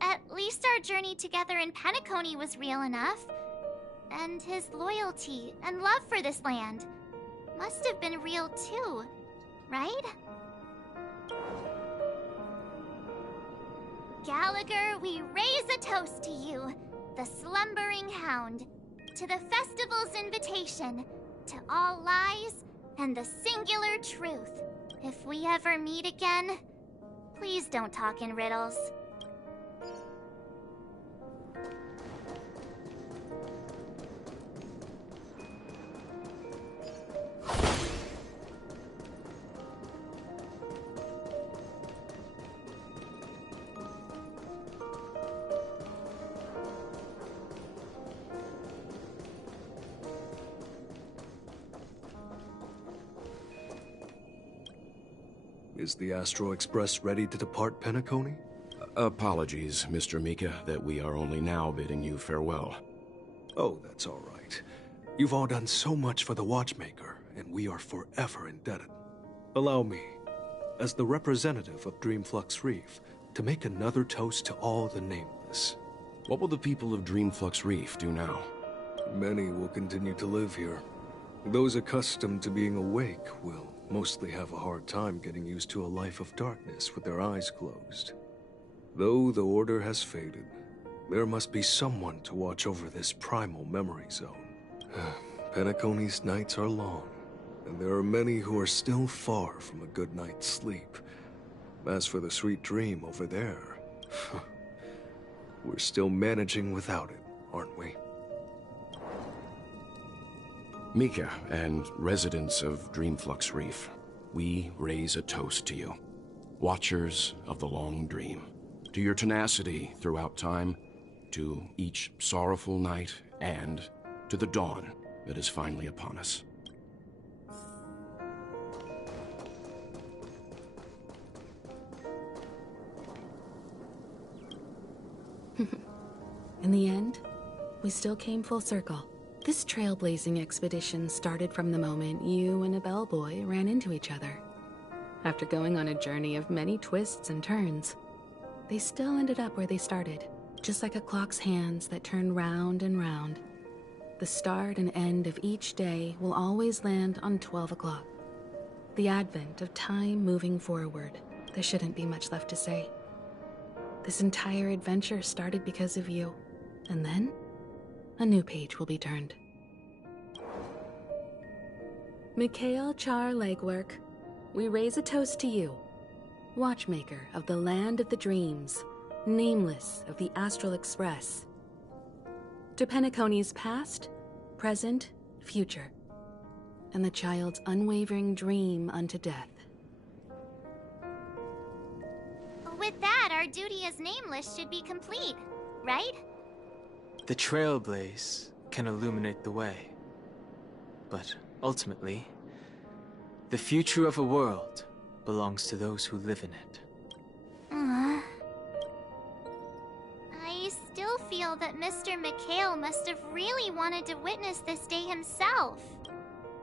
At least our journey together in Penacony was real enough. And his loyalty and love for this land must have been real too, right? Gallagher, we raise a toast to you, the slumbering hound, to the festival's invitation, to all lies and the singular truth. If we ever meet again, please don't talk in riddles. Is the Astro Express ready to depart Penacony? Apologies, Mr. Mika, that we are only now bidding you farewell. Oh, that's all right. You've all done so much for the Watchmaker, and we are forever indebted. Allow me, as the representative of Dreamflux Reef, to make another toast to all the nameless. What will the people of Dreamflux Reef do now? Many will continue to live here. Those accustomed to being awake will mostly have a hard time getting used to a life of darkness with their eyes closed. Though the order has faded, there must be someone to watch over this primal memory zone. Penacony's nights are long, and there are many who are still far from a good night's sleep. As for the sweet dream over there, we're still managing without it, aren't we? Mika and residents of Dreamflux Reef, we raise a toast to you. Watchers of the Long Dream, to your tenacity throughout time, to each sorrowful night, and to the dawn that is finally upon us. In the end, we still came full circle. This trailblazing expedition started from the moment you and a bellboy ran into each other. After going on a journey of many twists and turns, they still ended up where they started, just like a clock's hands that turn round and round. The start and end of each day will always land on 12 o'clock. The advent of time moving forward. There shouldn't be much left to say. This entire adventure started because of you, and then a new page will be turned. Mikhail Char Legwork, we raise a toast to you, watchmaker of the land of the dreams, nameless of the Astral Express. To Penacony's past, present, future, and the child's unwavering dream unto death. With that, our duty as nameless should be complete, right? The trailblaze can illuminate the way. But ultimately, the future of a world belongs to those who live in it. I still feel that Mr. Mikhail must have really wanted to witness this day himself.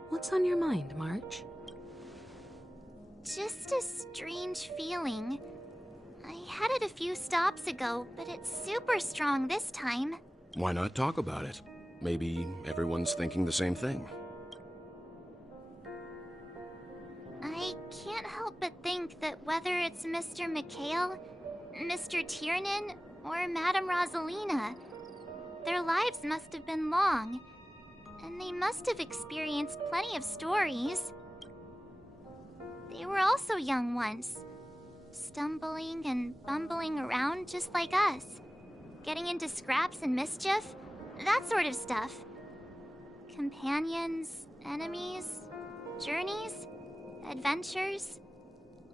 What's on your mind, March? Just a strange feeling. I had it a few stops ago, but it's super strong this time. Why not talk about it? Maybe everyone's thinking the same thing. I can't help but think that whether it's Mr. Mikhail, Mr. Tiernan, or Madame Rosalina, their lives must have been long, and they must have experienced plenty of stories. They were also young once, stumbling and bumbling around just like us, getting into scraps and mischief, that sort of stuff. Companions, enemies, journeys, adventures,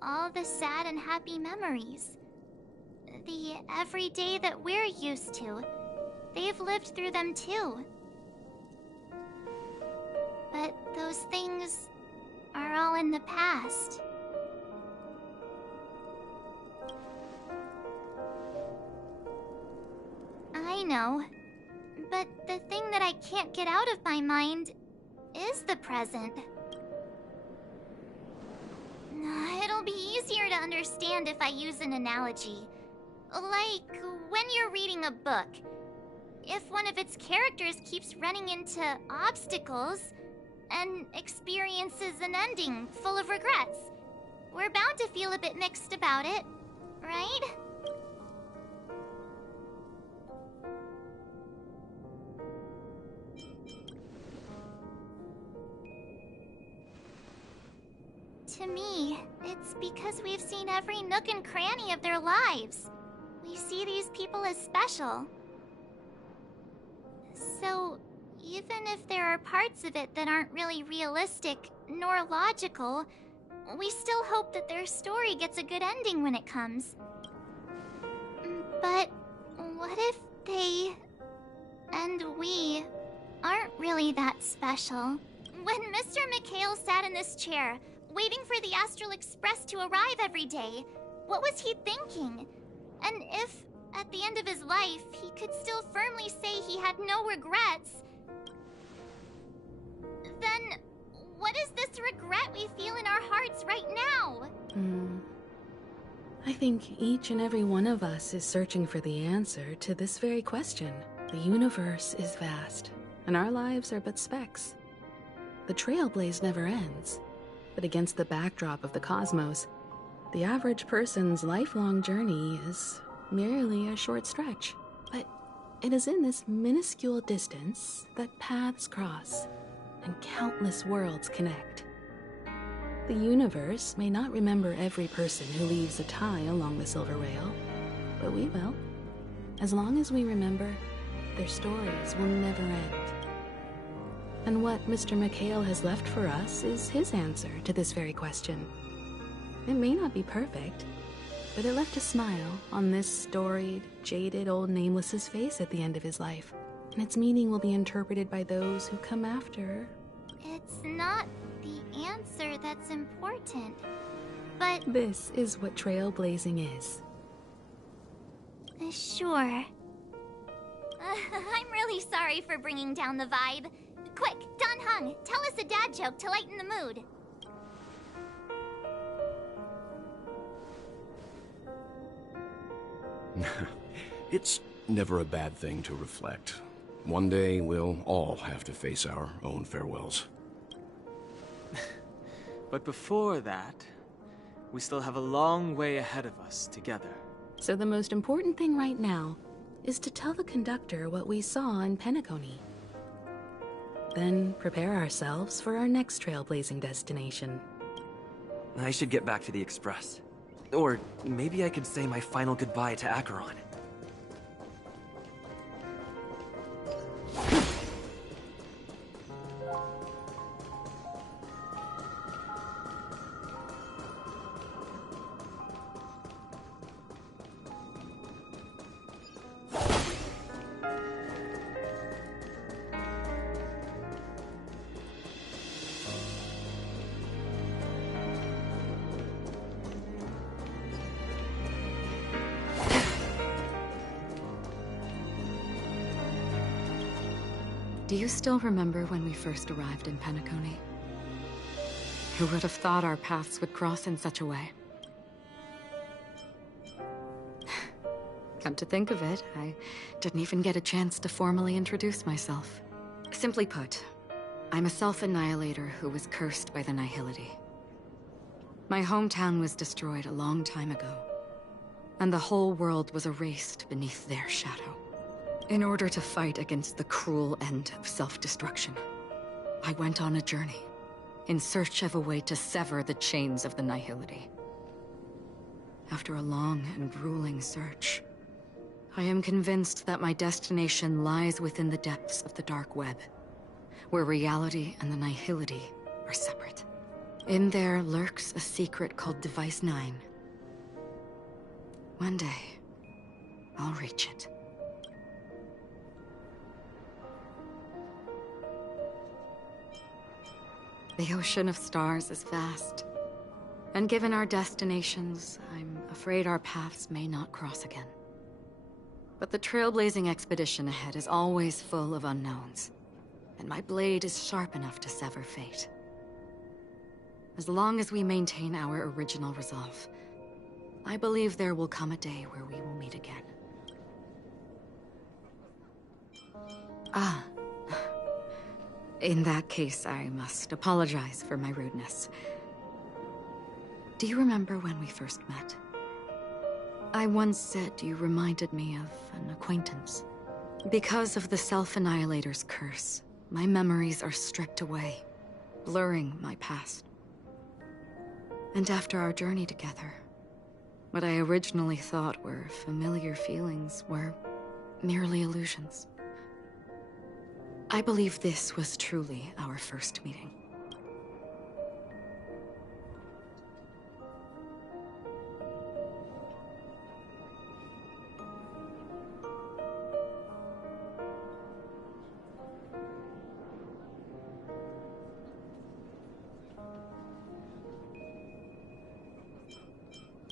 all the sad and happy memories. The everyday that we're used to, they've lived through them too. But those things are all in the past. I know, but the thing that I can't get out of my mind is the present. It'll be easier to understand if I use an analogy. Like when you're reading a book. If one of its characters keeps running into obstacles and experiences an ending full of regrets, we're bound to feel a bit mixed about it, right? To me, it's because we've seen every nook and cranny of their lives. We see these people as special. So, even if there are parts of it that aren't really realistic nor logical, we still hope that their story gets a good ending when it comes. But what if they and we aren't really that special? When Mr. Mikhail sat in this chair, waiting for the Astral Express to arrive every day, what was he thinking? And if, at the end of his life, he could still firmly say he had no regrets, then what is this regret we feel in our hearts right now? I think each and every one of us is searching for the answer to this very question. The universe is vast, and our lives are but specks. The trailblaze never ends, but against the backdrop of the cosmos, the average person's lifelong journey is merely a short stretch. But it is in this minuscule distance that paths cross and countless worlds connect. The universe may not remember every person who leaves a tie along the Silver Rail, but we will. As long as we remember, their stories will never end. And what Mr. Mikhail has left for us is his answer to this very question. It may not be perfect, but it left a smile on this storied, jaded old nameless's face at the end of his life, and its meaning will be interpreted by those who come after. It's not the answer that's important, but... This is what trailblazing is. Sure. I'm really sorry for bringing down the vibe. Quick, Don Hung, tell us a dad joke to lighten the mood. It's never a bad thing to reflect. One day, we'll all have to face our own farewells. But before that, we still have a long way ahead of us together. So the most important thing right now is to tell the conductor what we saw in Penacony. Then prepare ourselves for our next trailblazing destination. I should get back to the Express. Or maybe I could say my final goodbye to Acheron. Do you still remember when we first arrived in Penacony? Who would have thought our paths would cross in such a way? Come to think of it, I didn't even get a chance to formally introduce myself. Simply put, I'm a self-annihilator who was cursed by the Nihility. My hometown was destroyed a long time ago, and the whole world was erased beneath their shadow. In order to fight against the cruel end of self-destruction, I went on a journey, in search of a way to sever the chains of the Nihility. After a long and grueling search, I am convinced that my destination lies within the depths of the dark web, where reality and the Nihility are separate. In there lurks a secret called Device 9. One day, I'll reach it. The ocean of stars is vast, and given our destinations, I'm afraid our paths may not cross again. But the trailblazing expedition ahead is always full of unknowns, and my blade is sharp enough to sever fate. As long as we maintain our original resolve, I believe there will come a day where we will meet again. In that case, I must apologize for my rudeness. Do you remember when we first met? I once said you reminded me of an acquaintance. Because of the Self-Annihilator's curse, my memories are stripped away, blurring my past. And after our journey together, what I originally thought were familiar feelings were merely illusions. I believe this was truly our first meeting.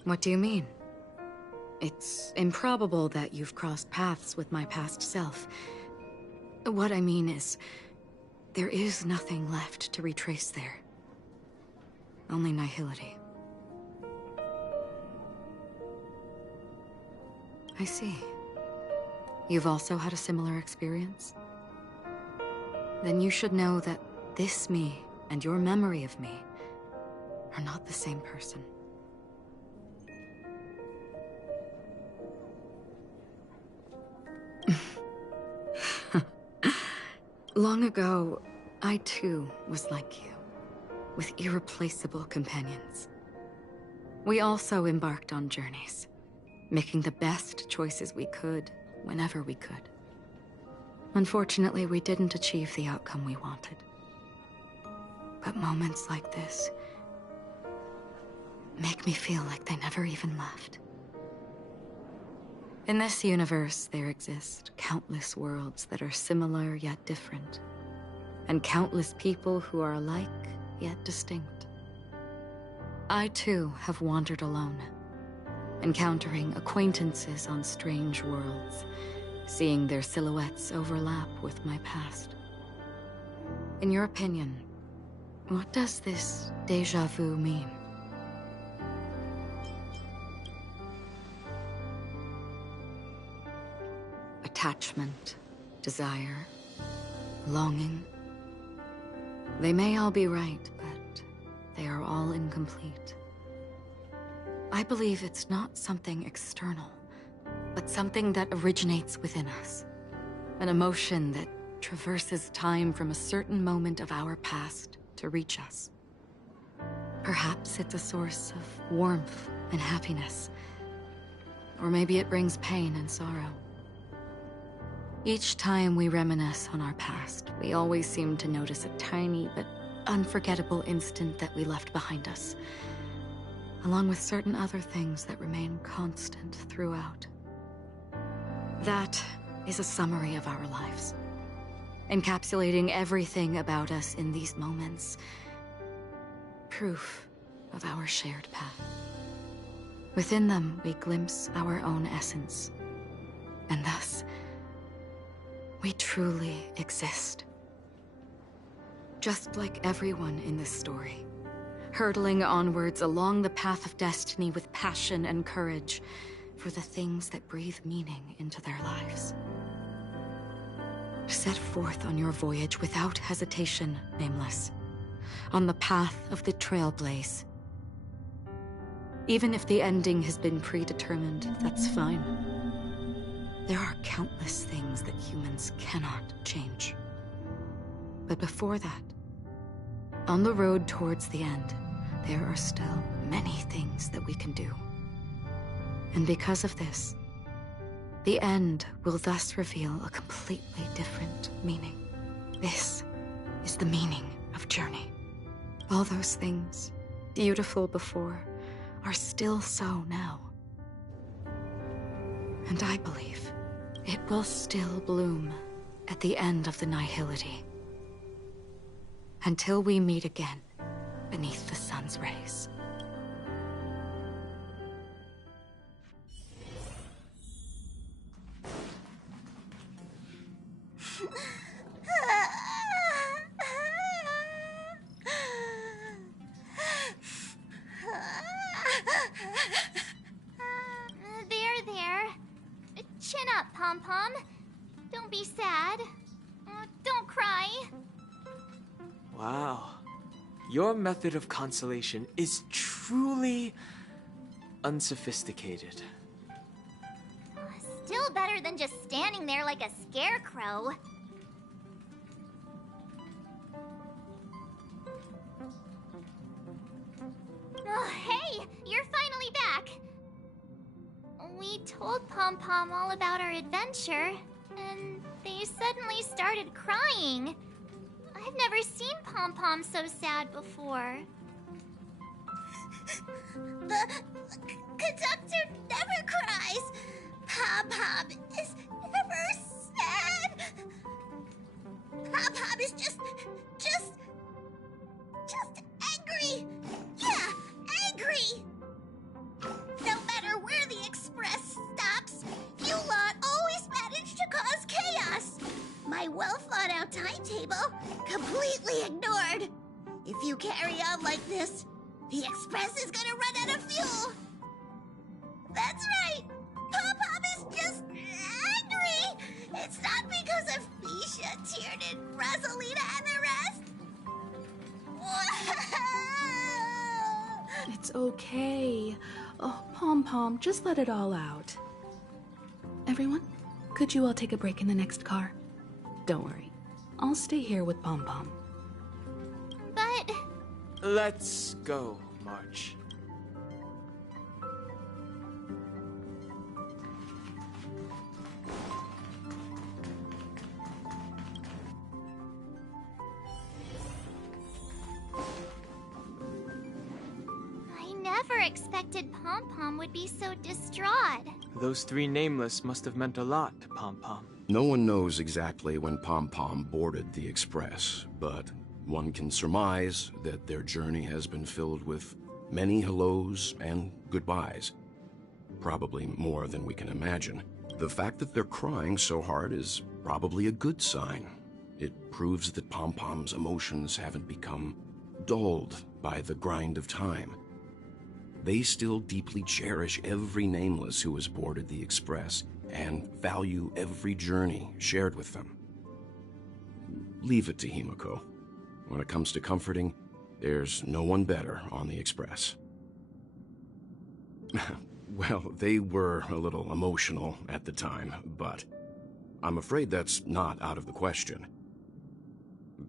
What do you mean? It's improbable that you've crossed paths with my past self. What I mean is, there is nothing left to retrace there. Only Nihility. I see. You've also had a similar experience? Then you should know that this me and your memory of me are not the same person. Long ago, I too was like you, with irreplaceable companions. We also embarked on journeys, making the best choices we could, whenever we could. Unfortunately, we didn't achieve the outcome we wanted. But moments like this make me feel like they never even left. In this universe, there exist countless worlds that are similar yet different, and countless people who are alike yet distinct. I too have wandered alone, encountering acquaintances on strange worlds, seeing their silhouettes overlap with my past. In your opinion, what does this déjà vu mean? Attachment, desire, longing. They may all be right, but they are all incomplete. I believe it's not something external, but something that originates within us. An emotion that traverses time from a certain moment of our past to reach us. Perhaps it's a source of warmth and happiness. Or maybe it brings pain and sorrow. Each time we reminisce on our past, we always seem to notice a tiny but unforgettable instant that we left behind us, along with certain other things that remain constant throughout. That is a summary of our lives, encapsulating everything about us in these moments. Proof of our shared path. Within them, we glimpse our own essence, and thus, we truly exist. Just like everyone in this story, hurtling onwards along the path of destiny with passion and courage for the things that breathe meaning into their lives. Set forth on your voyage without hesitation, Nameless, on the path of the Trailblaze. Even if the ending has been predetermined, that's fine. There are countless things that humans cannot change. But before that, on the road towards the end, there are still many things that we can do. And because of this, the end will thus reveal a completely different meaning. This is the meaning of Journey. All those things, beautiful before, are still so now. And I believe it will still bloom at the end of the nihility. Until we meet again beneath the sun's rays. There. Chin up, Pom-Pom. Don't be sad. Don't cry. Wow. Your method of consolation is truly unsophisticated. Still better than just standing there like a scarecrow. Oh, hey! You're finally back! We told Pom-Pom all about our adventure, and they suddenly started crying. I've never seen Pom-Pom so sad before. The conductor never cries. Pom-Pom is never sad. Pom-Pom is just angry. Yeah, angry. No matter where the express stops, you lot always manage to cause chaos. My well-thought-out timetable completely ignored. If you carry on like this, the express is gonna run out of fuel. That's right. Pom-Pom is just angry. It's not because of Misha, Tiernan, Rosalina, and the rest. It's okay. Oh, Pom-Pom, just let it all out. Everyone, could you all take a break in the next car? Don't worry. I'll stay here with Pom-Pom. But... Let's go, March. I never expected Pom-Pom would be so distraught. Those three nameless must have meant a lot to Pom-Pom. No one knows exactly when Pom-Pom boarded the Express, but one can surmise that their journey has been filled with many hellos and goodbyes. Probably more than we can imagine. The fact that they're crying so hard is probably a good sign. It proves that Pom-Pom's emotions haven't become dulled by the grind of time. They still deeply cherish every nameless who has boarded the Express and value every journey shared with them. Leave it to Himiko. When it comes to comforting, there's no one better on the Express. Well, they were a little emotional at the time, but I'm afraid that's not out of the question.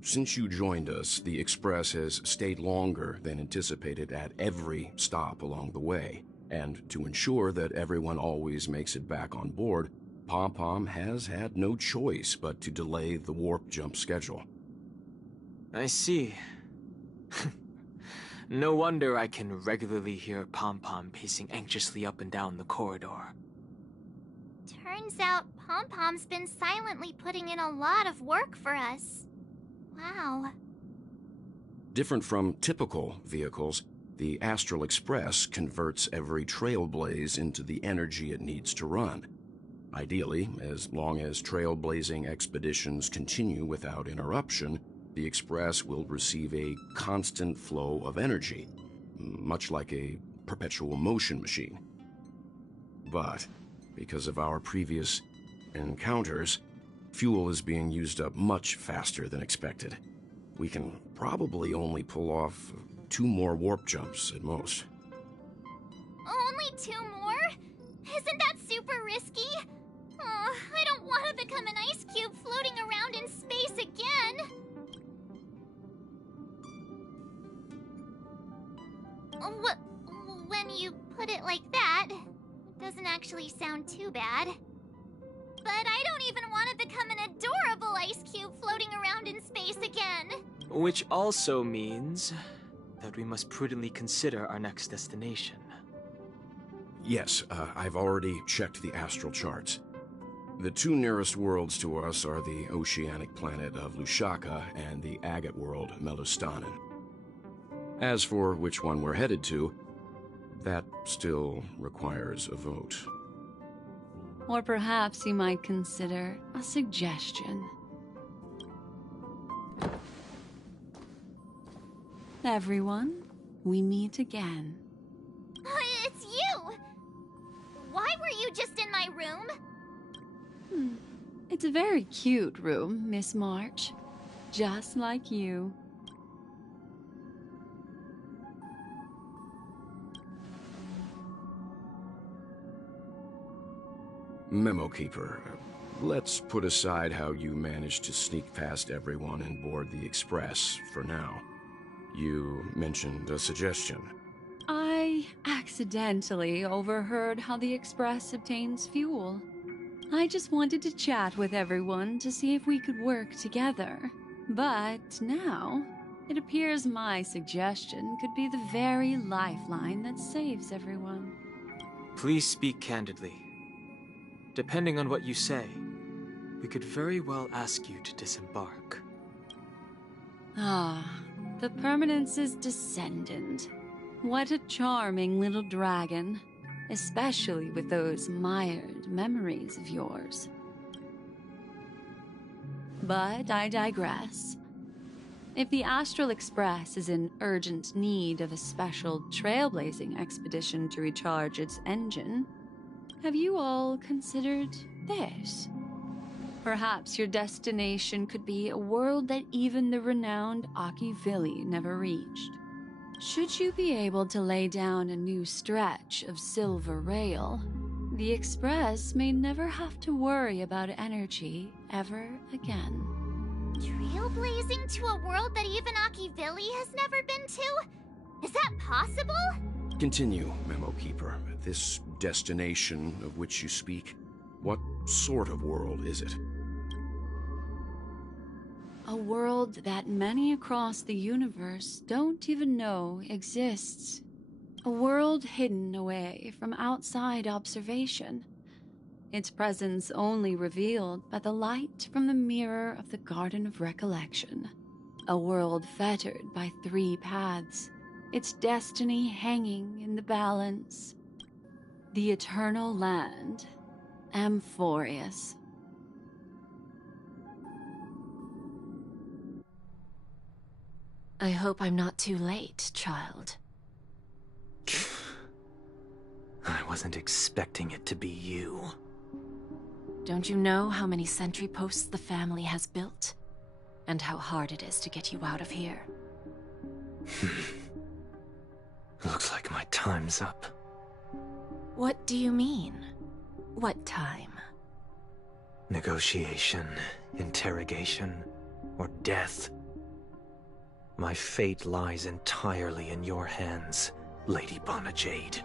Since you joined us, the Express has stayed longer than anticipated at every stop along the way, and to ensure that everyone always makes it back on board, Pom-Pom has had no choice but to delay the warp jump schedule. I see. No wonder I can regularly hear Pom-Pom pacing anxiously up and down the corridor. Turns out Pom-Pom's been silently putting in a lot of work for us. Wow. Different from typical vehicles, the Astral Express converts every trailblaze into the energy it needs to run. Ideally, as long as trailblazing expeditions continue without interruption, the Express will receive a constant flow of energy, much like a perpetual motion machine. But because of our previous encounters, fuel is being used up much faster than expected. We can probably only pull off 2 more warp jumps at most. Only 2 more? Isn't that super risky? Oh, I don't want to become an ice cube floating around in space again. When you put it like that, it doesn't actually sound too bad. But I don't even want to become an adorable ice cube floating around in space again. Which also means that we must prudently consider our next destination. Yes, I've already checked the astral charts. The 2 nearest worlds to us are the oceanic planet of Lushaka and the agate world, Melostanen. As for which one we're headed to, that still requires a vote. Or perhaps you might consider a suggestion. Everyone, we meet again. It's you! Why were you just in my room? It's a very cute room, Miss March. Just like you. Memo Keeper, let's put aside how you managed to sneak past everyone and board the Express for now. You mentioned a suggestion. I accidentally overheard how the Express obtains fuel. I just wanted to chat with everyone to see if we could work together. But now, it appears my suggestion could be the very lifeline that saves everyone. Please speak candidly. Depending on what you say, we could very well ask you to disembark. Ah, the Permanence's descendant. What a charming little dragon, especially with those mired memories of yours. But I digress. If the Astral Express is in urgent need of a special trailblazing expedition to recharge its engine, have you all considered this? Perhaps your destination could be a world that even the renowned AZY-G never reached. Should you be able to lay down a new stretch of silver rail, the Express may never have to worry about energy ever again. Trailblazing to a world that even AZY-G has never been to? Is that possible? Continue, Memo Keeper. This destination of which you speak, what sort of world is it? A world that many across the universe don't even know exists. A world hidden away from outside observation. Its presence only revealed by the light from the mirror of the Garden of Recollection. A world fettered by 3 paths, its destiny hanging in the balance. The eternal land, Amphorius. I hope I'm not too late, child. I wasn't expecting it to be you. Don't you know how many sentry posts the family has built? And how hard it is to get you out of here? Looks like my time's up. What do you mean? What time? Negotiation, interrogation, or death. My fate lies entirely in your hands, Lady Bonajade.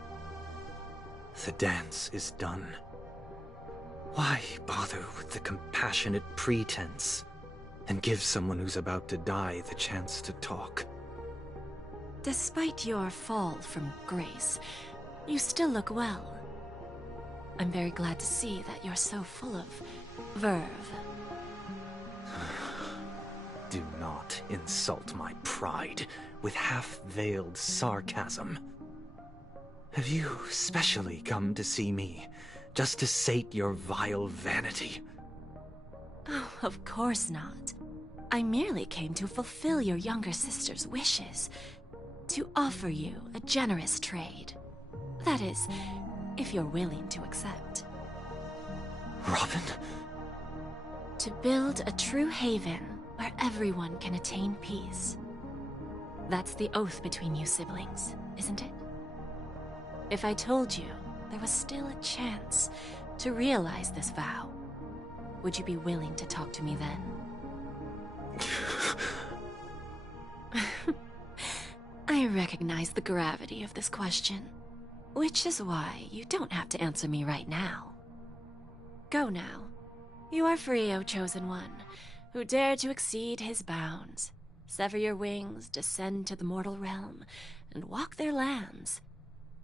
The dance is done. Why bother with the compassionate pretense and give someone who's about to die the chance to talk? Despite your fall from grace, you still look well. I'm very glad to see that you're so full of verve. Do not insult my pride with half-veiled sarcasm. Have you specially come to see me just to sate your vile vanity? Oh, of course not. I merely came to fulfill your younger sister's wishes. To offer you a generous trade. That is, if you're willing to accept. Robin? To build a true haven where everyone can attain peace. That's the oath between you siblings, isn't it? If I told you there was still a chance to realize this vow, would you be willing to talk to me then? I recognize the gravity of this question, which is why you don't have to answer me right now. Go now. You are free, O Chosen One, who dare to exceed his bounds, sever your wings, descend to the mortal realm, and walk their lands.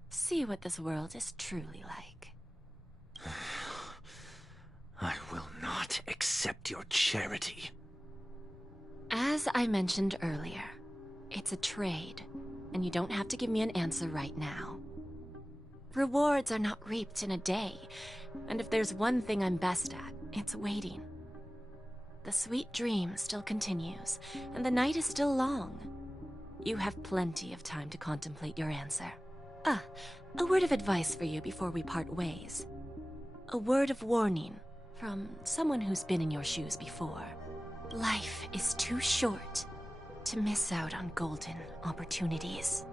See what this world is truly like. I will not accept your charity. As I mentioned earlier, it's a trade, and you don't have to give me an answer right now. Rewards are not reaped in a day, and if there's one thing I'm best at, it's waiting. The sweet dream still continues, and the night is still long. You have plenty of time to contemplate your answer. A word of advice for you before we part ways. A word of warning from someone who's been in your shoes before. Life is too short to miss out on golden opportunities.